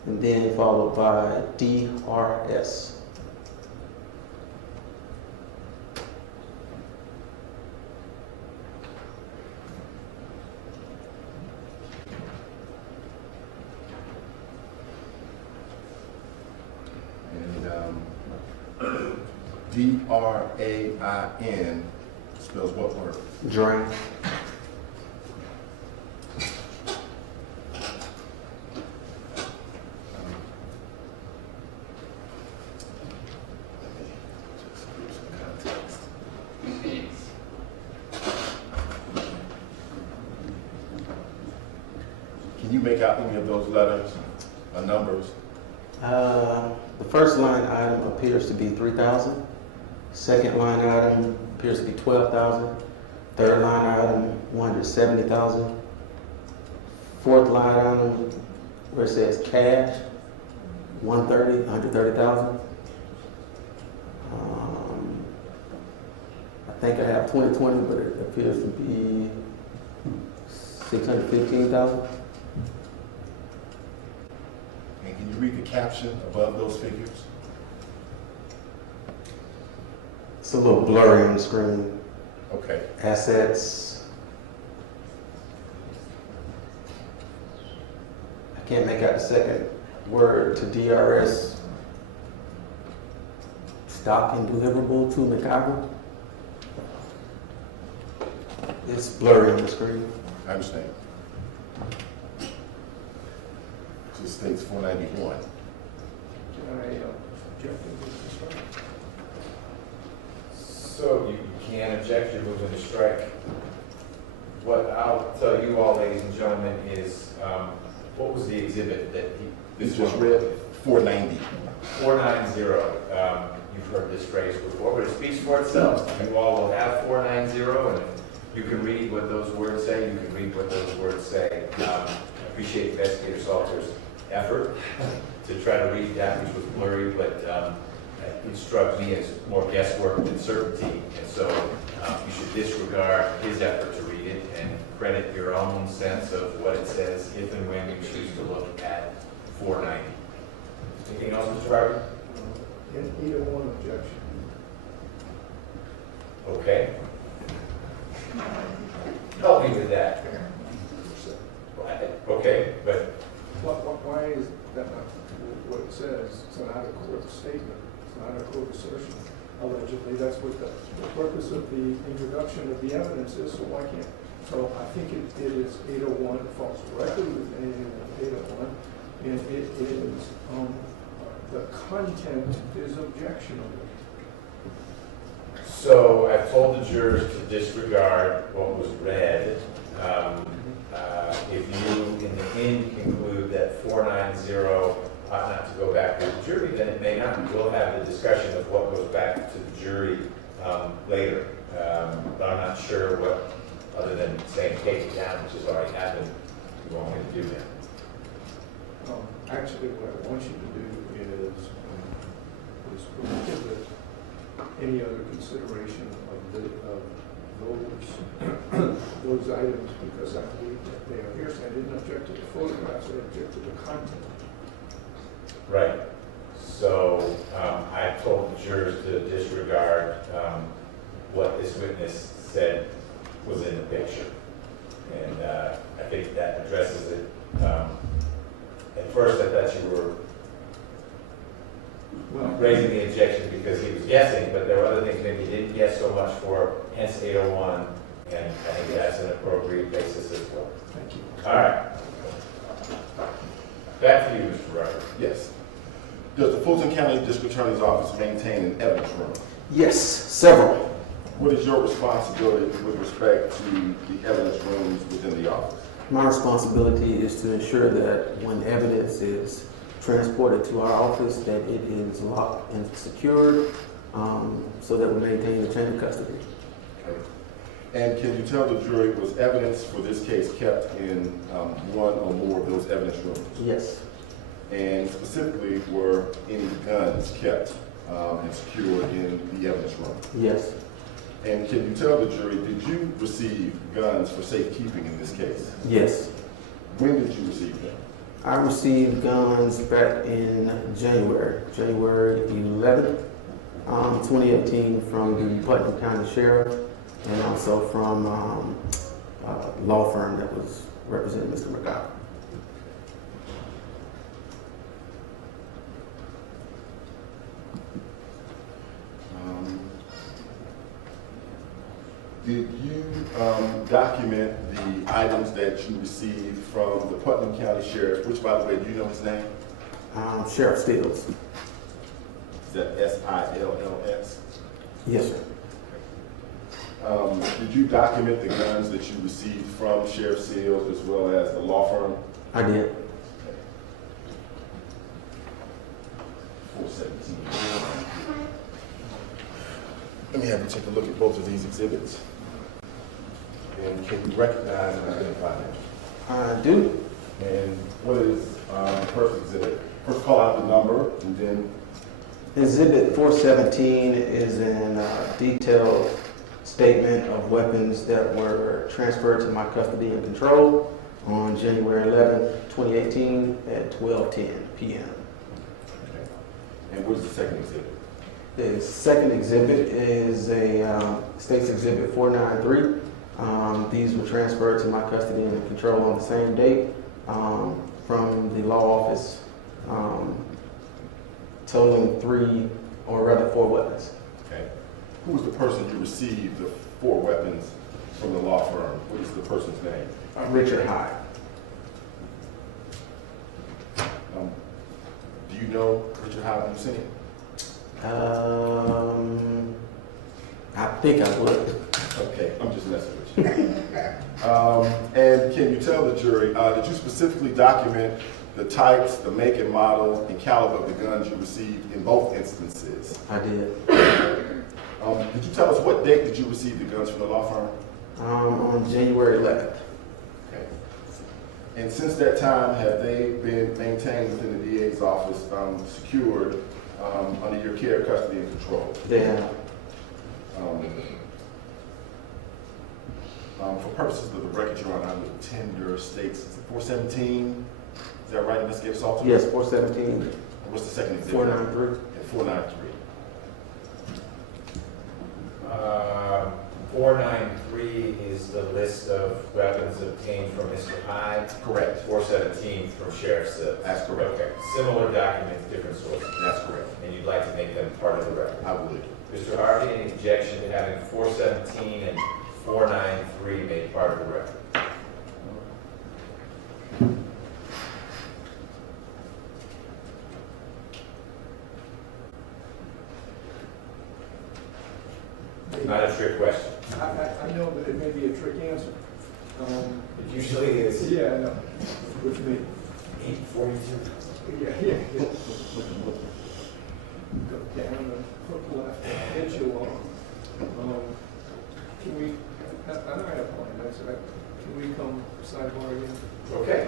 and then followed by DRS. DRAIN spells what word? Drain. Can you make out any of those letters or numbers? The first line item appears to be 3,000. Second line item appears to be 12,000. Third line item, 170,000. Fourth line item, where it says cash, 130,000. I think I have 2020, but it appears to be 615,000. And can you read the caption above those figures? It's a little blurry on the screen. Okay. Assets. I can't make out the second word to DRS. Stock and deliverable to McIver. It's blurry on the screen. I understand. It states 491. Can I object to this? So you can object, you're moving to strike. What I'll tell you all, ladies and gentlemen, is what was the exhibit that This just read 490. 490. You've heard this phrase before, but it speaks for itself. You all will have 490, and you can read what those words say. You can read what those words say. I appreciate Investigator Salters' effort to try to read that, which was blurry, but it struck me as more guesswork than certainty, and so you should disregard his effort to read it and credit your own sense of what it says if and when you choose to look at 490. Anything else, Mr. Barber? In either one objection. Okay. Help me with that. Okay, but Why is that not what it says? It's an out-of-court statement. It's not a court assertion. Allegedly, that's what the purpose of the introduction of the evidence is, so why can't? So I think it is 801, it falls directly within 801, and it is, the content is objectionable. so I've told the jurors to disregard what was read. If you, in the end, conclude that 490 ought not to go back to the jury, then it may not. We'll have the discussion of what goes back to the jury later. But I'm not sure what, other than saying take it down, which has already happened, you want me to do that. Actually, what I want you to do is prohibit any other consideration of those items, because I believe that they are hearsay. I didn't object to the photographs, I object to the content. Right. So I told the jurors to disregard what this witness said was in the picture. And I think that addresses it. At first, I thought you were raising the objection because he was guessing, but there were other things maybe he didn't guess so much for, hence 801, and I think that's an appropriate basis as well. Thank you. All right. Back to you, Mr. Rucker. Yes. Does the Fulton County District Attorney's Office maintain an evidence room? Yes, several. What is your responsibility with respect to the evidence rooms within the office? My responsibility is to ensure that when evidence is transported to our office, that it is locked and secured, so that we maintain the chain of custody. Okay. And can you tell the jury, was evidence for this case kept in one or more of those evidence rooms? Yes. And specifically, were any guns kept and secured in the evidence room? Yes. And can you tell the jury, did you receive guns for safekeeping in this case? Yes. When did you receive them? I received guns back in January 11th, 2018, from the Putnam County Sheriff, and also from a law firm that was representing Mr. McIver. Did you document the items that you received from the Putnam County Sheriff, which, by the way, do you know his name? Sheriff Stills. Is that S-I-L-L-S? Yes, sir. Did you document the guns that you received from Sheriff Seals as well as the law firm? I did. 417. Let me have you take a look at both of these exhibits. And can you recognize and identify them? I do. And what is the first exhibit? First, call out the number, and then Exhibit 417 is a detailed statement of weapons that were transferred to my custody and control on January 11, 2018 at 12:10 p.m. Okay. And what is the second exhibit? The second exhibit is a State's Exhibit 493. These were transferred to my custody and control on the same date from the law office, totaling 4 weapons. Okay. Who was the person you received the 4 weapons from the law firm? What is the person's name? Richard Hyde. Do you know Richard Hyde when you seen him? I think I would. Okay, I'm just messing with you. And can you tell the jury, did you specifically document the types, the make and model, and caliber of the guns you received in both instances? I did. Did you tell us what date did you receive the guns from the law firm? On January 11th. Okay. And since that time, have they been maintained within the DA's office, secured under your care, custody, and control? They have. For purposes of the record, Your Honor, I would tender states 417. Is that right, Investigator Salters? Yes, 417. And what's the second exhibit? 493. And 493. 493 is the list of weapons obtained from Mr. Hyde. Correct. 417 from Sheriff Sills. That's correct. Okay, similar documents, different sources. That's correct. And you'd like to make them part of the record. I would. Mr. Harvey, any objection to having 417 and 493 made part of the record? Not a trick question. I know that it may be a trick answer. It usually is. Yeah, I know. With me. 842. Yeah. Go down and hook left, hit you along. Can we, I know I have one, that's right. Can we come sidebar again? Okay.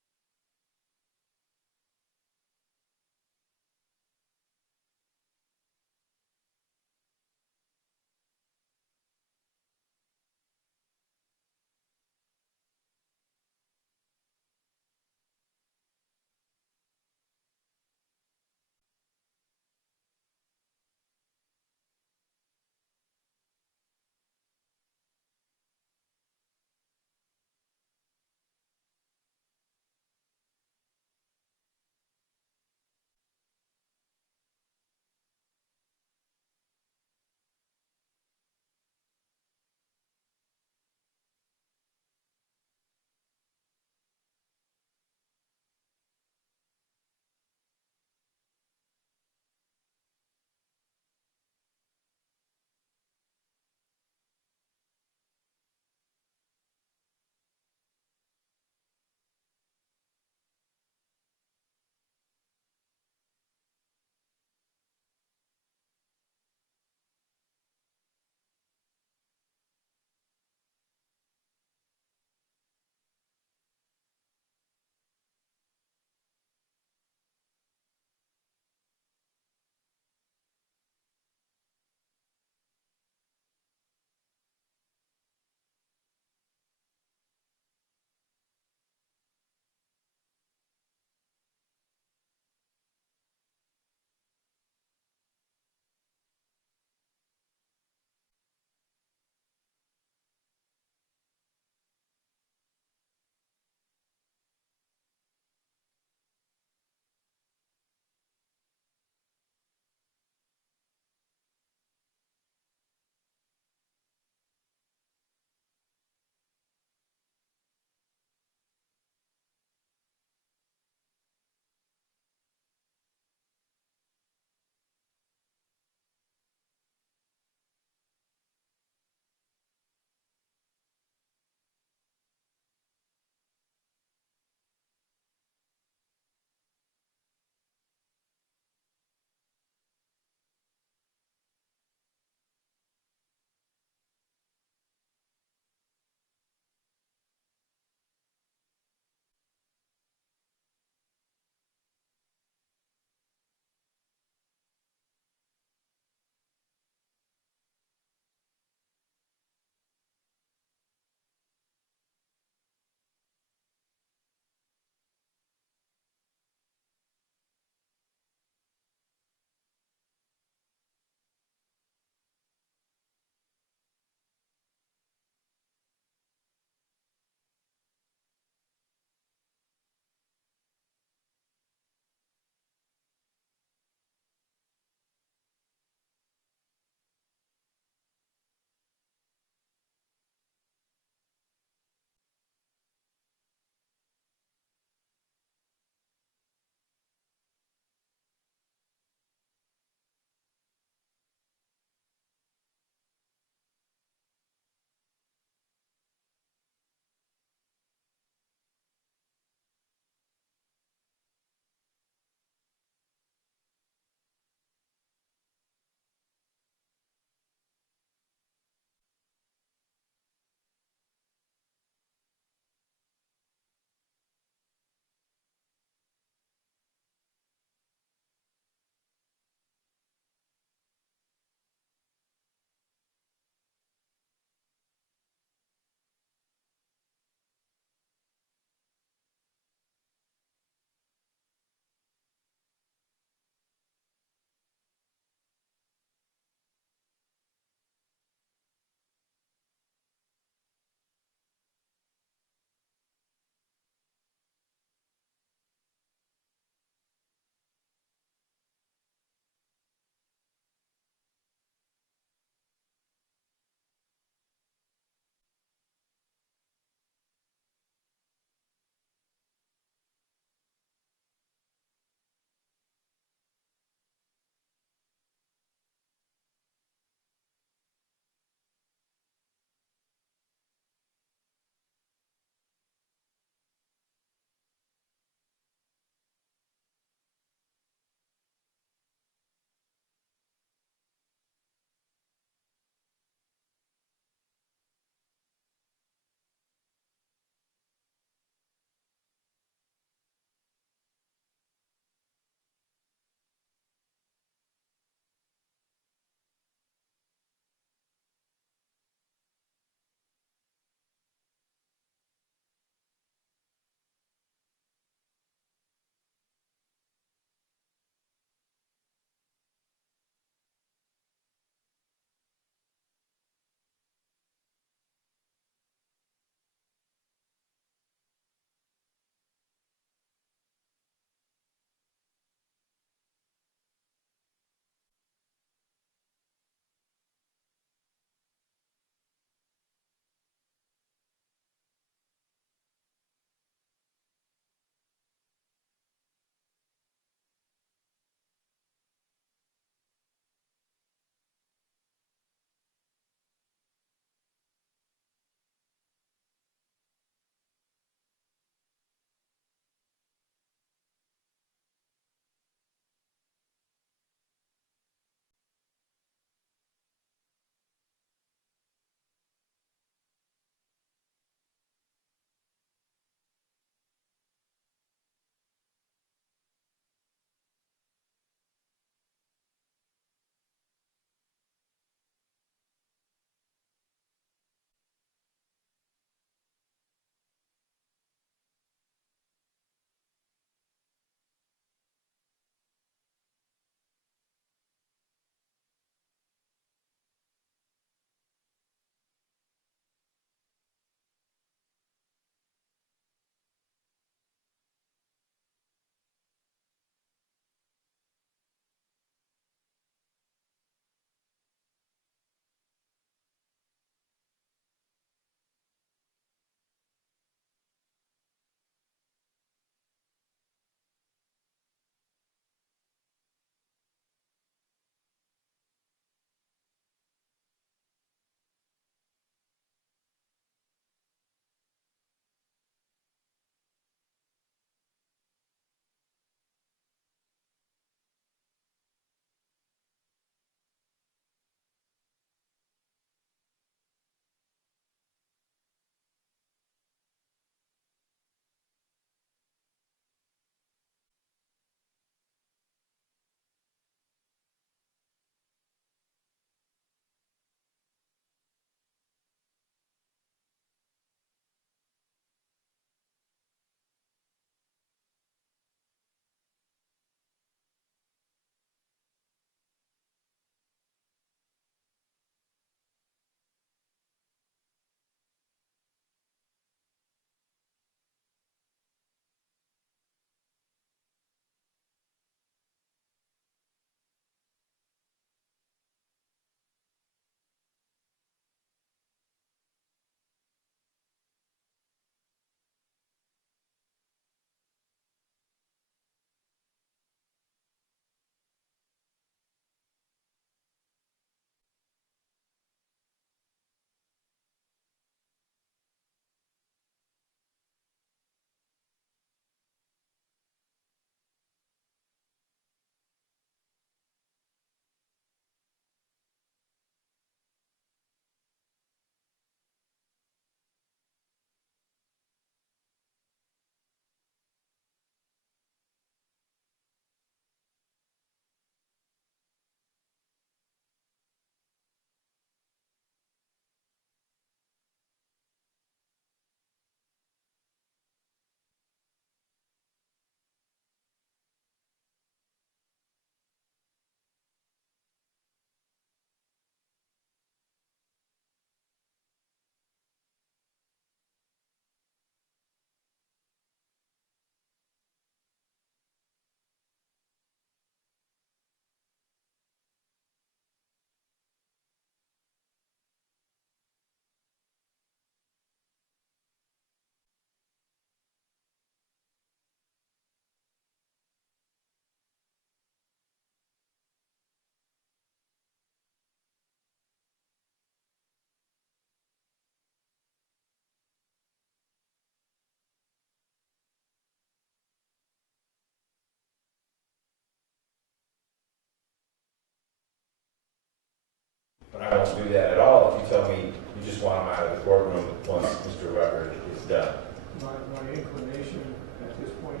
won't do that at all if you tell me you just want them out of the courtroom once Mr. Rucker is done. My inclination at this point,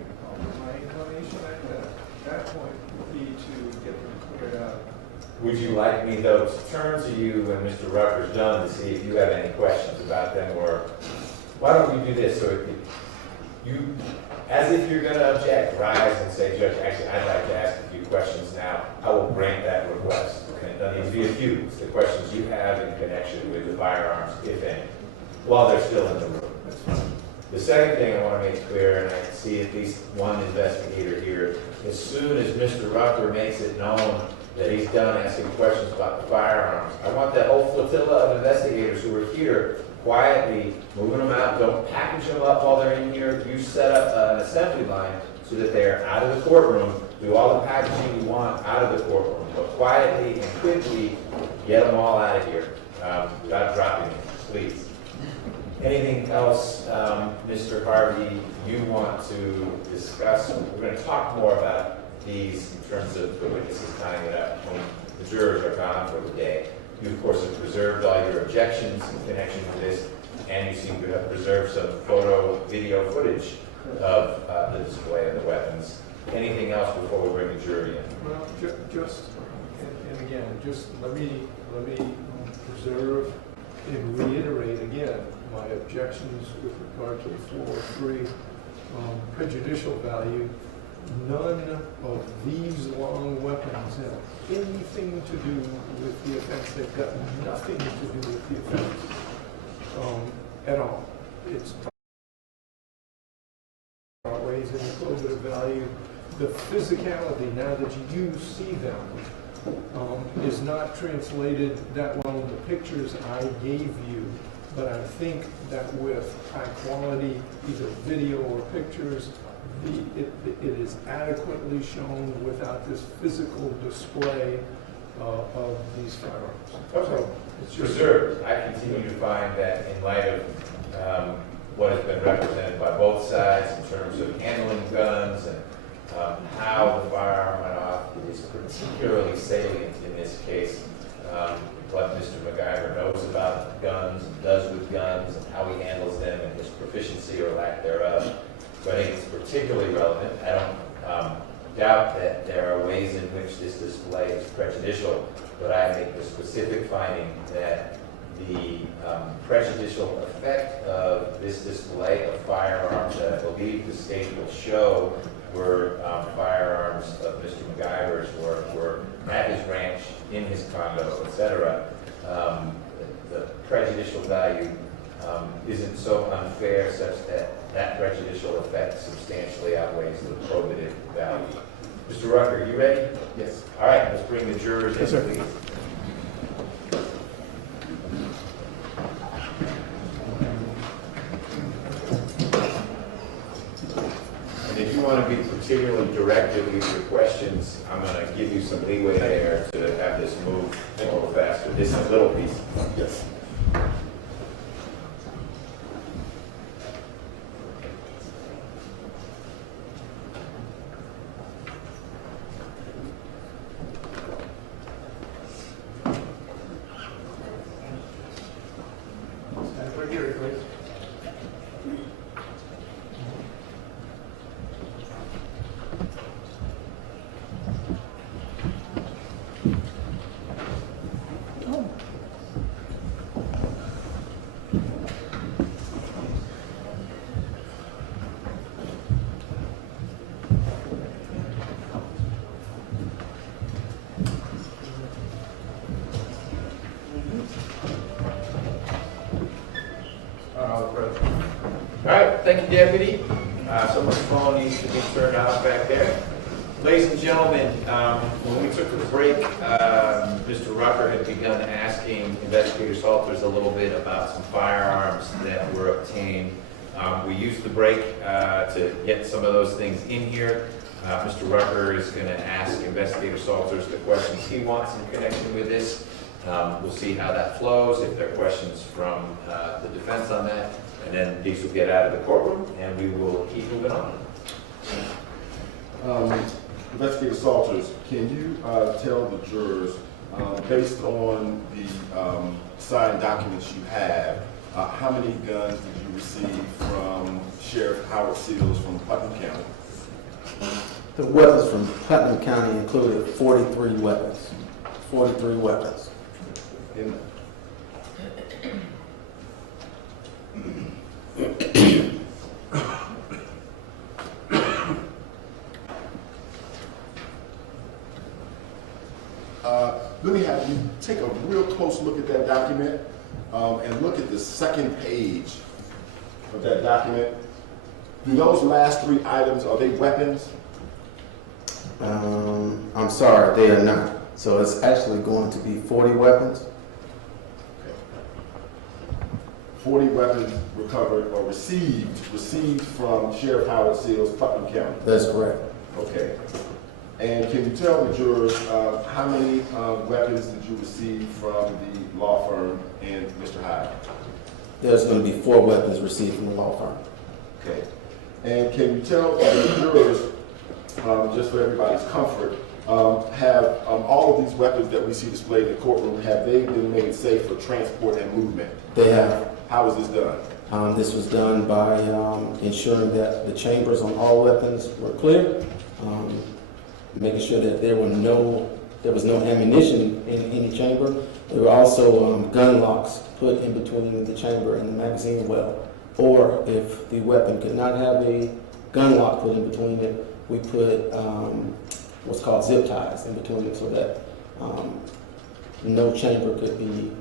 my inclination at that point would be to get them cleared out. Would you like me, though, to turn to you when Mr. Rucker's done to see if you have any questions about them, or why don't we do this? So you, as if you're going to object, rise and say, Judge, actually, I'd like to ask a few questions now. I will grant that request. And it doesn't need to be a few. It's the questions you have in connection with the firearms, if any, while they're still in the room. The second thing I want to make clear, and I can see at least one investigator here, as soon as Mr. Rucker makes it known that he's done asking questions about the firearms, I want that whole flotilla of investigators who are here quietly moving them out. Don't package them up while they're in here. You set up an assembly line so that they're out of the courtroom. Do all the packaging you want out of the courtroom, but quietly and quickly get them all out of here without dropping them, please. Anything else, Mr. Harvey, you want to discuss? We're going to talk more about these in terms of the witnesses tying it up when the jurors are gone for the day. You, of course, have preserved all your objections in connection with this, and you seem to have preserved some video footage of the display of the weapons. Anything else before we bring the jury in? Well, just, and again, just let me preserve and reiterate again my objections with regard to the 403 prejudicial value. None of these long weapons have anything to do with the offense. They've got nothing to do with the offense at all. It's ways in the probative value. The physicality, now that you see them, is not translated that well in the pictures I gave you. But I think that with high quality, either video or pictures, it is adequately shown without this physical display of these firearms. Okay. So it's just Preserved. I continue to find that in light of what has been represented by both sides in terms of handling guns and how the firearm went off, it is particularly salient in this case. What Mr. McIver knows about guns, and does with guns, and how he handles them, and his proficiency or lack thereof. So I think it's particularly relevant. I don't doubt that there are ways in which this display is prejudicial, but I make the specific finding that the prejudicial effect of this display of firearms that I believe the state will show were firearms of Mr. McIver's were at his ranch, in his condo, etc. The prejudicial value isn't so unfair such that that prejudicial effect substantially outweighs the probative value. Mr. Rucker, you ready? Yes. All right, let's bring the jurors in, Yes, sir. please. And if you want to be particularly directed with your questions, I'm going to give you some leeway there to have this move a little faster. This is a little piece. Yes. stand for hearing, please. All right, thank you, Deputy. Someone's phone needs to be turned off back there. Ladies and gentlemen, when we took the break, Mr. Rucker had begun asking Investigator Salters a little bit about some firearms that were obtained. We used the break to get some of those things in here. Mr. Rucker is going to ask Investigator Salters the questions he wants in connection with this. We'll see how that flows, if there are questions from the defense on that, and then these will get out of the courtroom, and we will keep moving on. Investigator Salters, can you tell the jurors based on the signed documents you have, how many guns did you receive from Sheriff Howard Seals from Putnam County? The weapons from Putnam County included 43 weapons. 43 weapons. In, let me have you take a real close look at that document and look at the second page of that document. Do those last three items, are they weapons? I'm sorry, they are not. So it's actually going to be 40 weapons. Okay. 40 weapons recovered or received from Sheriff Howard Seals, Putnam County. That's correct. Okay. And can you tell the jurors how many weapons did you receive from the law firm and Mr. Hyde? There's going to be 4 weapons received from the law firm. Okay. And can you tell the jurors, just for everybody's comfort, have all of these weapons that we see displayed in the courtroom, have they been made safe for transport and movement? They have. How is this done? This was done by ensuring that the chambers on all weapons were clear, making sure that there was no ammunition in any chamber. There were also gun locks put in between the chamber and the magazine well. Or if the weapon could not have a gun lock put in between it, we put what's called zip ties in between it so that no chamber could be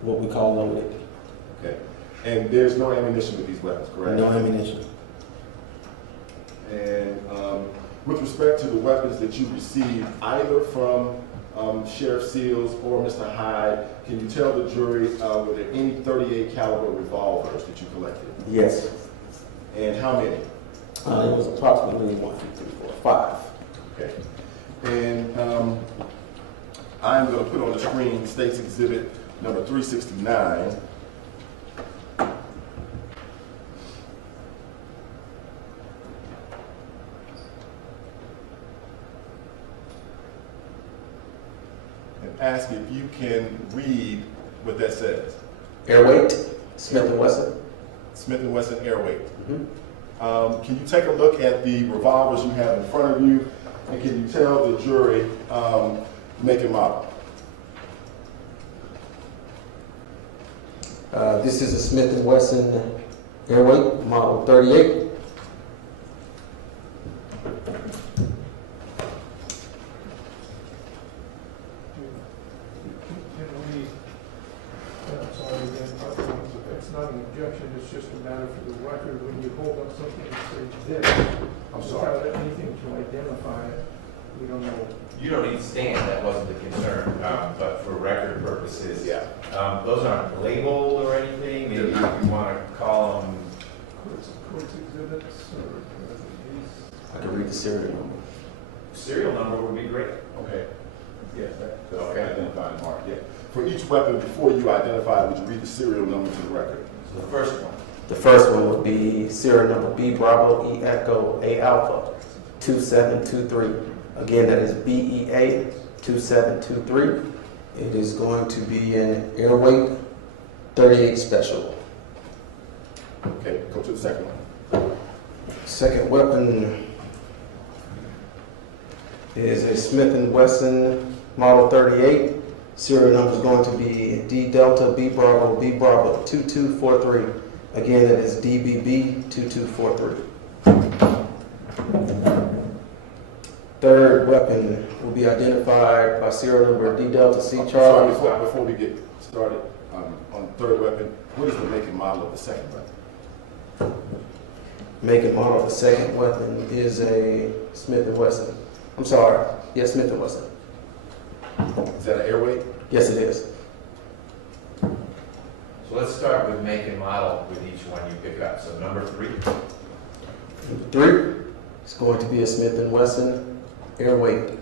what we call loaded. Okay. And there's no ammunition with these weapons, correct? No ammunition. And with respect to the weapons that you received, either from Sheriff Seals or Mr. Hyde, can you tell the jury, were there any .38 caliber revolvers that you collected? Yes. And how many? It was approximately 1, 2, 3, 4, 5. Okay. And I'm going to put on the screen State's Exhibit number 369. And ask if you can read what that says. Airweight, Smith & Wesson. Smith & Wesson Airweight. Can you take a look at the revolvers you have in front of you, and can you tell the jury make and model? This is a Smith & Wesson Airweight, model 38. It's not an objection, it's just a matter for the record. When you hold up something and say this, I'm sorry. without anything to identify it, we don't know. You don't need to stand, that wasn't the concern, but for record purposes. Yeah. Those aren't labeled or anything, maybe if you want to call them. Courts exhibits or these. I can read the serial number. Serial number would be great. Okay. Yes, that's Okay. identified mark, yeah. For each weapon, before you identify, would you read the serial number to the record? So the first one. The first one would be serial number B Bravo E Echo A Alpha 2723. Again, that is BEA 2723. It is going to be an Airweight 38 Special. Okay, go to the second one. Second weapon is a Smith & Wesson Model 38. Serial number is going to be D Delta B Bravo 2243. Again, that is DBB 2243. Third weapon will be identified by serial number D Delta C Charlie. Sorry, before we get started on the third weapon, what is the make and model of the second weapon? Make and model of the second weapon is a Smith & Wesson. I'm sorry, yes, Smith & Wesson. Is that an Airweight? Yes, it is. So let's start with make and model with each one you pick up. So number 3. Number 3 is going to be a Smith & Wesson Airweight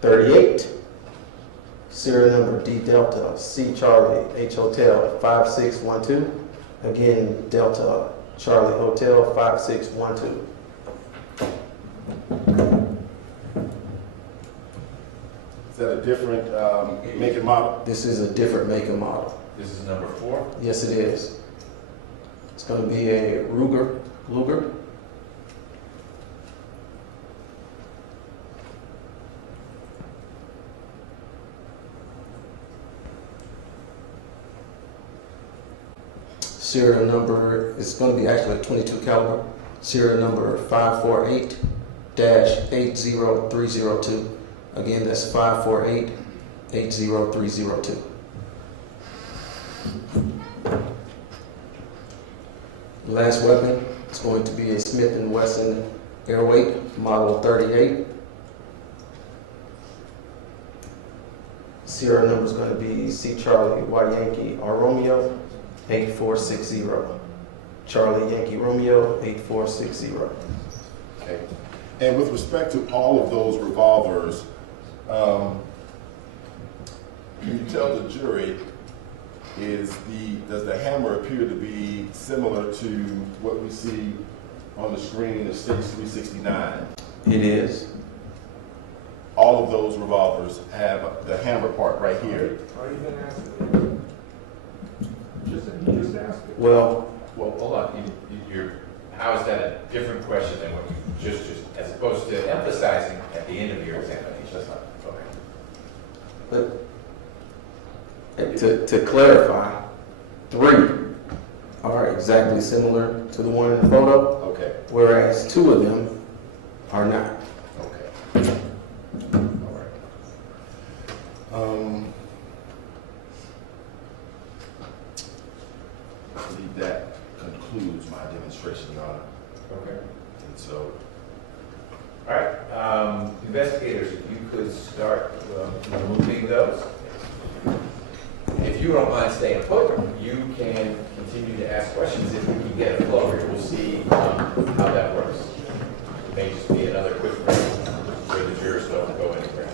38. Serial number D Delta C Charlie H Hotel 5612. Again, Delta Charlie Hotel 5612. that a different make and model? This is a different make and model. This is number 4? Yes, it is. It's going to be a Ruger. Serial number is going to be actually a 22 caliber. Serial number 548-80302. Again, that's 548-80302. The last weapon is going to be a Smith & Wesson Airweight Model 38. Serial number is going to be C Charlie Y Yankee R Romeo 8460. Charlie Yankee Romeo 8460. Okay. And with respect to all of those revolvers, can you tell the jury, does the hammer appear to be similar to what we see on the screen of Stage 369? It is. All of those revolvers have the hammer part right here. Are you gonna ask me? Just ask it. Well, Hold on, how is that a different question than what you just, as opposed to emphasizing at the end of your examination? That's not, okay. but to clarify, 3 are exactly similar to the one in the photo, Okay. whereas 2 of them are not. Okay. All right. I believe that concludes my demonstration, Your Honor. Okay. And so, All right, investigators, if you could start removing those. If you don't mind staying put, you can continue to ask questions if we can get a flow here. We'll see how that works. It may just be another quick break where the jurors don't go anywhere.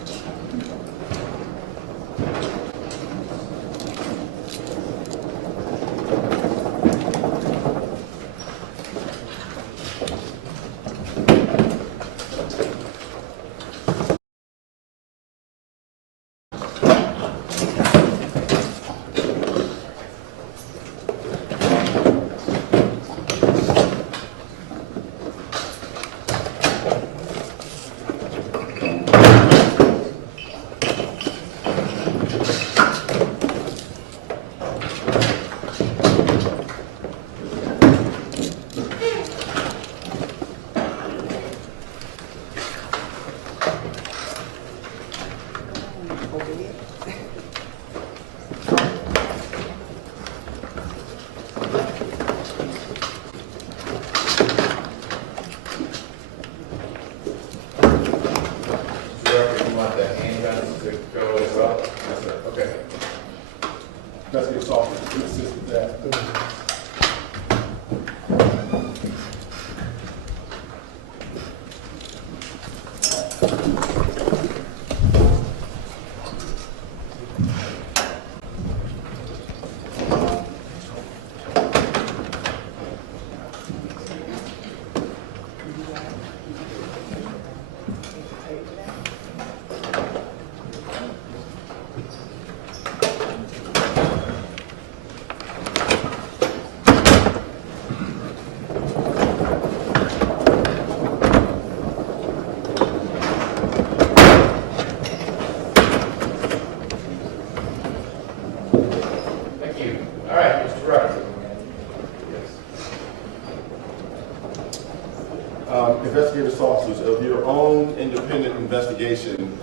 Investigator Salters, please assist with that. Investigator Salters, of your own independent investigation,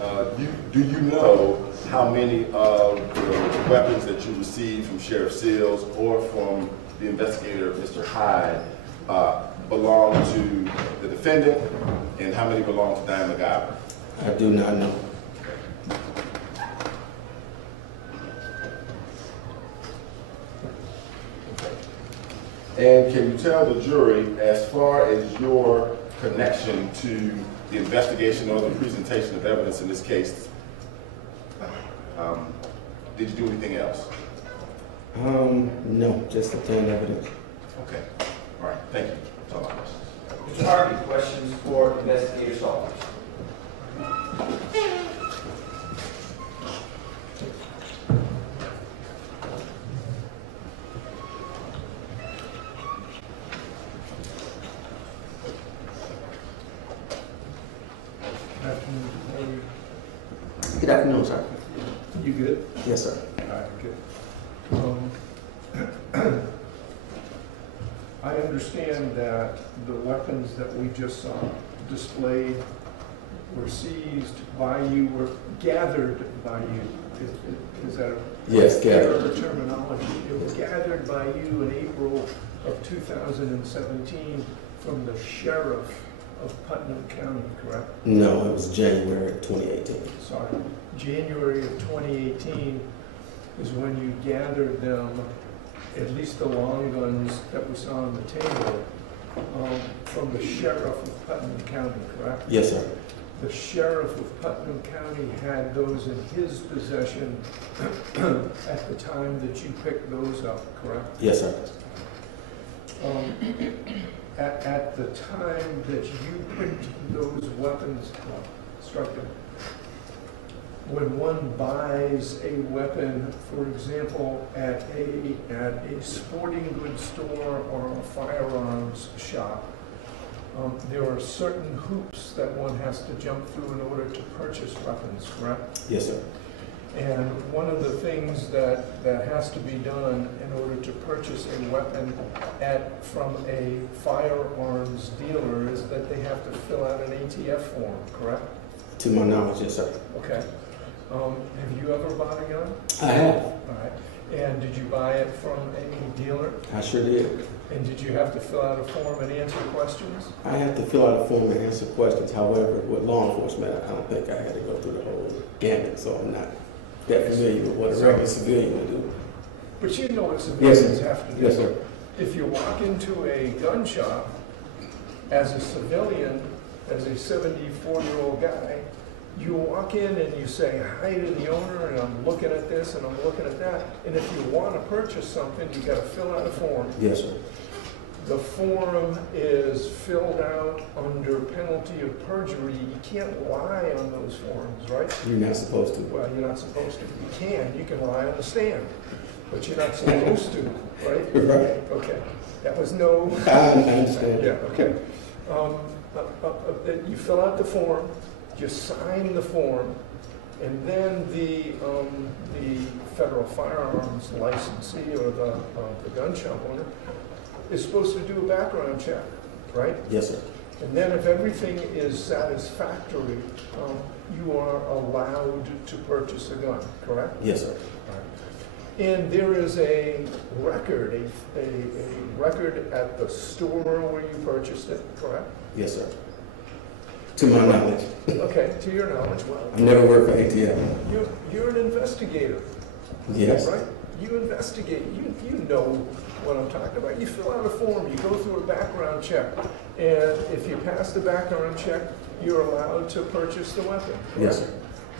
do you know how many of the weapons that you received from Sheriff Seals or from the investigator, Mr. Hyde, belong to the defendant, and how many belong to Diane McIver? I do not know. And can you tell the jury, as far as your connection to the investigation or the presentation of evidence in this case, did you do anything else? No, just obtained evidence. Okay. All right. Thank you. That's all I have. Mr. Harvey, questions for Investigator Salters? Good afternoon, sir. You good? Yes, sir. All right, good. I understand that the weapons that we just saw displayed were seized by you, were gathered by you. Is that a Yes, gathered. error terminology? It was gathered by you in April of 2017 from the sheriff of Putnam County, correct? No, it was January 2018. Sorry, January of 2018 is when you gathered them, at least the long guns that we saw on the table, from the sheriff of Putnam County, correct? Yes, sir. The sheriff of Putnam County had those in his possession at the time that you picked those up, correct? Yes, sir. At the time that you picked those weapons up, strike them. When one buys a weapon, for example, at a sporting goods store or a firearms shop, there are certain hoops that one has to jump through in order to purchase weapons, correct? Yes, sir. And one of the things that has to be done in order to purchase a weapon from a firearms dealer is that they have to fill out an ATF form, correct? To my knowledge, yes, sir. Okay. Have you ever bought a gun? I have. All right. And did you buy it from a dealer? I sure did. And did you have to fill out a form and answer questions? I had to fill out a form and answer questions. However, with law enforcement, I don't think I had to go through the whole gamut, so I'm not that familiar with what a regular civilian would do. But you know what Yes, civilians sir. have to do. Yes, sir. If you walk into a gun shop as a civilian, as a 74-year-old guy, you walk in and you say hi to the owner, and I'm looking at this and I'm looking at that. And if you want to purchase something, you got to fill out a form. Yes, sir. The form is filled out under penalty of perjury. You can't lie on those forms, right? You're not supposed to. Well, you're not supposed to. You can. You can lie on the stand, but you're not supposed to, right? Right. Okay. That was no. I understand. Yeah. Okay. You fill out the form. You sign the form, and then the federal firearms licensee or the gun shop owner is supposed to do a background check, right? Yes, sir. And then if everything is satisfactory, you are allowed to purchase a gun, correct? Yes, sir. And there is a record, a record at the store where you purchased it, correct? Yes, sir. To my knowledge. Okay, to your knowledge, well. I've never worked for ATF. You're an investigator. Yes. Right? You investigate, you know what I'm talking about. You fill out a form, you go through a background check, and if you pass the background check, you're allowed to purchase the weapon. Correct? Yes, sir.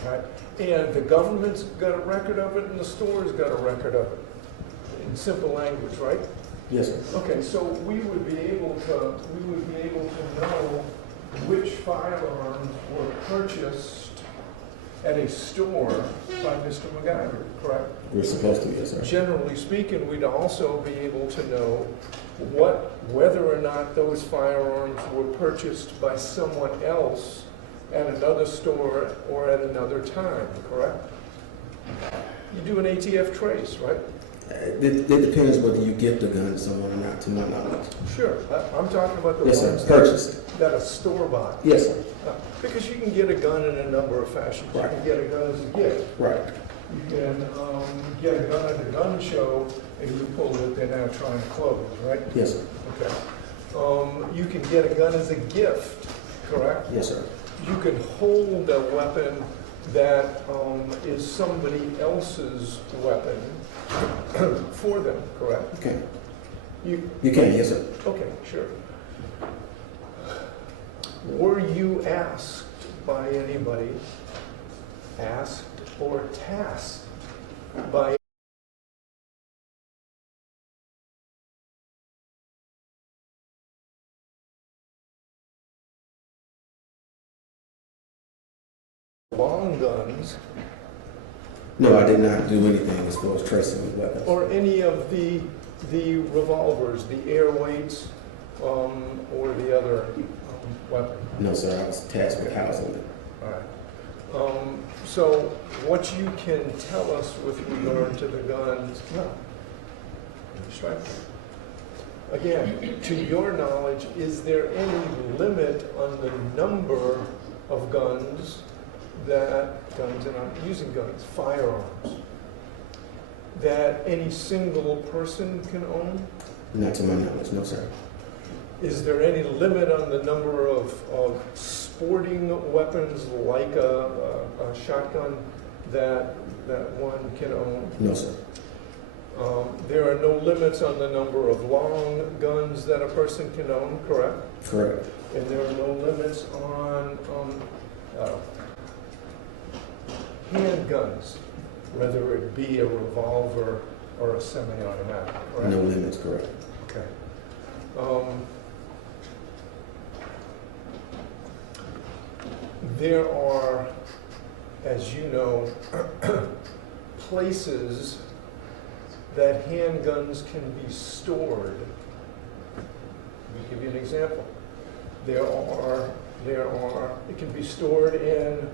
Right? And the government's got a record of it, and the store's got a record of it. In simple language, right? Yes, sir. Okay, so we would be able to know which firearms were purchased at a store by Mr. McIver, correct? We're supposed to, yes, sir. Generally speaking, we'd also be able to know whether or not those firearms were purchased by someone else at another store or at another time, correct? You do an ATF trace, right? It depends whether you gift a gun to someone or not, to my knowledge. Sure. I'm talking about the Yes, sir. ones Purchased. that a store bought. Yes, sir. Because you can get a gun in a number of fashions. Right. You can get a gun as a gift. Right. You can get a gun at a gun show, and you pull it, they're now trying to close, right? Yes, sir. Okay. You can get a gun as a gift, correct? Yes, sir. You can hold a weapon that is somebody else's weapon for them, correct? Okay. You can, yes, sir. Okay, sure. Were you asked by anybody, asked or tasked by long guns No, I did not do anything as far as tracing the weapons. or any of the revolvers, the airweights, or the other weapon? No, sir. I was tasked with housing it. All right. So what you can tell us with regard to the guns, no. Strike. Again, to your knowledge, is there any limit on the number of guns and I'm using guns, firearms, that any single person can own? Not to my knowledge, no, sir. Is there any limit on the number of sporting weapons like a shotgun that one can own? No, sir. There are no limits on the number of long guns that a person can own, correct? Correct. And there are no limits on handguns, whether it be a revolver or a semi-automatic, correct? No limits, correct. Okay. There are, as you know, places that handguns can be stored. Let me give you an example. It can be stored in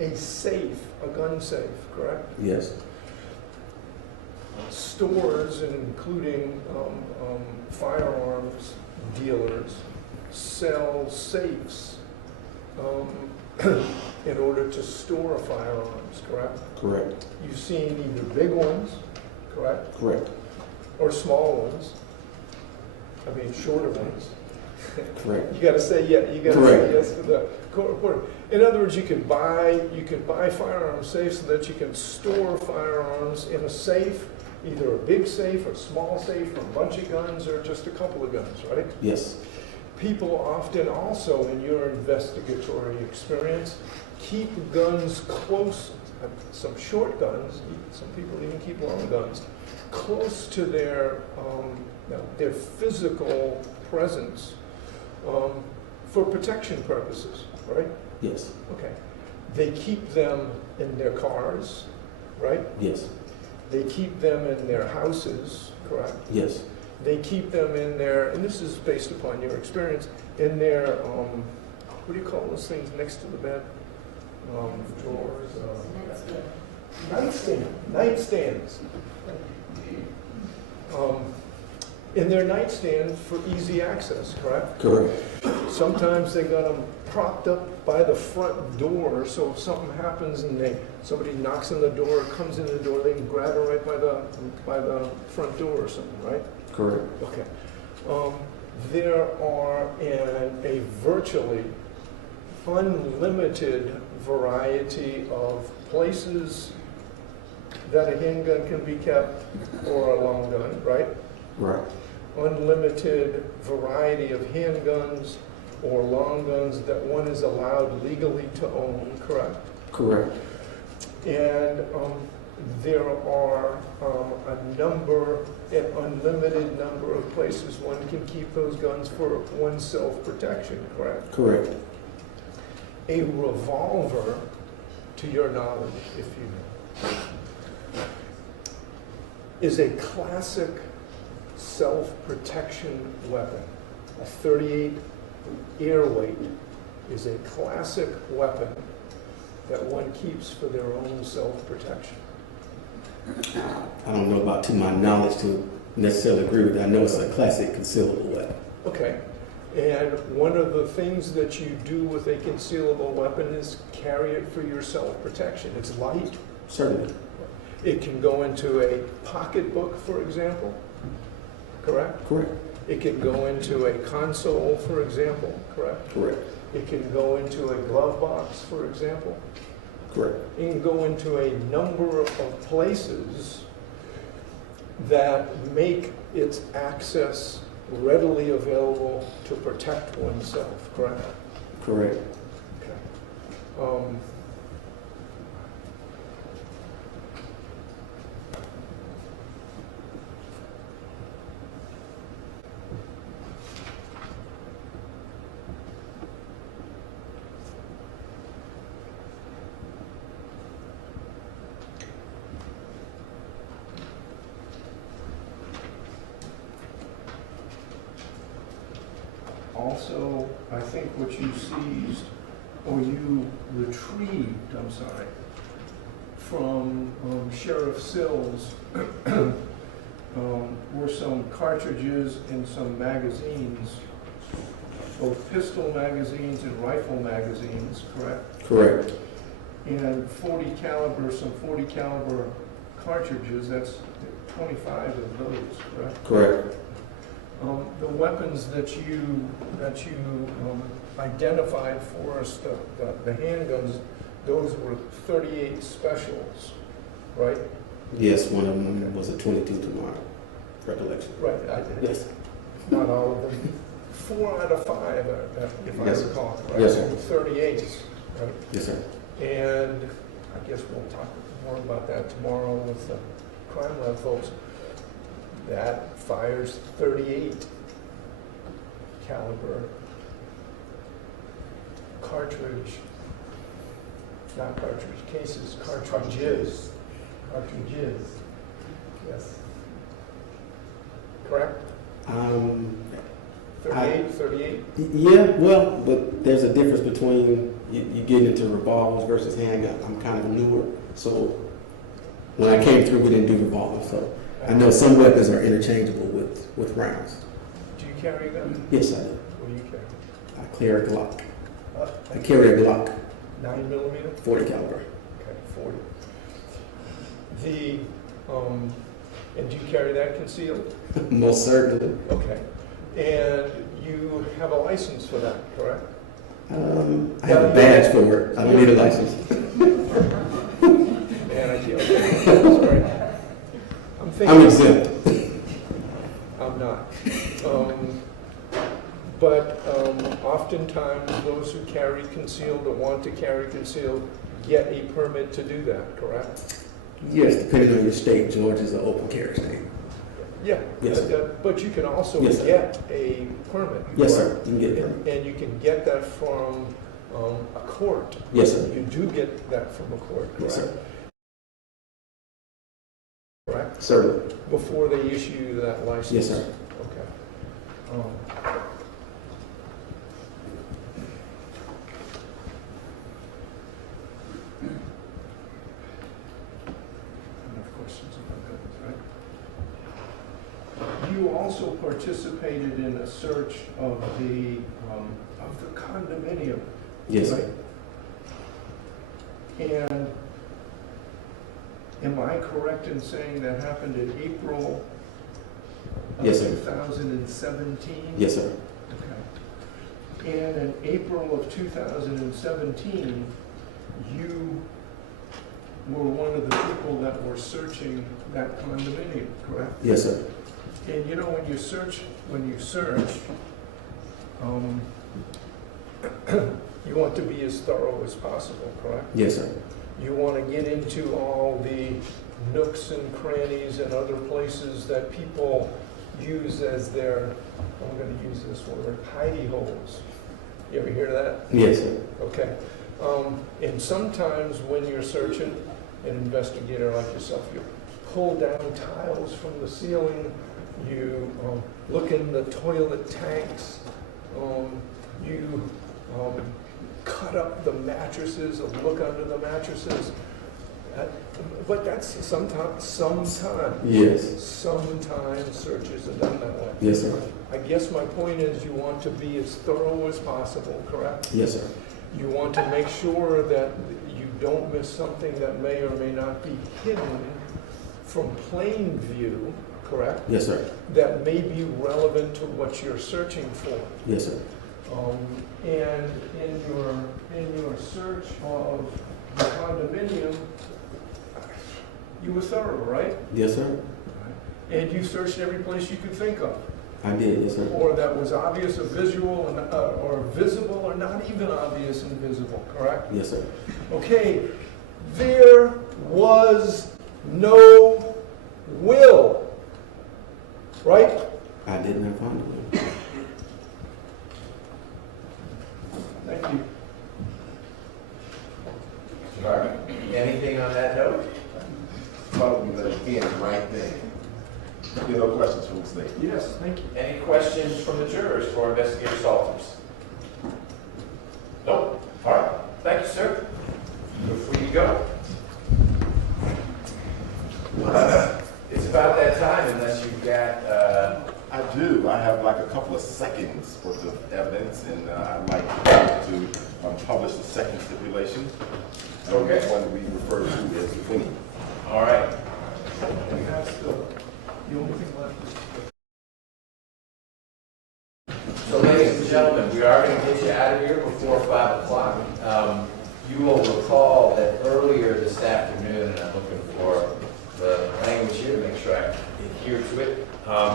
a safe, a gun safe, correct? Yes. Stores, including firearms dealers, sell safes in order to store firearms, correct? Correct. You've seen either big ones, correct? Correct. Or small ones. I mean, shorter ones. Correct. You got to say yeah. You got to say yes to the court reporter. In other words, you could buy firearm safes so that you can store firearms in a safe, either a big safe or a small safe, or a bunch of guns, or just a couple of guns, right? Yes. People often also, in your investigatory experience, keep guns close. Some short guns. Some people even keep long guns close to their physical presence. For protection purposes, right? Yes. Okay. They keep them in their cars, right? Yes. They keep them in their houses, correct? Yes. They keep them in their, and this is based upon your experience, in their, what do you call those things next to the bed? Drawers? Nightstands. In their nightstand for easy access, correct? Correct. Sometimes they got them propped up by the front door, so if something happens and somebody knocks on the door, comes in the door, they can grab it right by the front door or something, right? Correct. Okay. There are a virtually unlimited variety of places that a handgun can be kept or a long gun, right? Right. Unlimited variety of handguns or long guns that one is allowed legally to own, correct? Correct. And there are an unlimited number of places one can keep those guns for one's self-protection, correct? Correct. A revolver, to your knowledge, if you know, is a classic self-protection weapon. A .38 air weight is a classic weapon that one keeps for their own self-protection. I don't know about to my knowledge to necessarily agree with that. I know it's a classic concealable weapon. Okay. And one of the things that you do with a concealable weapon is carry it for your self-protection. It's light. Certainly. It can go into a pocketbook, for example, correct? Correct. It can go into a console, for example, correct? Correct. It can go into a glove box, for example. Correct. It can go into a number of places that make its access readily available to protect oneself, correct? Correct. Okay. Also, I think what you seized or you retrieved, I'm sorry, from Sheriff Sills were some cartridges and some magazines, both pistol magazines and rifle magazines, correct? Correct. And 40 caliber, some 40 caliber cartridges, that's 25 of those, correct? Correct. The weapons that you identified for us, the handguns, those were 38 specials, right? Yes, one of them was a 22 to my recollection. Right. Yes. Not all of them. 4 out of 5, if I Yes. recall correctly. Yes, sir. 38, right? Yes, sir. And I guess we'll talk more about that tomorrow with the crime lab folks. That fires 38 caliber cartridge, not cartridge cases, cartridges. Cartridges. Yes. Correct? 38? Yeah, well, but there's a difference between you getting into revolvers versus handgun. I'm kind of newer, so when I came through, we didn't do revolvers. So I know some weapons are interchangeable with rounds. Do you carry them? Yes, I do. What do you carry? I carry a Glock. I carry a Glock. 9mm? 40 caliber. Okay, 40. And do you carry that concealed? Most certainly. Okay. And you have a license for that, correct? I have a badge for it. I don't need a license. And I feel, sorry. I'm thinking. I'm exempt. I'm not. But oftentimes those who carry concealed or want to carry concealed get a permit to do that, correct? Yes, depending on your state. Georgia's an open carry state. Yeah. Yes, But you can also yes, get a permit. Yes, sir. correct? You can get a permit. And you can get that from a court. Yes, sir. You do get that from a court, correct? Yes, sir. Correct? Certainly. Before they issue you that license? Yes, sir. Okay. Enough questions about that, right? You also participated in a search of the condominium. Yes, right? sir. And am I correct in saying that happened in April of Yes, sir. 2017? Yes, sir. Okay. And in April of 2017, you were one of the people that were searching that condominium, correct? Yes, sir. And you know, when you search, you want to be as thorough as possible, correct? Yes, sir. You want to get into all the nooks and crannies and other places that people use as their, I'm going to use this word, hidey holes. You ever hear that? Yes, sir. Okay. And sometimes when you're searching, an investigator like yourself, you pull down tiles from the ceiling, you look in the toilet tanks, you cut up the mattresses and look under the mattresses. But that's sometimes Yes. sometimes searches are done that way. Yes, sir. I guess my point is you want to be as thorough as possible, correct? Yes, sir. You want to make sure that you don't miss something that may or may not be hidden from plain view, correct? Yes, sir. That may be relevant to what you're searching for. Yes, sir. And in your search of the condominium, you were thorough, right? Yes, sir. And you searched every place you could think of. I did, yes, sir. Or that was obvious or visual, or visible, or not even obvious and visible, correct? Yes, sir. Okay, there was no will, right? I did not find one. Thank you. Anything on that note? Probably the end right there. You know, questions from the state? Yes, thank you. Any questions from the jurors for Investigator Salters? Nope. All right. I'd like to publish the second stipulation. Okay. One that we refer to as winning. All right. And that's the only thing left is So ladies and gentlemen, we are going to get you out of here before 5 o'clock. You will recall that earlier this afternoon, and I'm looking for the language here to make sure I adhere to it,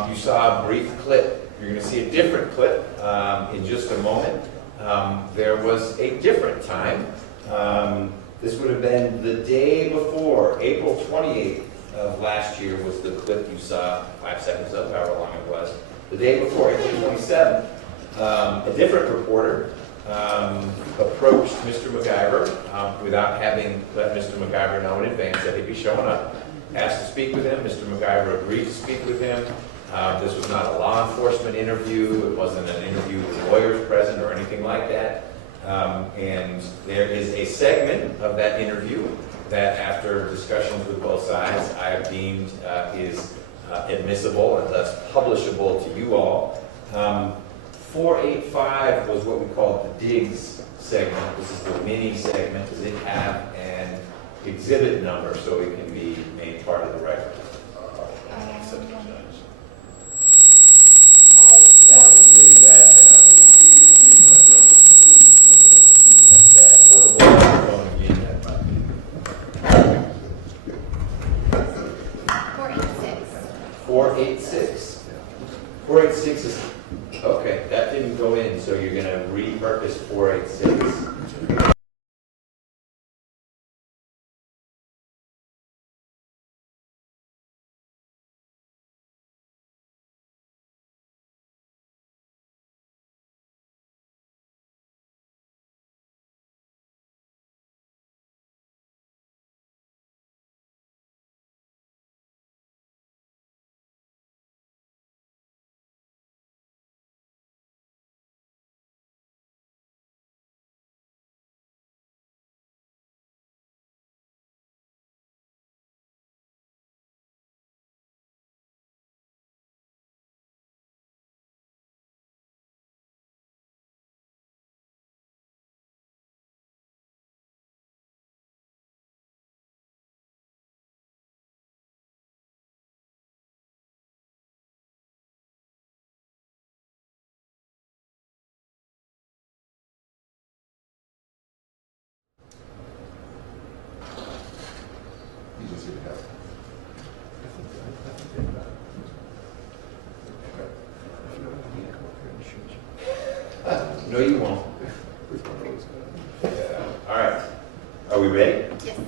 you saw a brief clip. You're going to see a different clip in just a moment. There was a different time. This would have been the day before, April 28th of last year was the clip you saw, 5 seconds of, however long it was. The day before, April 27th, a different reporter approached Mr. McIver without having let Mr. McIver know in advance that he'd be showing up, asked to speak with him. Mr. McIver agreed to speak with him. This was not a law enforcement interview. It wasn't an interview with lawyers present or anything like that. And there is a segment of that interview that, after discussions with both sides, I have deemed is admissible and thus publishable to you all. 485 was what we called the digs segment. This is the mini segment. Does it have an exhibit number so it can be made part of the record? That's a really bad sound. That's that portable microphone again. 486. 486 is, okay, that didn't go in, so you're going to repurpose 486. No, you won't. All right. Are we ready? Yes.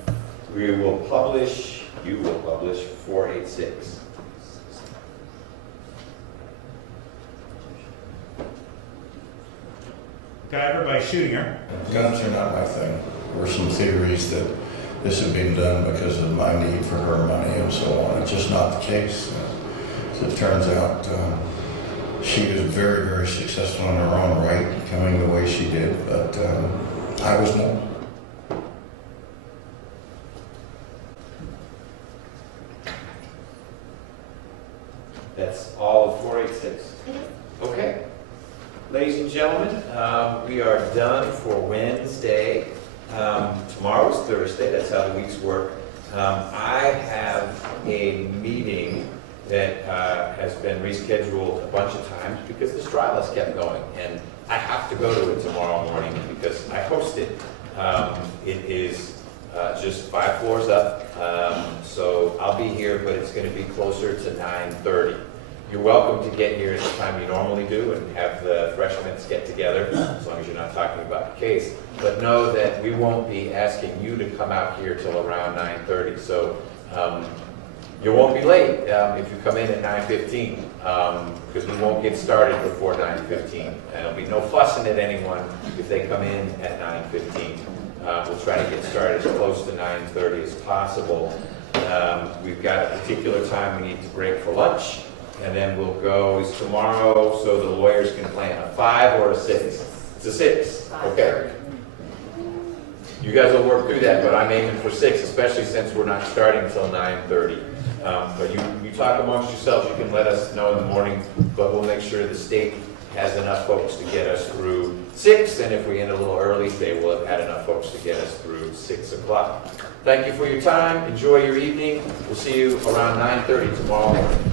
We will publish, you will publish 486. Got everybody shooting her. Guns are not my thing. There were some theories that this had been done because of my need for her money and so on. It's just not the case. As it turns out, she was very, very successful in her own right, becoming the way she did, but I was not. That's all of 486. Okay. Ladies and gentlemen, we are done for Wednesday. Tomorrow's Thursday. That's how the weeks work. I have a meeting that has been rescheduled a bunch of times because this trial has kept going, and I have to go to it tomorrow morning because I host it. It is just 5 floors up, so I'll be here, but it's going to be closer to 9:30. You're welcome to get here at the time you normally do and have the freshmen get together, as long as you're not talking about the case. But know that we won't be asking you to come out here till around 9:30. So you won't be late if you come in at 9:15, because we won't get started before 9:15. And there'll be no fussing at anyone if they come in at 9:15. We'll try to get started as close to 9:30 as possible. We've got a particular time we need to break for lunch, and then we'll go, is tomorrow, so the lawyers can plan a 5 or a 6? It's a 6, okay. You guys will work through that, but I'm aiming for 6, especially since we're not starting until 9:30. But you talk amongst yourselves, you can let us know in the morning, but we'll make sure the state has enough folks to get us through 6, and if we end a little early, they will have had enough folks to get us through 6 o'clock. Thank you for your time. Enjoy your evening. We'll see you around 9:30 tomorrow morning.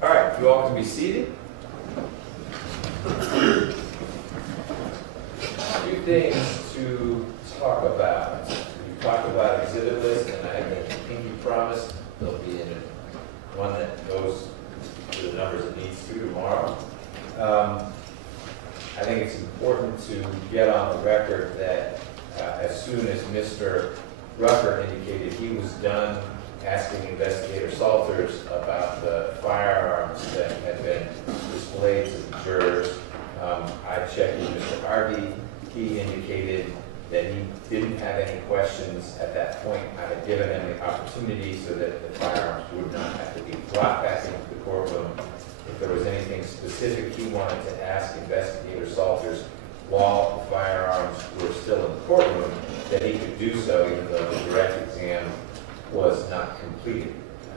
All right, you all can be seated. A few things to talk about. We talked about exhibit list, and I think you promised there'll be one that goes to the numbers it needs to tomorrow. I think it's important to get on the record that as soon as Mr. Rucker indicated he was done asking Investigator Salters about the firearms that had been displayed to the jurors, I checked with Mr. Harvey. He indicated that he didn't have any questions at that point. I had given him the opportunity so that the firearms would not have to be brought back into the courtroom. If there was anything specific he wanted to ask Investigator Salters while the firearms were still in the courtroom, that he could do so even though the direct exam was not completed.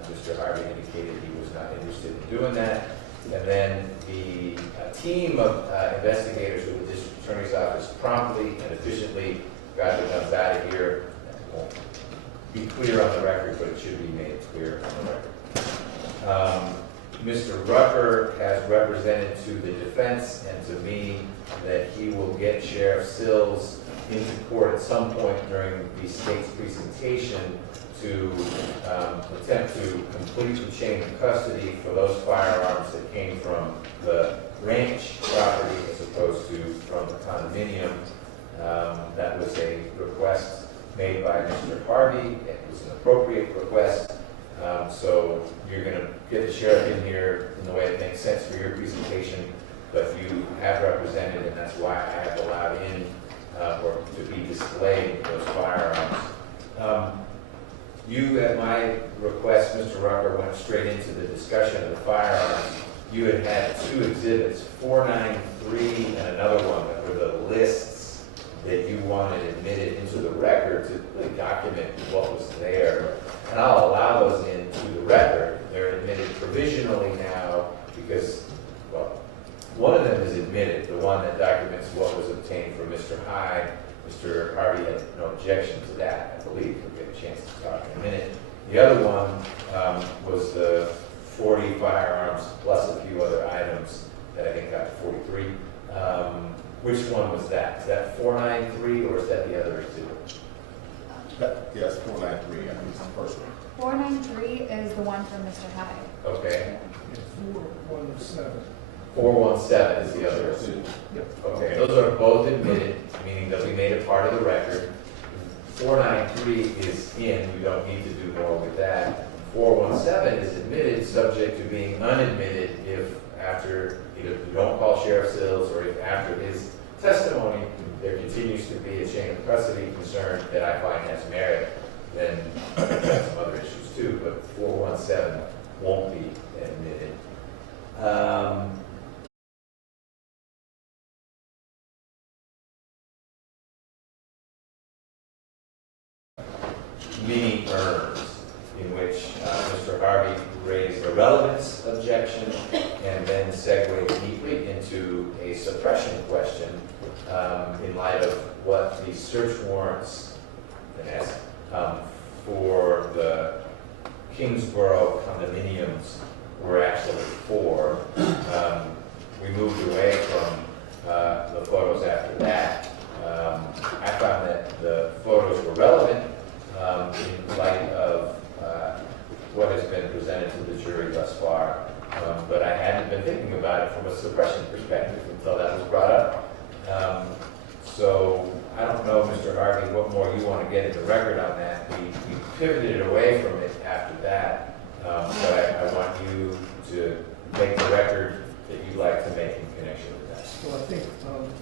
Mr. Harvey indicated he was not interested in doing that. And then the team of investigators with the district attorney's office promptly and efficiently got the guns out of here. That won't be clear on the record, but it should be made clear on the record. Mr. Rucker has represented to the defense and to me that he will get Sheriff Sills into court at some point during the state's presentation to attempt to complete the chain of custody for those firearms that came from the ranch property as opposed to from the condominium. That was a request made by Mr. Harvey. It was an appropriate request. So you're going to get the sheriff in here in the way that makes sense for your presentation, but you have represented, and that's why I have allowed in or to be displayed those firearms. You, at my request, Mr. Rucker, went straight into the discussion of the firearms. You had had 2 exhibits, 493 and another one that were the lists that you wanted admitted into the record to really document what was there. And I'll allow those into the record. They're admitted provisionally now because, well, one of them is admitted, the one that documents what was obtained from Mr. Hyde. Mr. Harvey had no objection to that, I believe. We'll get a chance to talk in a minute. The other one was the 40 firearms plus a few other items that I think got to 43. Which one was that? Is that 493 or is that the other exhibit? Yes, 493, I think it's the first one. 493 is the one from Mr. Hyde. Okay. 417. 417 is the other. Okay, those are both admitted, meaning that we made it part of the record. 493 is in, we don't need to do more with that. 417 is admitted, subject to being unadmitted if after, either you don't call Sheriff Sills or if after his testimony there continues to be a chain of custody concern that I find has merit, then we've got some other issues too, but 417 won't be admitted. Mini urns in which Mr. Harvey raised a relevance objection and then segued neatly into a suppression question in light of what the search warrants for the Kingsborough condominiums were actually for. We moved away from the photos after that. I found that the photos were relevant in light of what has been presented to the jury thus far. But I hadn't been thinking about it from a suppression perspective until that was brought up. So I don't know, Mr. Harvey, what more you want to get in the record on that. we pivoted away from it after that, but I want you to make the record that you'd like to make in connection with that. Well, I think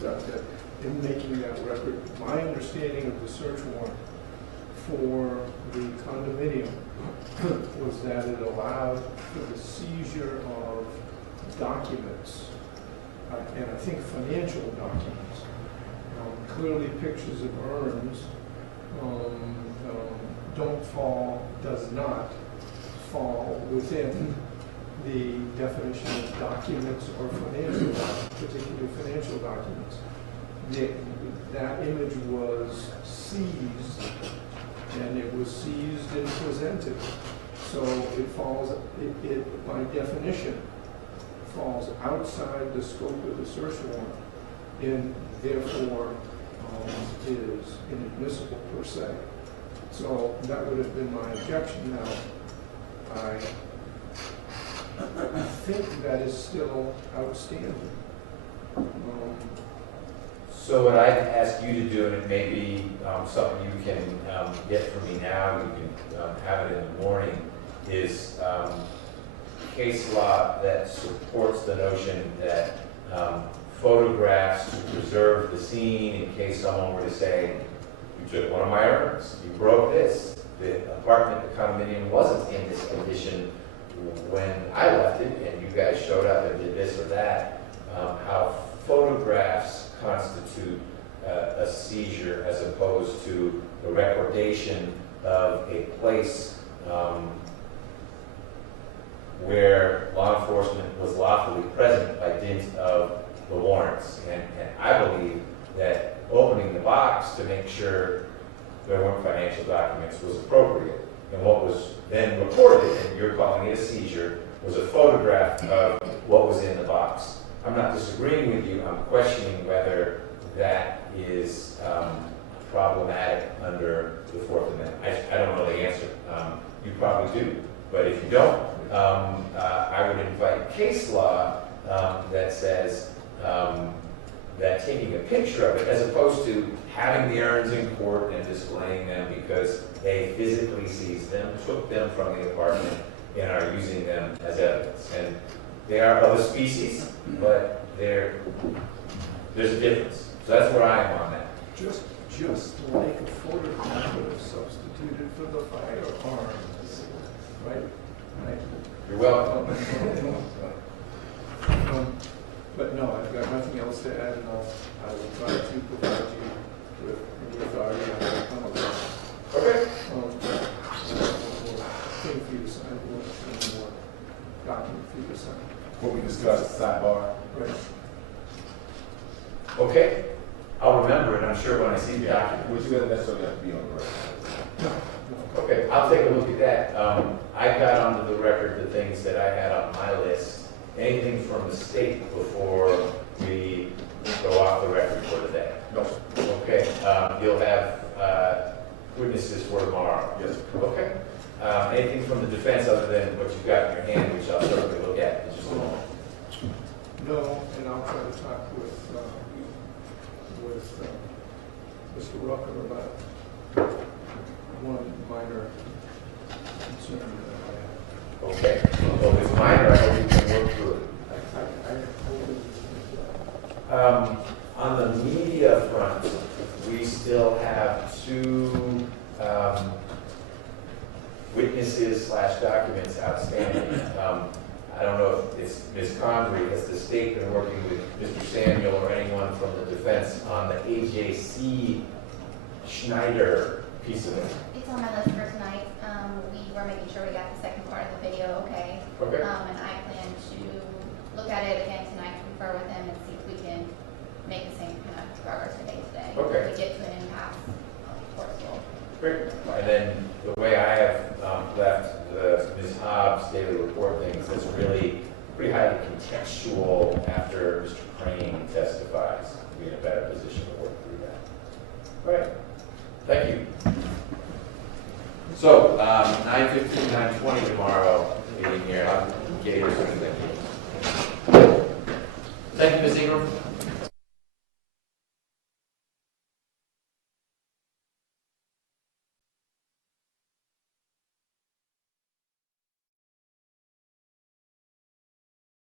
that in making that record, my understanding of the search warrant for the condominium was that it allowed for the seizure of documents, and I think financial documents. Clearly, pictures of urns does not fall within the definition of documents or financial, particularly financial documents. That image was seized, and it was seized and presented. So it falls, it by definition, falls outside the scope of the search warrant, and therefore is inadmissible per se. So that would have been my objection. Now, I think that is still outstanding. So what I'd ask you to do, and it may be something you can get from me now, you can have it in the morning, is case law that supports the notion that photographs to preserve the scene in case someone were to say, you took one of my urns, you broke this, the apartment, the condominium wasn't in this condition when I left it, and you guys showed up and did this or that, how photographs constitute a seizure as opposed to the recordation of a place where law enforcement was lawfully present by dint of the warrants. And I believe that opening the box to make sure there weren't financial documents was appropriate. And what was then reported, and you're calling it a seizure, was a photograph of what was in the box. I'm not disagreeing with you, I'm questioning whether that is problematic under the Fourth Amendment. I don't know the answer. You probably do. But if you don't, I would invite case law that says that taking a picture of it, as opposed to having the urns in court and displaying them because they physically seized them, took them from the apartment, and are using them as evidence. And they are of a species, but there's a difference. So that's where I am on that. Just like a photograph would have substituted for the firearms, right? You're welcome. But no, I've got nothing else to add, and I will try to provide you with any authority I can come up with. Okay. Thing for you to sign, one more document for you to sign. What we discussed, sidebar. Right. Okay. I'll remember it, I'm sure, when I see the document. Which doesn't necessarily have to be on the record. Okay, I'll take a look at that. I got onto the record the things that I had on my list. Anything from the state before we go off the record for today? No. Okay, you'll have witnesses for tomorrow? Yes. Okay. Anything from the defense other than what you've got in your hand, which I'll certainly look at in just a moment? No, and I'll try to talk with Mr. Rucker about one minor concern that I have. Okay. Well, if it's minor, I hope you can work through it. On the media front, we still have two witnesses / documents outstanding. I don't know if it's Ms. Condrey. Has the state been working with Mr. Samuel or anyone from the defense on the AJC Schneider piece of it? It's on my list for tonight. We were making sure we got the second part of the video okay. Okay. And I plan to look at it again tonight, confer with him, and see if we can make the same kind of progress today. Okay. If we get to an impasse, of course we'll. Great. And then the way I have left the Ms. Hobbs' daily report things, it's really pretty highly contextual after Mr. Crane testifies. We'll be in a better position to work through that. All right. Thank you. So, 9:15, 9:20 tomorrow, meeting here. Gators. Thank you, Ms. Ingram.